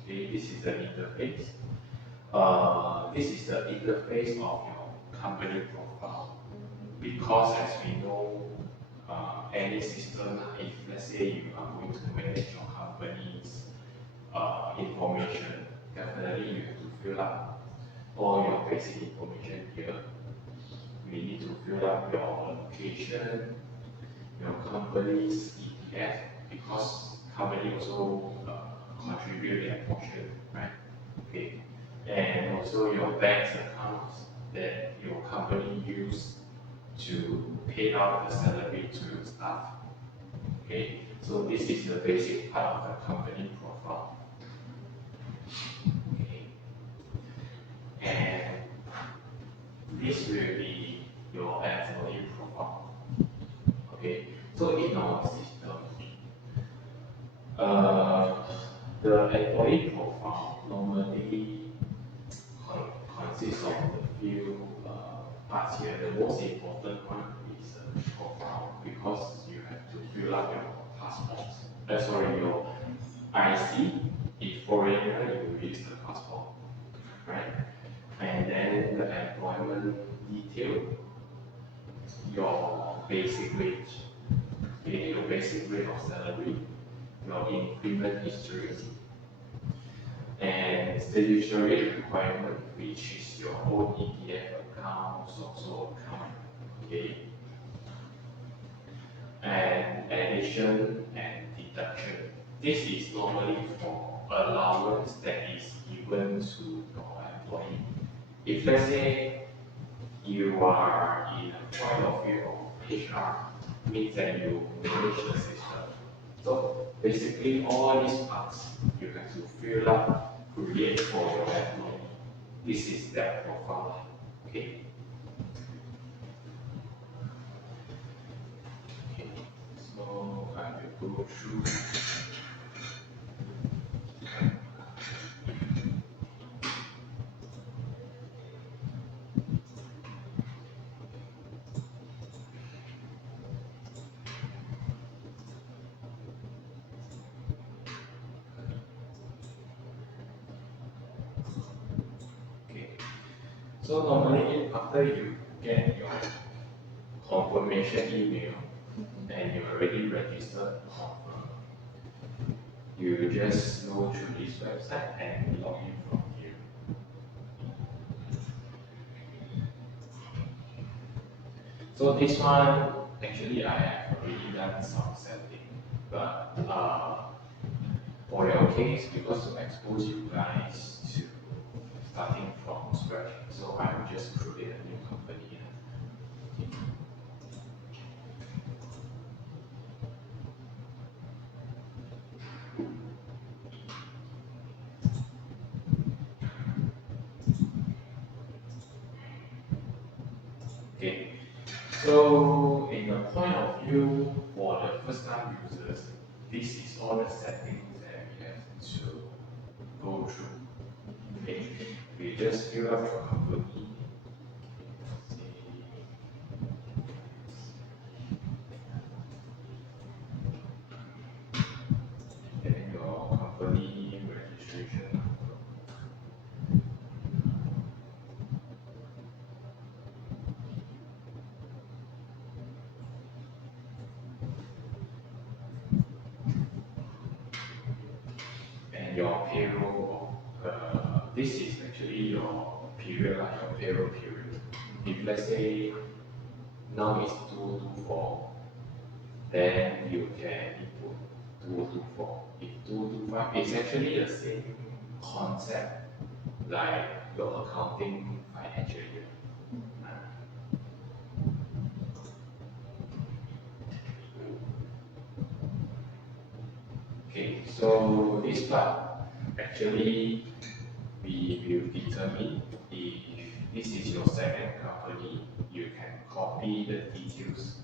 Okay, this is the interface. This is the interface of your company profile. Because as we know, any system, if let's say you are going to manage your company's information, definitely you have to fill up all your basic information here. We need to fill up your location, your company's ETF, because company also contribute their portion, right? Okay, and also your bank accounts that your company use to pay out the salary to your staff. Okay, so this is the basic part of the company profile. Okay, and this will be your employee profile. Okay, so in our system, the employee profile normally consists of a few parts here. The most important one is profile because you have to fill up your passports, sorry, your IC. If foreigner, you use the passport, right? And then the employment detail, your basic wage, okay, your basic rate of salary, your increment history, and statutory requirement, which is your own ETF account, social account, okay, and addition and deduction. This is normally for allowance that is given to your employee. If let's say you are in a point of view of HR, means that you manage the system. So basically all these parts you have to fill up, create for your employee. This is their profile. Okay. Okay. So I will go through. Okay. So normally after you get your confirmation email and you already registered, you just go to this website and log in from here. So this one, actually I have already done some setting, but for your case, because to expose you guys to starting from scratch, so I will just create a new company. Okay, so in the point of view for the first time users, this is all the settings that we have to go through. Okay, we just fill up your company. And then your company registration number. And your payroll, this is actually your period, like your payroll period. If let's say now it's 224, then you can input 224. If 225, it's actually the same concept like your accounting financial year. Okay, so this part actually we will determine if this is your second company, you can copy the details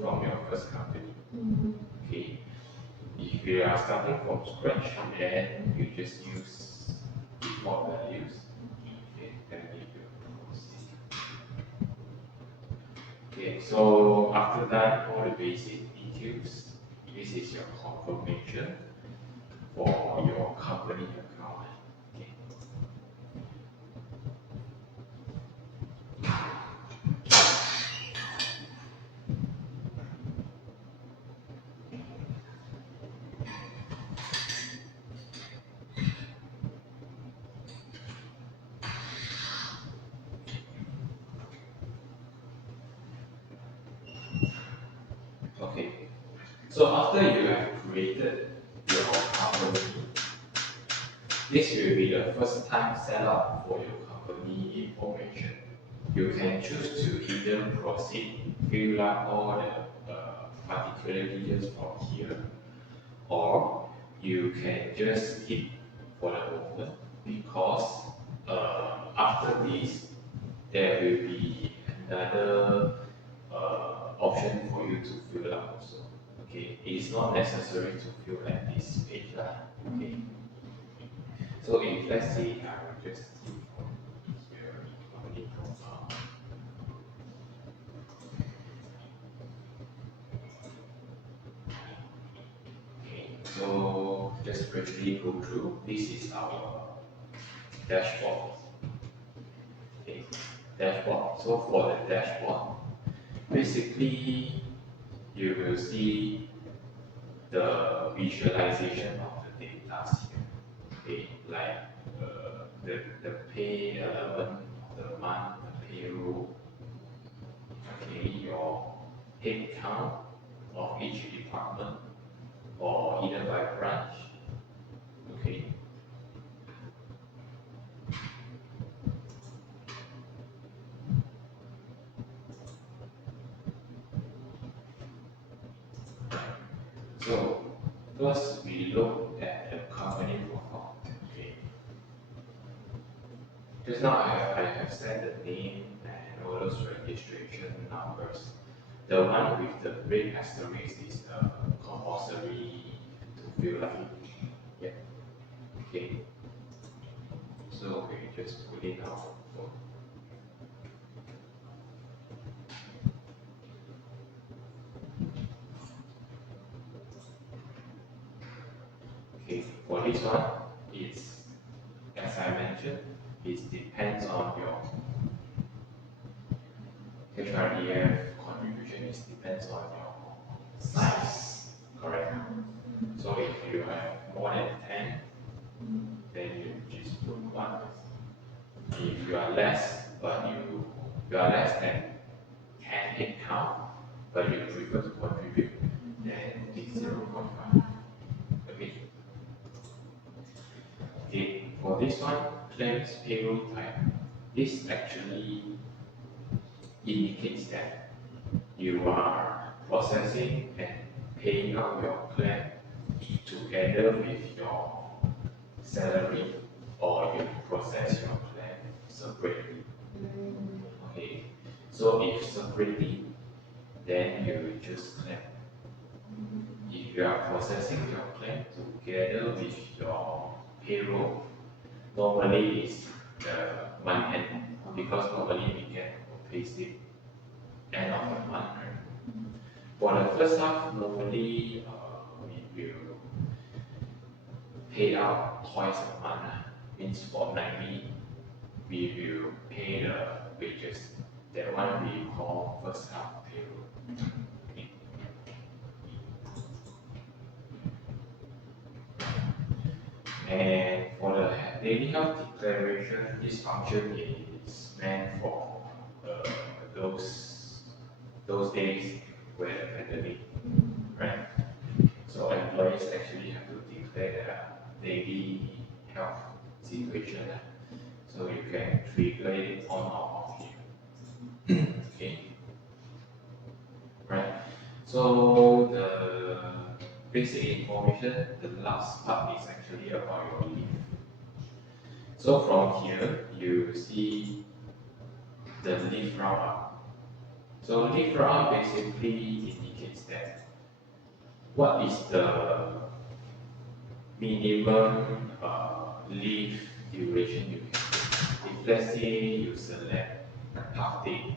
from your first company. Okay, if you are starting from scratch, then you just use default values. Okay, then we will proceed. Okay, so after that, all the basic details. This is your confirmation for your company account. Okay. Okay. So after you have created your company, this will be the first time setup for your company information. You can choose to either proceed, fill up all the particular details from here, or you can just skip for the moment because after this there will be another option for you to fill up also. Okay, it's not necessary to fill at this page. Okay. So if let's say I will just skip from here, company profile. Okay. just briefly go through. This is our dashboard. Okay, dashboard. So for the dashboard, basically you will see the visualization of the data here. Okay, like the pay element of the month, the payroll, okay, your head count of each department or either by branch. Okay. So first we look at the company profile. Okay. Just now I have set the name and all those registration numbers. The one with the red asterisk is compulsory to fill up. Yeah. Okay. So we just put in our phone. Okay, for this one, it's as I mentioned, it depends on your HRDF contribution. It depends on your size, correct? So if you have more than 10, then you just put 1. If you are less, but you are less than 10 head count, but you prefer to contribute, then it's 0.5. Okay. Okay, for this one, claims payroll type. This actually indicates that you are processing and paying out your claim together with your salary, or you process your claim separately. Okay, so if separately, then you will just claim. If you are processing your claim together with your payroll, normally it's the month end, because normally we get pay slip end of the month. Right? For the first half, normally we will pay out twice a month. Means fortnightly, we will pay the wages. That one we call first half payroll. Okay. And for the daily health declaration, this function is meant for those days where the pandemic, right? So employees actually have to declare their daily health situation. So you can trigger it on or off here. Okay. Right. So the basic information, the last part is actually about your leave. So from here, you see the leave roundup. So leave roundup basically indicates that what is the minimum leave duration you can take. If let's say you select half day,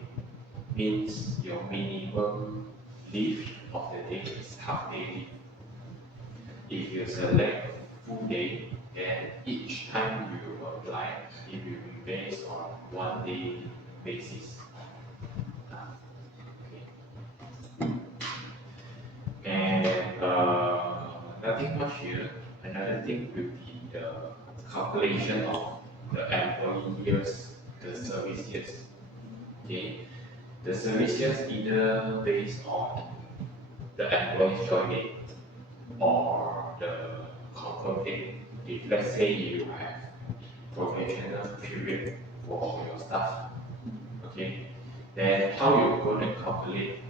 means your minimum leave of the day is half day leave. If you select full day, then each time you apply, it will be based on 1 day basis. Okay. And nothing much here. Another thing will be the calculation of the employee years, the service years. Okay. The service years either based on the employee's join date or the confirmed date. If let's say you have probational period for your staff, okay, then how you going to calculate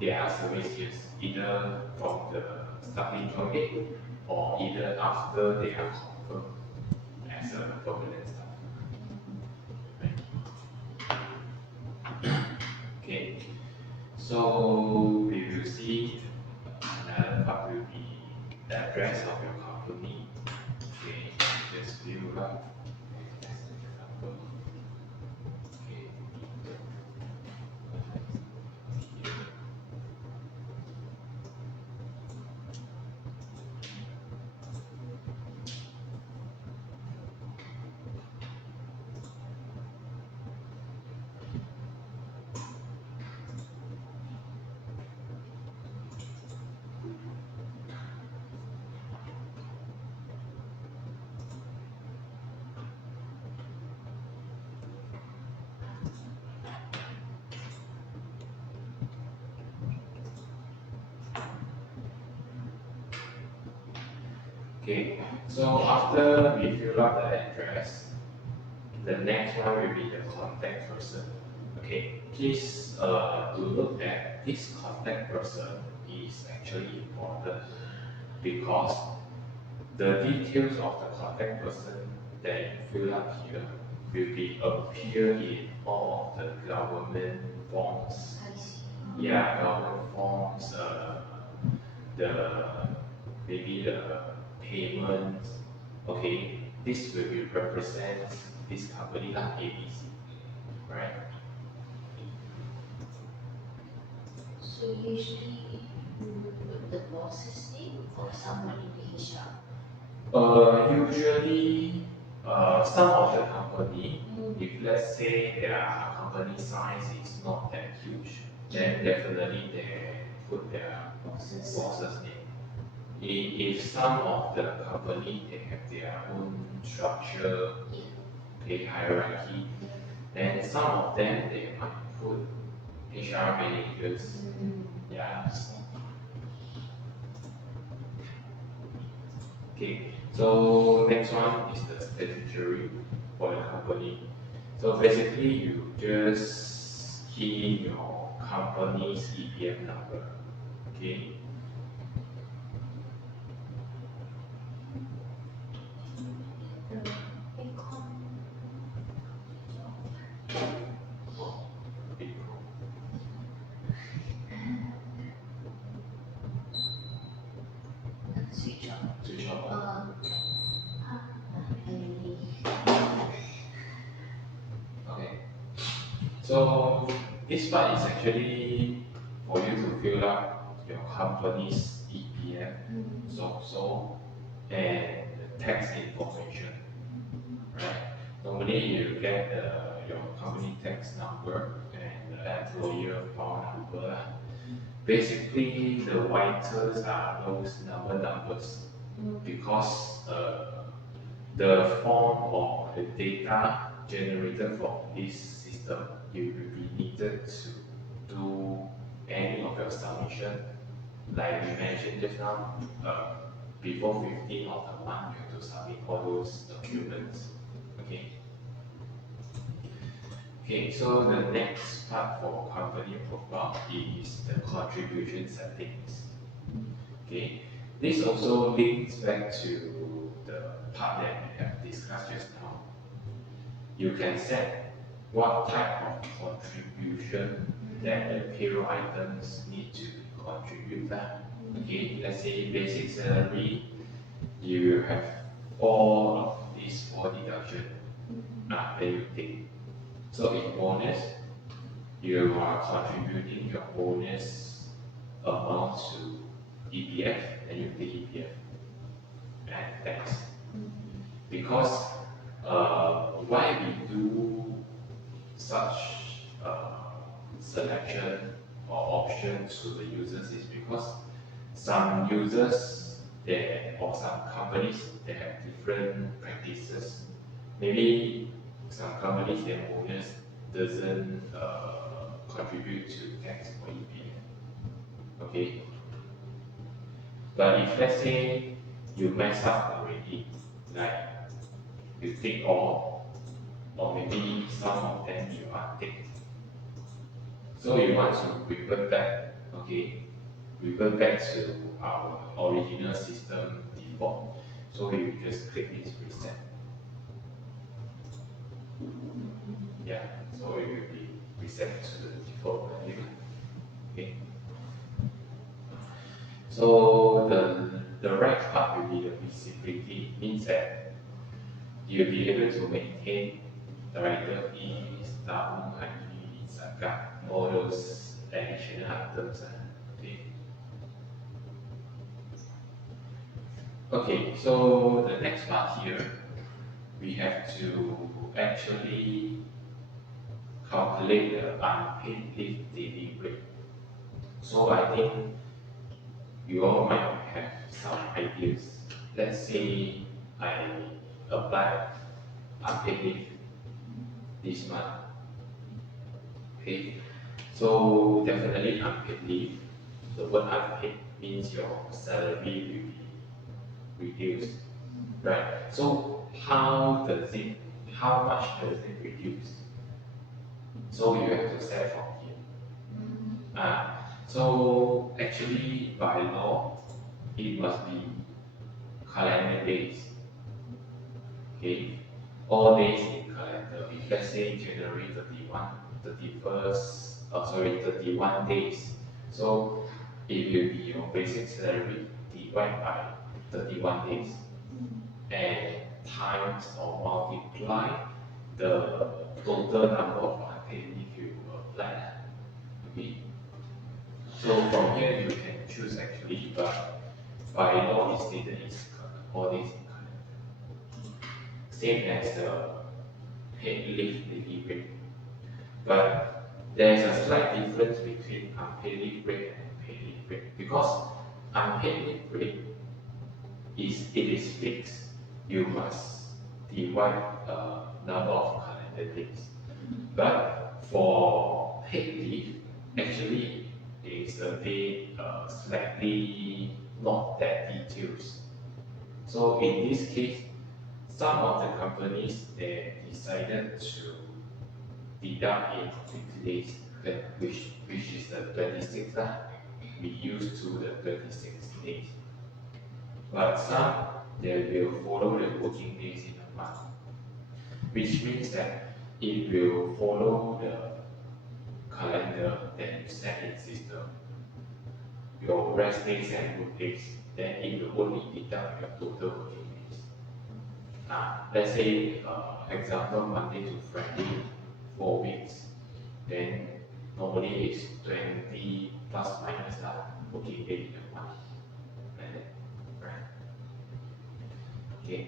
their service years, either from the starting join date or either after they are confirmed as a permanent staff. Okay, so we will see another part will be the address of your company. Okay, just view up as an example. Okay. Okay, so after we fill up the address, the next one will be the contact person. Okay, please do note that this contact person is actually important because the details of the contact person that you fill up here will be appear in all of the government forms. I see. Yeah, government forms, the maybe the payment. Okay, this will be represent this company like ABC, right? So usually you would put the boss's name or someone in the HR. Usually, some of the company, if let's say their company size is not that huge, then definitely they put their boss's name. If some of the company they have their own structure, okay, hierarchy, then some of them they might put HR managers. Yeah. Okay. So next one is the statutory for the company. So basically, you just key in your company's EPF number. Okay. Switch off. Switch off. Okay. So this part is actually for you to fill up your company's EPF, and the tax information, right? Normally you get your company tax number and the employer file number. Basically, the vitals are those numbers because the form or the data generated from this system, you will be needed to do any of your submission. Like we mentioned just now, before 15th of the month, you have to submit all those documents. Okay. Okay, so the next part for company profile is the contribution settings. Okay, this also links back to the part that we have discussed just now. You can set what type of contribution that the payroll items need to contribute. Okay, let's say basic salary, you have all of these 4 deductions that you take. So in bonus, you are contributing your bonus amount to EPF, and you take EPF and tax. Because why we do such selection or option to the users is because some users or some companies they have different practices. Maybe some companies their owners doesn't contribute to tax or EPF. Okay. But if let's say you mess up already, like you take all, or maybe some of them you untick. So you want to revert back, okay? Revert back to our original system default. So you just click this reset. Yeah, so it will be reset to the default value. Okay. So the right part will be the visibility, means that you'll be able to maintain director fees, staff ID, zakat, all those additional items. Okay. Okay, so the next part here, we have to actually calculate the unpaid leave daily rate. So I think you all might have some ideas. Let's say I apply unpaid leave this month. Okay, so definitely unpaid leave. The word unpaid means your salary will be reduced, right? So how much does it reduce? So you have to set from here. So actually by law, it must be calendar days. Okay, all days in calendar. If let's say January 31, 31 days. So it will be your basic salary divided by 31 days and times or multiply the total number of unpaid leave you apply. Okay. So from here you can choose actually, but by law it's stated is all days in calendar. Same as the paid leave daily rate. But there is a slight difference between unpaid leave rate and paid leave rate because unpaid leave rate is fixed. You must divide number of calendar days. But for paid leave, actually is a bit slightly not that detailed. So in this case, some of the companies they decided to deduct in 6 days, which is the 26th. We use to the 26 days. But some they will follow the working days in a month, which means that it will follow the calendar that you set in system, your rest days and work days, then it will only deduct your total working days. Let's say, example, Monday to Friday, 4 weeks, then normally it's 20 plus minus working day in a month, like that, right? Okay,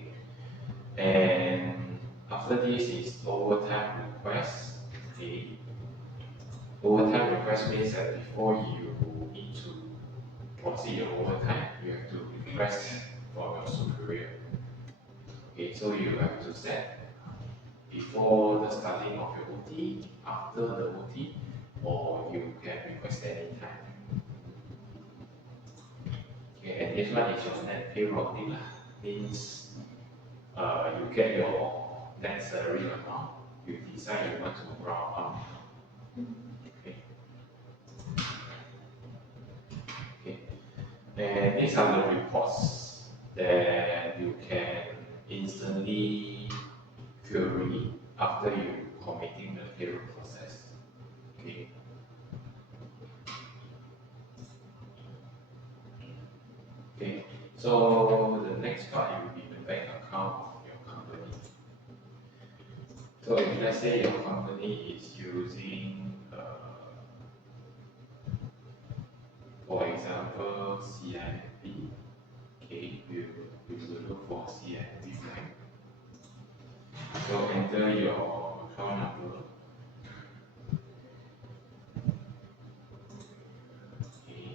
and after this is overtime request. Okay, overtime request means that before you need to proceed your overtime, you have to request from your superior. Okay, so you have to set before the starting of your OT, after the OT, or you can request anytime. Okay, and this one is your net payroll thing, means you get your net salary amount. You decide you want to round up. Okay. Okay. And these are the reports that you can instantly query after you completing the payroll process. Okay. Okay. So the next part will be the bank account of your company. So if let's say your company is using, for example, CIMB, okay, we will look for CIMB bank. So enter your account number. Okay.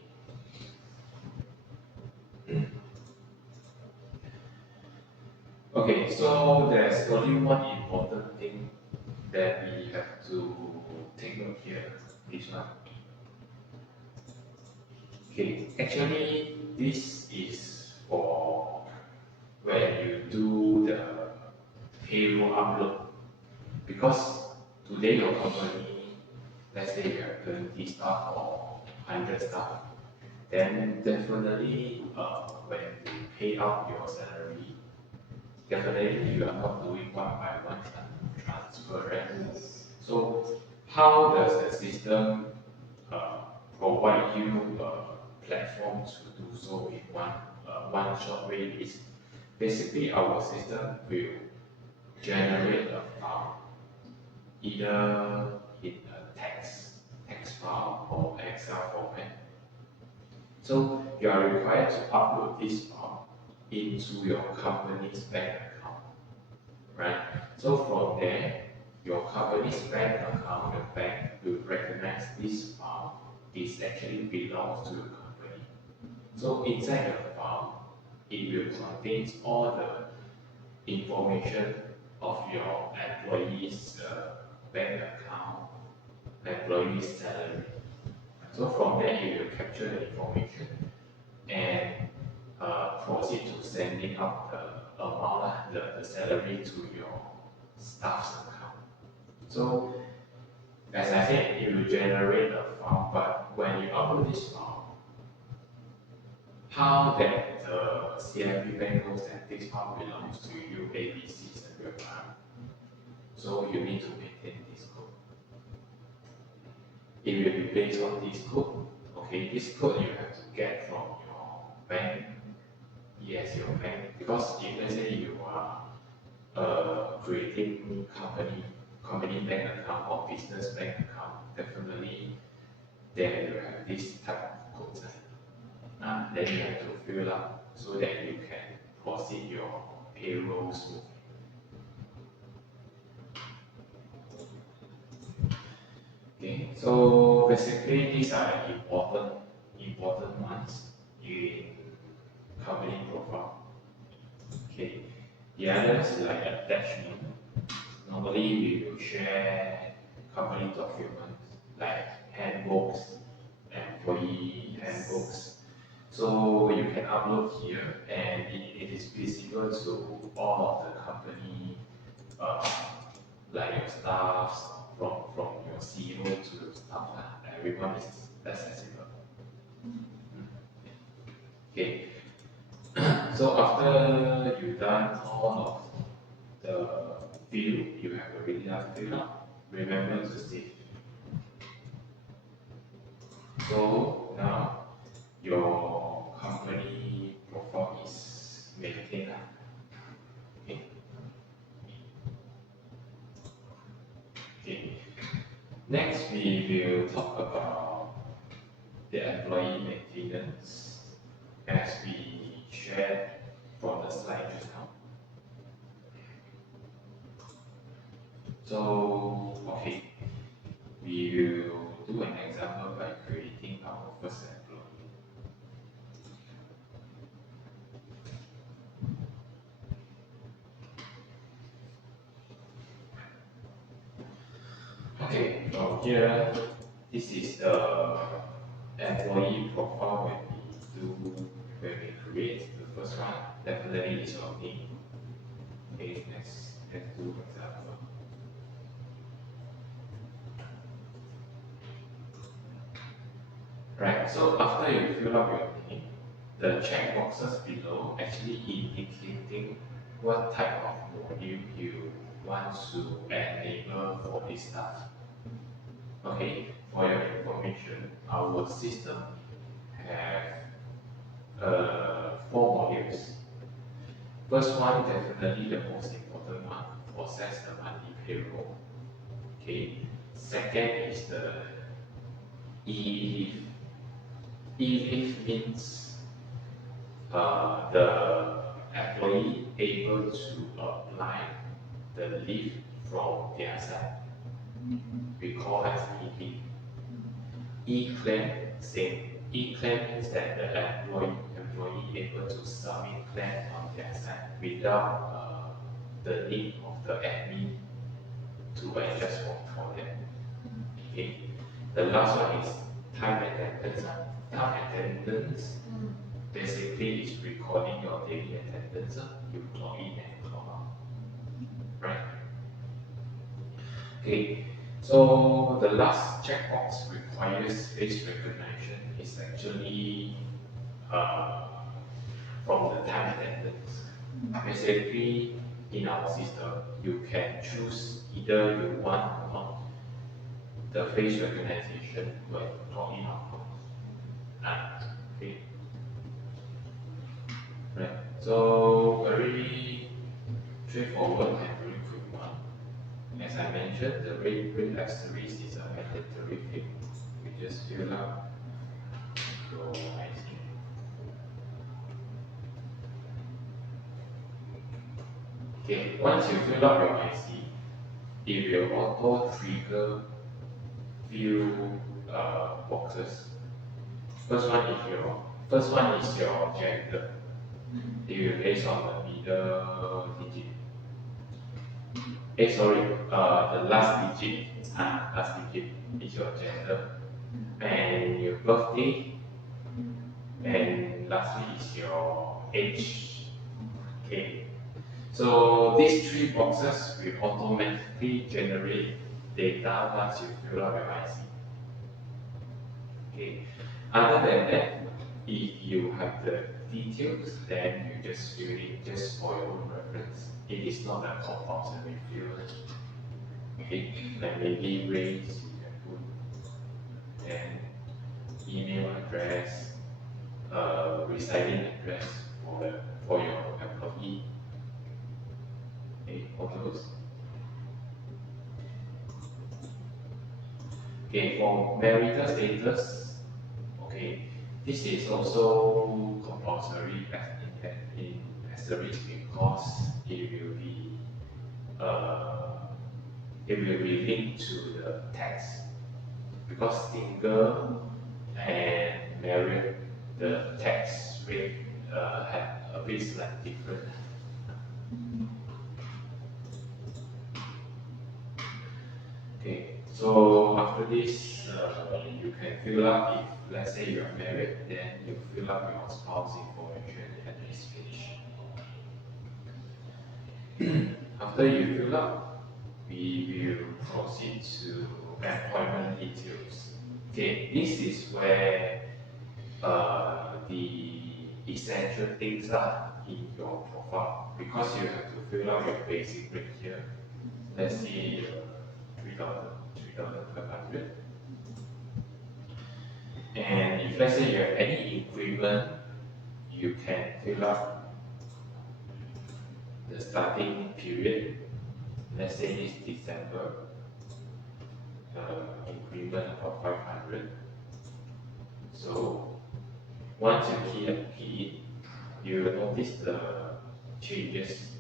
Okay, so there's only one important thing that we have to take note here. This one. Okay, actually, this is for when you do the payroll upload. Because today your company, let's say you have 20 staff or 100 staff, then definitely when you pay out your salary, definitely you are not doing one by one transfer, right? Yes. So how does the system provide you a platform to do so in one short way? Is basically our system will generate a file, either in a text file or Excel format. So you are required to upload this file into your company's bank account, right? So from there, your company's bank account, the bank will recognize this file is actually belongs to the company. So inside the file, it will contain all the information of your employees' bank account, employees' salary. So from there, it will capture the information and proceed to sending out the amount, the salary to your staff's account. So as I said, it will generate a file, but when you upload this file, how that the CIP bank knows that this file belongs to you, A, B, C, is a real file. So you need to maintain this code. It will be based on this code. Okay, this code you have to get from your bank. Yes, your bank. Because if let's say you are creating company bank account or business bank account, definitely then you have this type of code. Then you have to fill up so that you can proceed your payroll smoothly. Okay, so basically these are important ones in company profile. Okay, the others like attachment. Normally we will share company documents like handbooks, employee handbooks. So you can upload here and it is visible to all of the company, like your staffs, from your CEO to your staff, everyone is accessible. Okay, so after you've done all of the field you have already done fill up, remember to save. So now your company profile is maintained. Okay. Okay. Next, we will talk about the employee maintenance as we shared from the slide just now. So, okay, we will do an example by creating our first employee. Okay, from here, this is the employee profile when we create the first one. Definitely is your name. Okay, let's do example. Right, so after you fill up your name, the check boxes below actually indicating what type of module you want to enable for this stuff. Okay, for your information, our system have 4 modules. First one, definitely the most important one, process the monthly payroll. Okay, second is the e-leave. E-leave means the employee able to apply the leave from their side. We call as e-leave. E-claim, same. E-claim means that the employee able to submit claim on their side without the need of the admin to adjust for them. Okay. The last one is time attendance. Time attendance basically is recording your daily attendance. You clock in and clock out. Right? Okay. So the last checkbox requires face recognition is actually from the time attendance. Basically, in our system, you can choose either you want or not the face recognition when you clock in or out. Okay. Right. So very straightforward and very quick one. As I mentioned, the red asterisk is a mandatory field. We just fill up your IC. Okay, once you fill up your IC, it will auto trigger few boxes. First one is your gender. It will based on the middle digit. The last digit. Last digit is your gender, and your birthday, and lastly is your age. Okay. So these three boxes will automatically generate data once you fill up your IC. Okay. Other than that, if you have the details, then you just fill it just for your own reference. It is not a compulsory field. Okay, like maybe race, you can put, and email address, residing address for your employee. Okay, all those. Okay, for marital status, okay, this is also compulsory in asterisk because uh, it will be linked to the tax because single and married, the tax rate have a bit like different. Okay, so after this, you can fill up if let's say you are married, then you fill up your spouse information and it's finished. After you fill up, we will proceed to employment details. Okay, this is where the essential things are in your profile because you have to fill out your basic rate here. Let's see, 3,500. And if let's say you have any increment, you can fill up the starting period. Let's say it's December, increment of 500. So once you key it, you will notice the changes.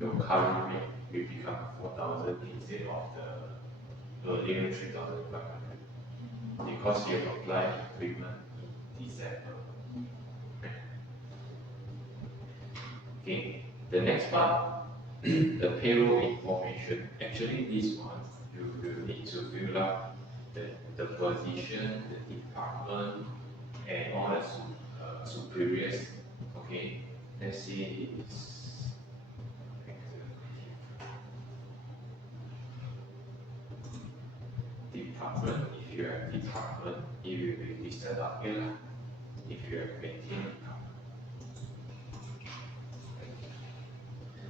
Your current rate will become 4,000 instead of the earlier 3,500 because you apply increment in December. Okay, the next part, the payroll information. Actually, this one you will need to fill up the position, the department, and all the superiors. Okay, let's see it's department. If you have department, it will be listed up here. If you have maintained department.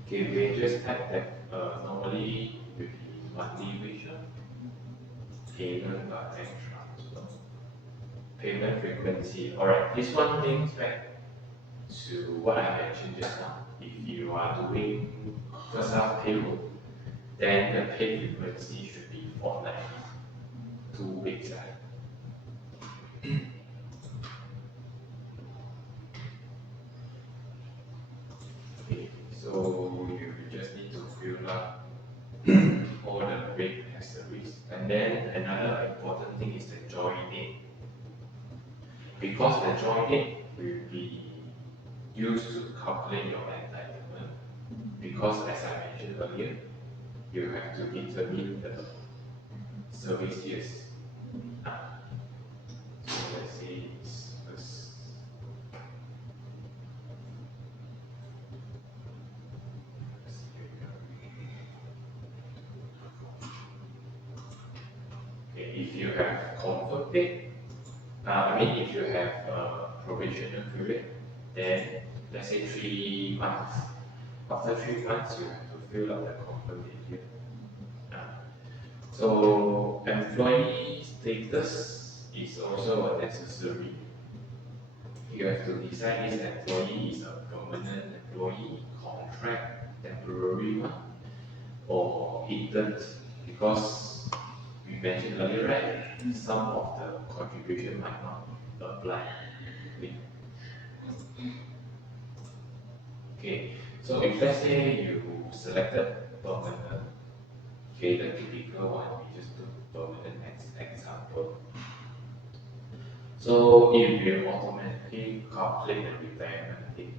Okay, wages type that normally will be monthly wage, payment by bank transfer, payment frequency. Alright, this one links back to what I mentioned just now. If you are doing first half payroll, then the pay frequency should be fortnightly, 2 weeks. Okay, so you just need to fill up all the rate asterisks. And then another important thing is the join date. Because the join date will be used to calculate your entitlement. Because as I mentioned earlier, you have to determine the service years. So let's say it's first. Okay, if you have confirmed date, if you have a probational period, then let's say 3 months. After 3 months, you have to fill out the confirmed date here. So employee status is also necessary. You have to decide this employee is a permanent employee, contract, temporary one, or intern, because we mentioned earlier, right? Some of the contribution might not apply. Okay, so if let's say you selected permanent, okay, the typical one, we just took permanent as example. So it will automatically calculate the retirement date.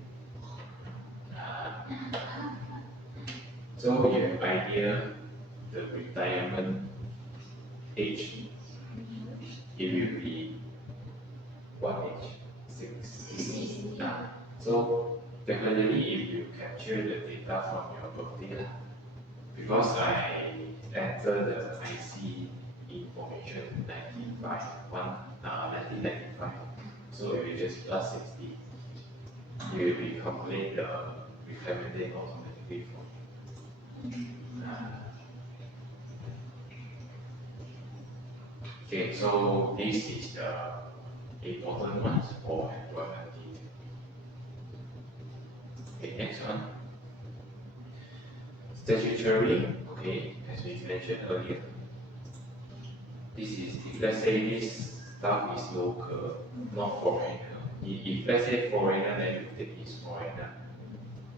So you have idea the retirement age, it will be what age? 60. So definitely if you capture the data from your birthday, because I enter the IC information 1995, so if you just plus 60, you will be calculate the retirement date automatically for you. Okay, so this is the important ones for employment detail. Okay, next one. Statutory, okay, as we mentioned earlier. This is, if let's say this staff is local, not foreigner. If let's say foreigner, then you take is foreigner,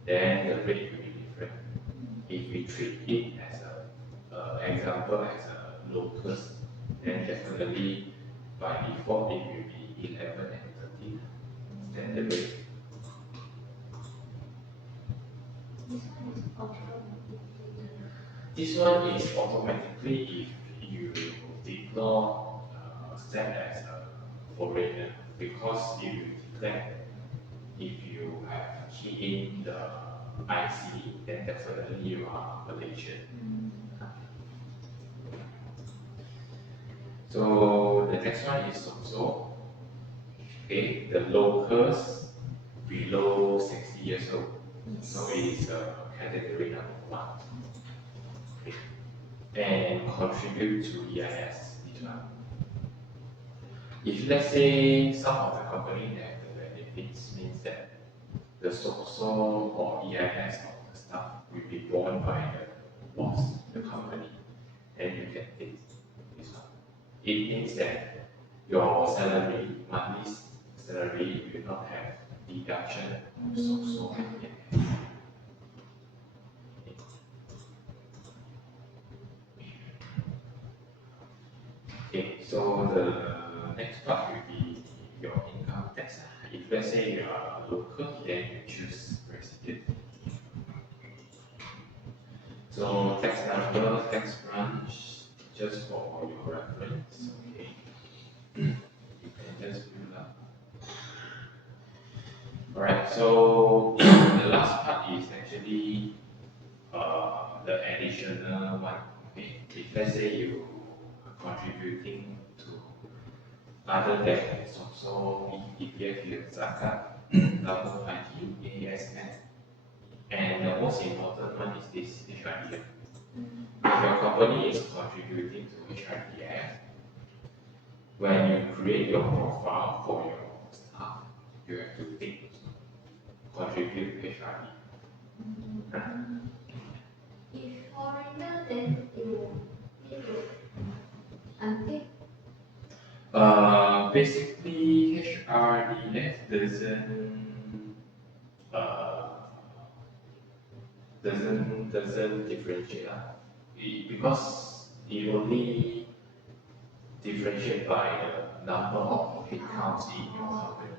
then the rate will be different. If we treat it as a example as a locus, then definitely by default it will be 11 and 13 standard rate. This one is automatically if you did not set as a foreigner, because if you declare, if you have key in the IC, then definitely you are Malaysian. So the next one is also, okay, the locals below 60 years old. So it is category number 1. Okay. And contribute to EIS, this one. If let's say some of the company have the benefits, means that the social or EIS of the staff will be borne by the boss, the company, then you can take this one. It means that your salary, monthly salary, will not have deduction of social and EIS. Okay, so the next part will be your income tax. If let's say you are local, then you choose resident. So tax number, tax branch, just for your reference. Okay, you can just fill up. Alright, so the last part is actually the additional one. Okay, if let's say you are contributing to other than social, EPF, Zakat, double ID, ASN, and the most important one is this HRD. If your company is contributing to HRDF, when you create your profile for your staff, you have to tick contribute HRD. If foreigner, then you need to untick. Basically, HRDF doesn't differentiate because it only differentiate by the number of headcounts in your company.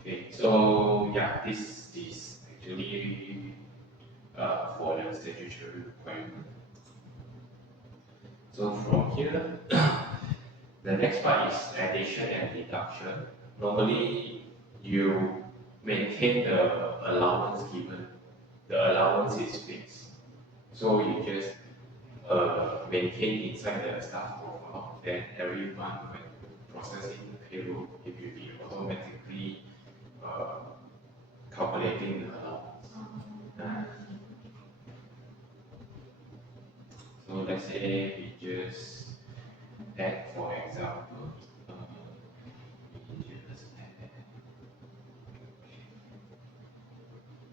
Okay, so yeah, this is actually for the statutory requirement. So from here, the next part is addition and deduction. Normally, you maintain the allowance given. The allowance is fixed. So you just maintain inside the staff profile. Then every month when processing the payroll, it will be automatically calculating the allowance. So let's say we just add, for example, we just add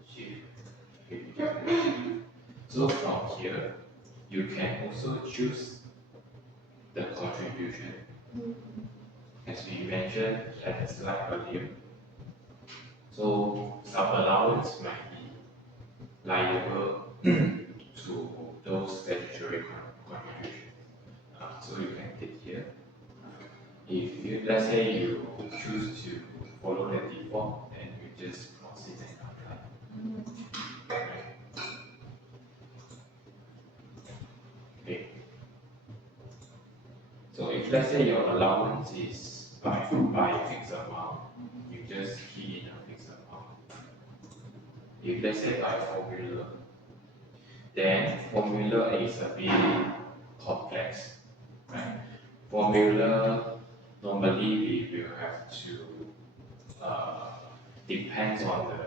shift. So from here, you can also choose the contribution. As we mentioned at the slide earlier. So some allowance might be liable to those statutory contributions. So you can take here. If you, let's say you choose to follow the default, then you just proceed and apply. Right. Okay. So if let's say your allowance is by fixed amount, you just key in a fixed amount. If let's say by formula, then formula is a bit complex, right? Formula normally we will have to depends on the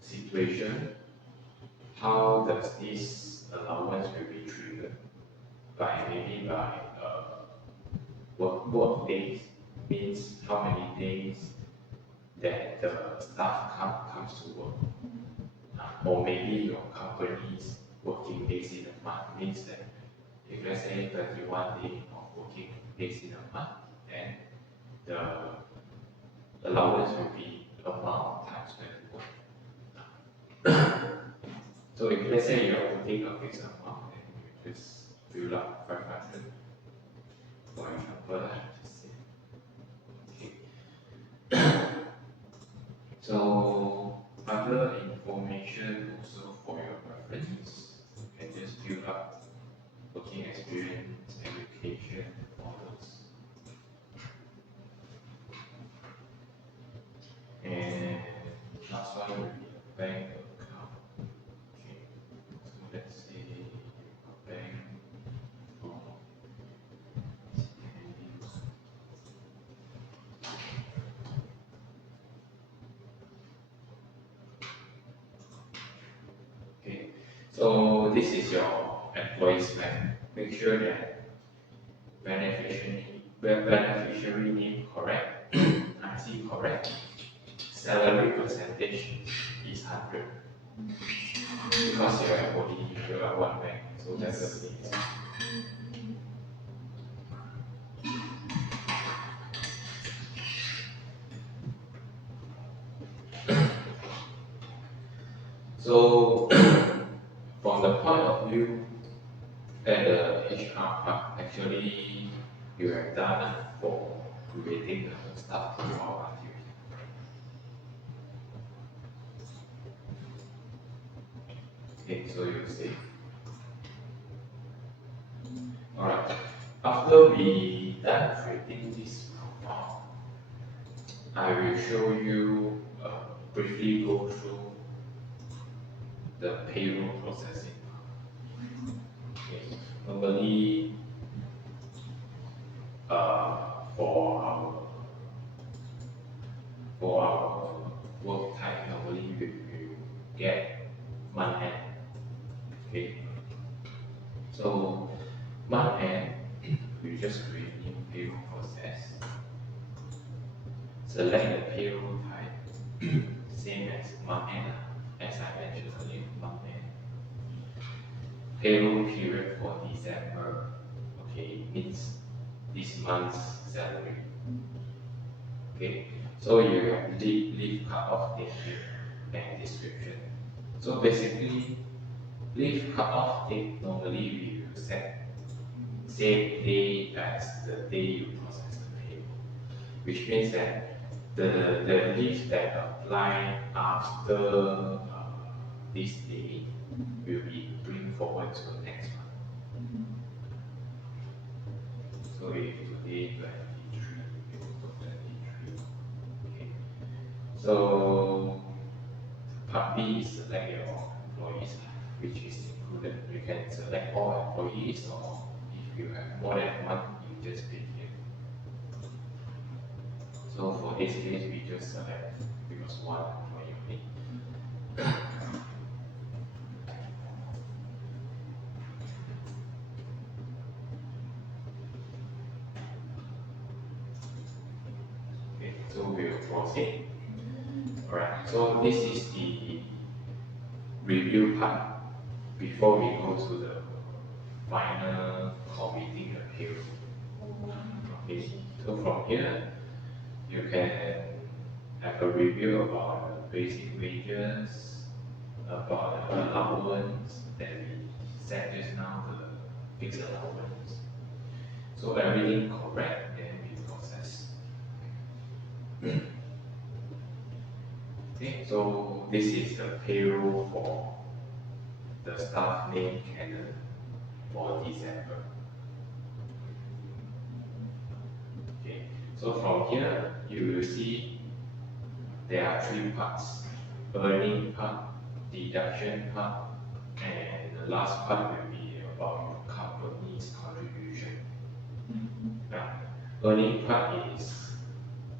situation. How does this allowance will be triggered? Maybe by work days, means how many days that the staff comes to work. Or maybe your company's working days in a month, means that if let's say 31 days of working days in a month, then the allowance will be amount times 21. So if let's say you are putting a fixed amount, then you just fill up 500, for example. Okay. So other information also for your reference, you can just fill up working experience, education, all those. And last one will be a bank account. Okay. So let's say a bank okay. So this is your employee's plan. Make sure that beneficiary name correct, IC correct, salary percentage is 100. Because you are only you are one bank, so that's the thing. So from the point of view at the HR part, actually you have done for creating the staff profile activity. Okay, so you see. Alright. After we done creating this profile, I will show you briefly go through the payroll processing. Okay. Normally, for our work type, normally we will get month end. Okay. So month end, we just create new payroll process. Select the payroll type, same as month end, as I mentioned earlier, month end. Payroll period for December, okay, means this month's salary. Okay, so you have leave cut-off date here and description. So basically, leave cut-off date normally we will set same day as the day you process the payroll, which means that the leave that apply after this day will be bring forward to the next month. So if today 23, it will go 23. Okay. So part B is select your employees, which is included. You can select all employees, or if you have more than one, you just pick here. So for this case, we just select because one employee only. Okay, so we'll proceed. Alright, so this is the review part before we go to the final committing the payroll. Okay, so from here, you can have a review about the basic wages, about the allowance that we set just now, the fixed allowance. So everything correct, then we process. Okay, so this is the payroll for the staff name Canon for December. Okay, So from here, you will see there are three parts: earning part, deduction part, and the last part will be about your company's contribution. Now, earning part is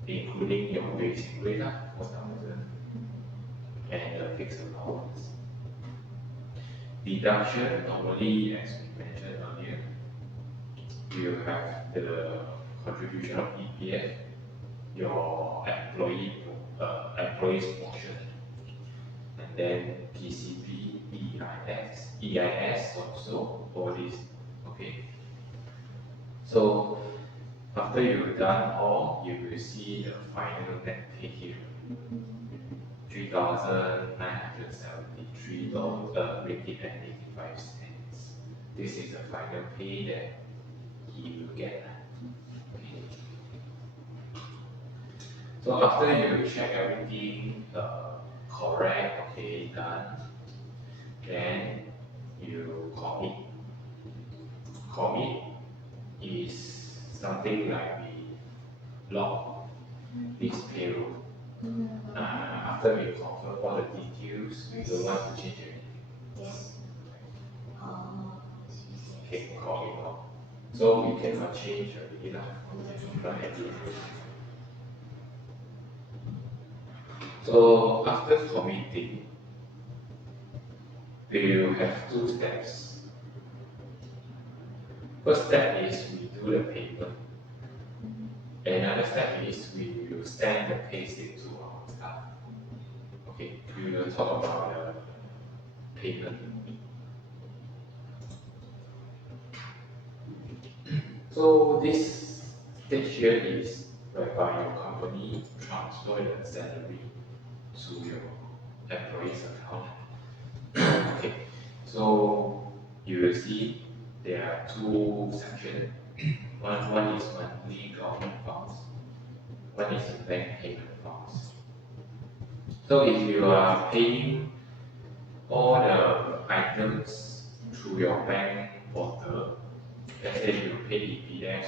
including your basic rate, 4,000, and the fixed allowance. Deduction, normally, as we mentioned earlier, you have the contribution of EPF, your employee's portion, and then PCP, EIS also, all these. Okay. So after you've done all, you will see the final net pay here. $3,973.85. This is the final pay that he will get. Okay. So after you check everything correct, okay, done, then you commit. Commit is something like we log this payroll. After we confirm all the details, we don't want to change anything. Yes. Okay, commit log. So we cannot change already lah. So after committing, we will have two steps. First step is we do the payment. Another step is we will send the payslip to our staff. Okay, we will talk about the payment. So this stage here is whereby your company transfer the salary to your employee's account. Okay, so you will see there are two sections. One is monthly government funds, one is bank payment funds. So if you are paying all the items through your bank portal, let's say you pay EPS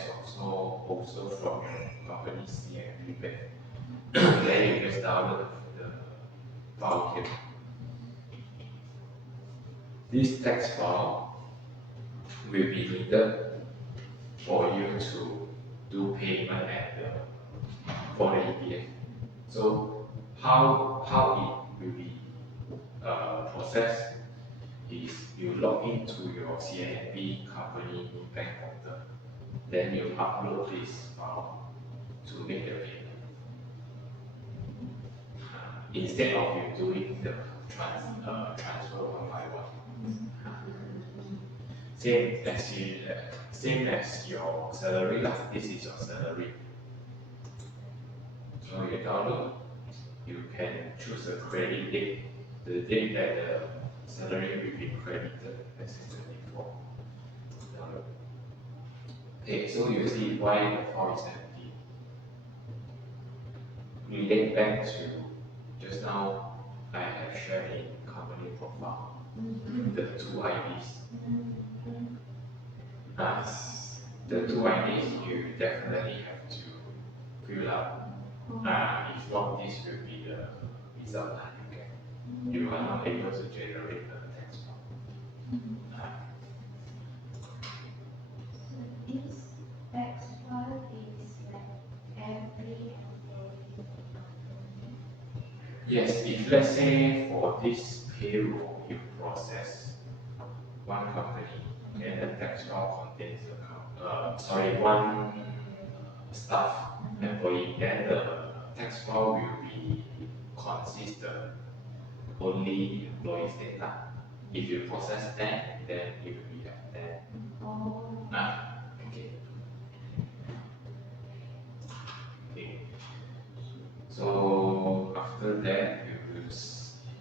also from your company's CMB bank, then you just download the file here. This text file will be needed for you to do payment for the EPF. So how it will be processed is you log into your CMB company bank portal, then you upload this file to make the payment. Instead of you doing the transfer one by one. Same as your salary, this is your salary. So you download, you can choose a credit date, the date that the salary will be credited, as is 24. Download. Okay, so you see why the file is empty. Relate back to just now I have shared in company profile the two IDs. The two IDs you definitely have to fill up. If not, this will be the result that you get. You are not able to generate the text file. This text file is like every employee. Yes, if let's say for this payroll you process one company and the text file contains one staff employee, then the text file will be consist only employees data. If you process 10, then it will be at 10. Okay. Okay. So after that,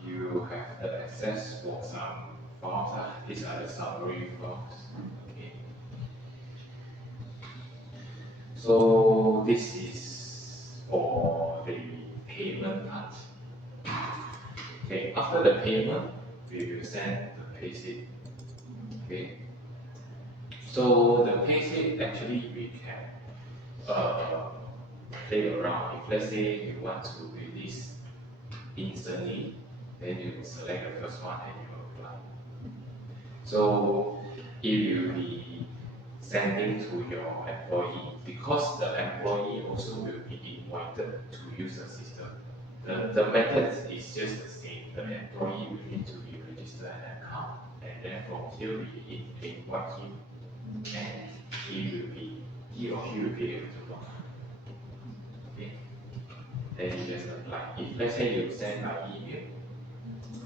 you have the access for some files. These are the summary files. Okay. So this is for the payment part. Okay. After the payment, we will send the payslip. Okay. So the payslip actually we can play around. If let's say you want to release instantly, then you select the first one and you apply. So if you be sending to your employee, because the employee also will be invited to use the system. The method is just the same. The employee will need to be registered an account, and then from here we invite him, and he or she will be able to log. Okay. Then you just apply. If let's say you send by email,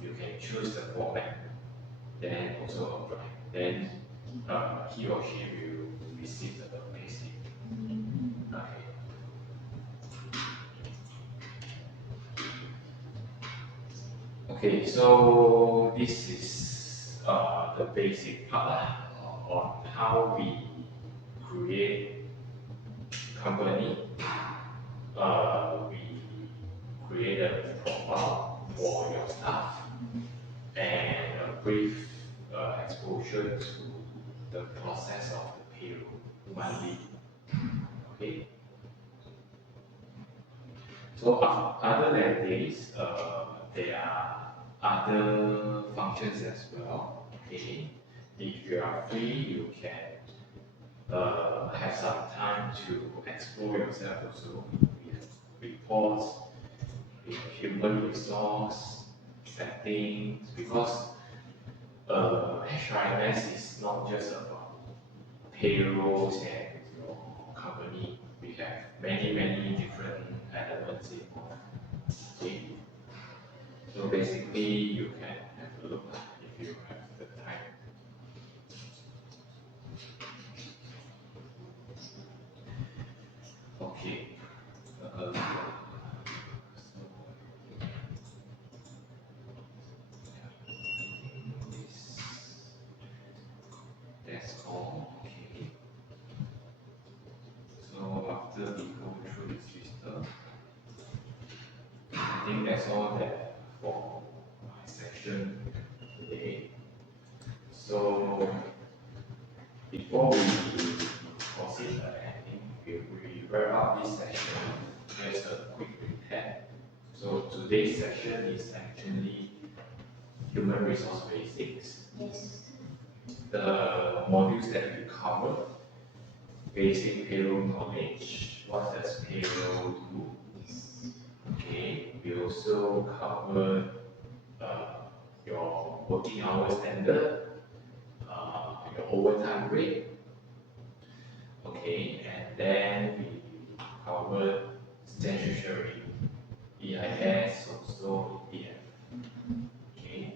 you can choose the format, then also apply. Then he or she will receive the payslip. Okay. Okay, so this is the basic part on how we create company. We create a profile for your staff and a brief exposure to the process of the payroll monthly. Okay. So other than this, there are other functions as well. Okay. If you are free, you can have some time to explore yourself also with reports, with human resource settings, because HRMS is not just about payrolls and your company. We have many different elements involved. Okay. So basically, you can have a look if you have the time. Okay. That's all. Okay. So after we go through the system, I think that's all that for my section today. So before we proceed ending, we wrap up this session. Just a quick recap. So today's session is actually human resource basics. Yes. The modules that we cover: basic payroll knowledge. What does payroll do? Okay. We also cover your working hours standard, your overtime rate. Okay, and then we cover statutory, EIS, also EF. Okay,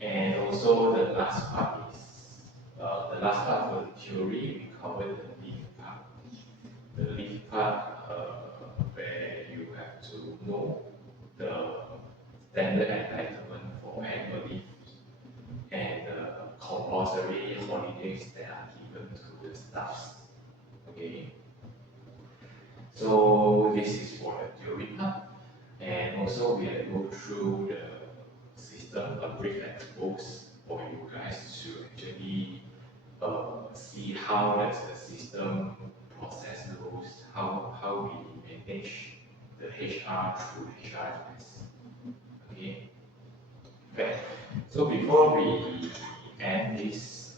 and also the last part is the last part for the theory. We cover the leave part. The leave part where you have to know the standard entitlement for annual leave and compulsory holidays that are given to the staffs. Okay. So this is for the theory part, and also we will go through the system, a brief expose for you guys to actually see how does the system process goes, how we manage the HR through HRMS. Okay. Okay. So before we end this,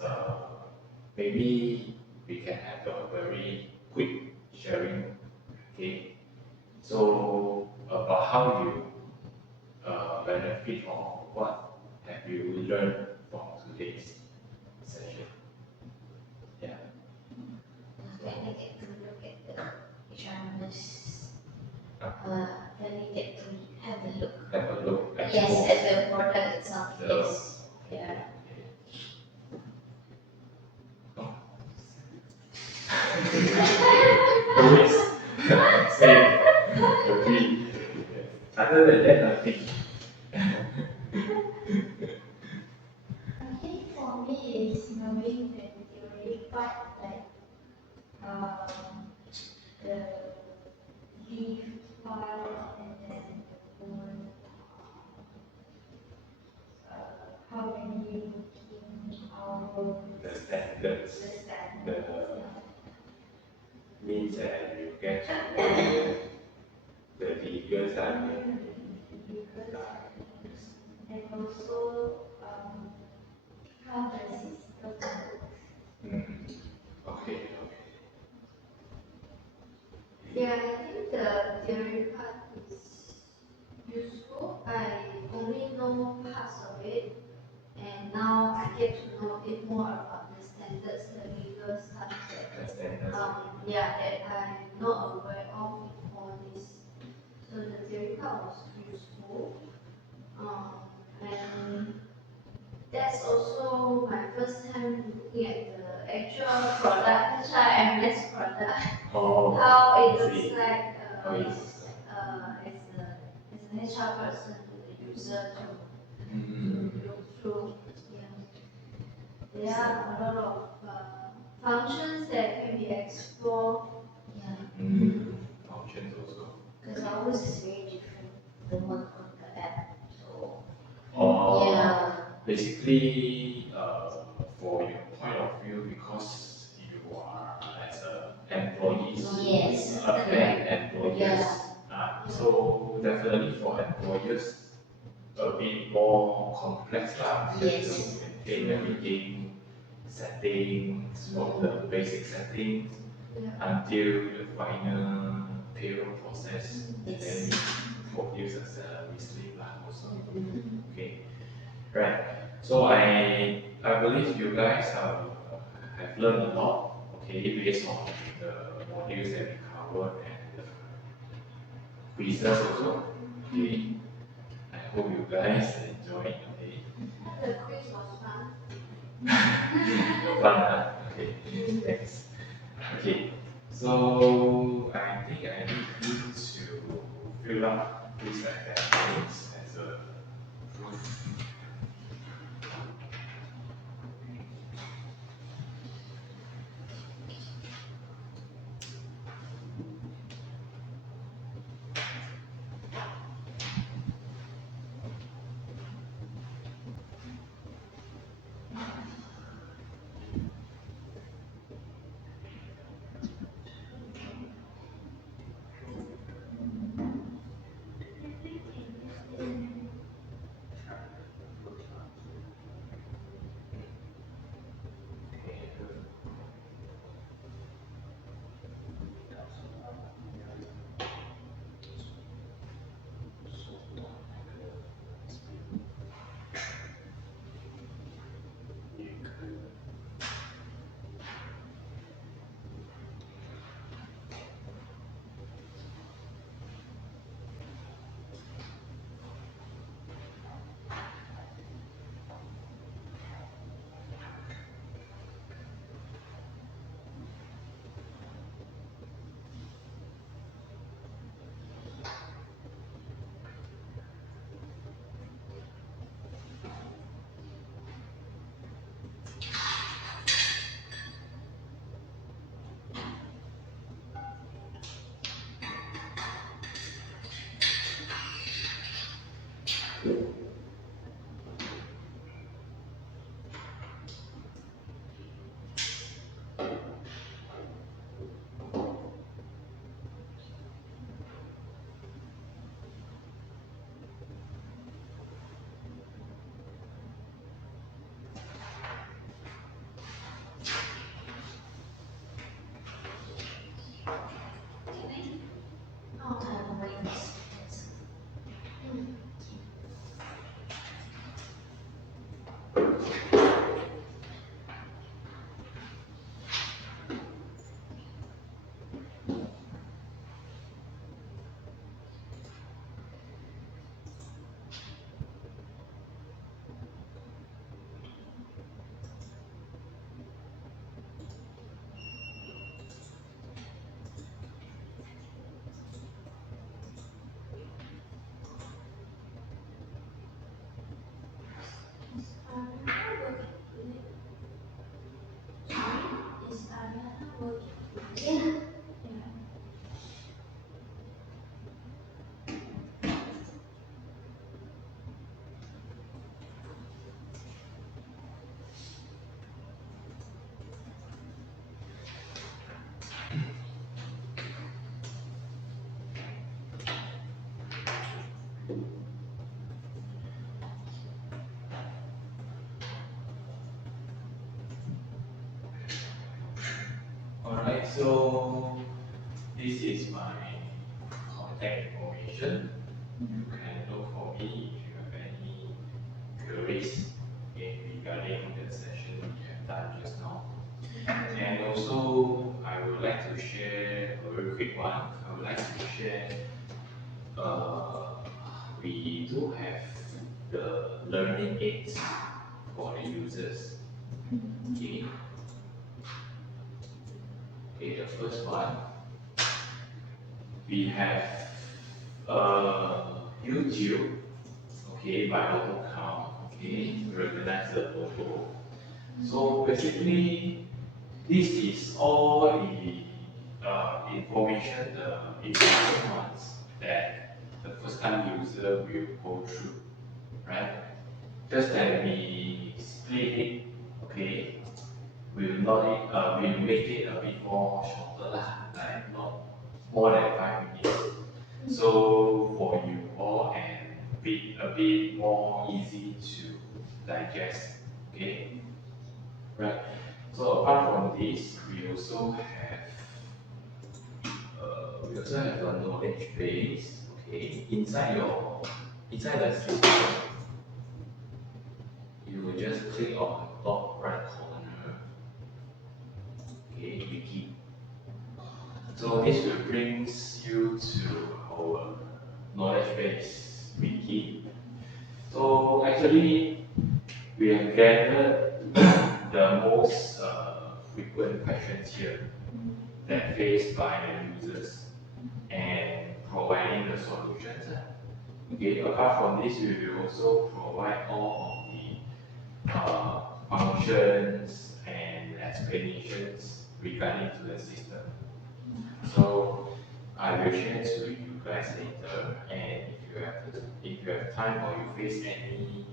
maybe we can have a very quick sharing. Okay. So about how you benefit or what have you learned from today's session? Yeah. When I get to look at the HRMS, when I get to have a look. Have a look. Yes, at the product itself. Yes. Yeah. Always same. Agree. Other than that, nothing. I think for me is knowing the theory part, like the leaf part and then the whole how many working hours, The standards, the standards. the means that you get the legal side. And also how the system works. Okay. Yeah, I think the theory part is useful. I only know parts of it, and now I get to know a bit more about the standards, the legal stuff that I'm not aware of before this. So the theory part was useful. And that's also my first time looking at the actual product, HRMS product. Oh, How it I looks see. like How it is. as an HR person, the user to look through. Yeah. There are a lot of functions that can be explored. Yeah. Functions also. Because ours is very different, the one on the app. So Yeah. Basically, for your point of view, because you are as an employees, yes. and employers, Yeah. so definitely for employers, a bit more complex lah. Yes. To maintain everything, settings, from the basic settings until the final payroll process, and then Yes. produce a salary slip lah also. Okay, right. So I believe you guys have learned a lot. Okay, based on the modules that we covered and the quizzes also. Okay, I hope you guys enjoyed. Okay. The quiz was fun. Fun, huh? Okay, thanks. Okay, so I think I need you to fill up this attendance as a proof. so this is my contact information. You can look for me if you have any queries regarding the session we have done just now. And also, I would like to share a very quick one. I would like to share, we do have the learning aids for the users. Okay. Okay, the first one, we have YouTube. Okay, by auto count. Okay, recognize the logo. So basically, this is all the information, the important ones that the first time user will go through, right? Just that we split it, okay? We'll make it a bit more shorter lah, like not more than 5 minutes. So for you all and be a bit more easy to digest, okay? Right. So apart from this, we also have a knowledge base. Okay, inside the system, you will just click on the top right corner. Okay, wiki. So this will brings you to our knowledge base wiki. So actually, we have gathered the most frequent questions here that faced by the users and providing the solutions. Okay, apart from this, we will also provide all of the functions and explanations regarding to the system. So I will share to you guys later, and if you have time or you face any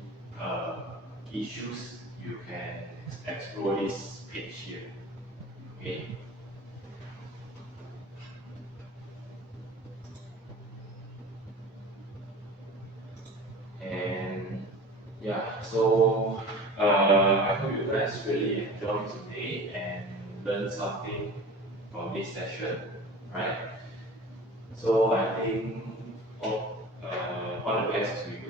issues, you can explore this page here. Okay. And yeah, so I hope you guys really enjoyed today and learned something from this session, right? So I think all the best to you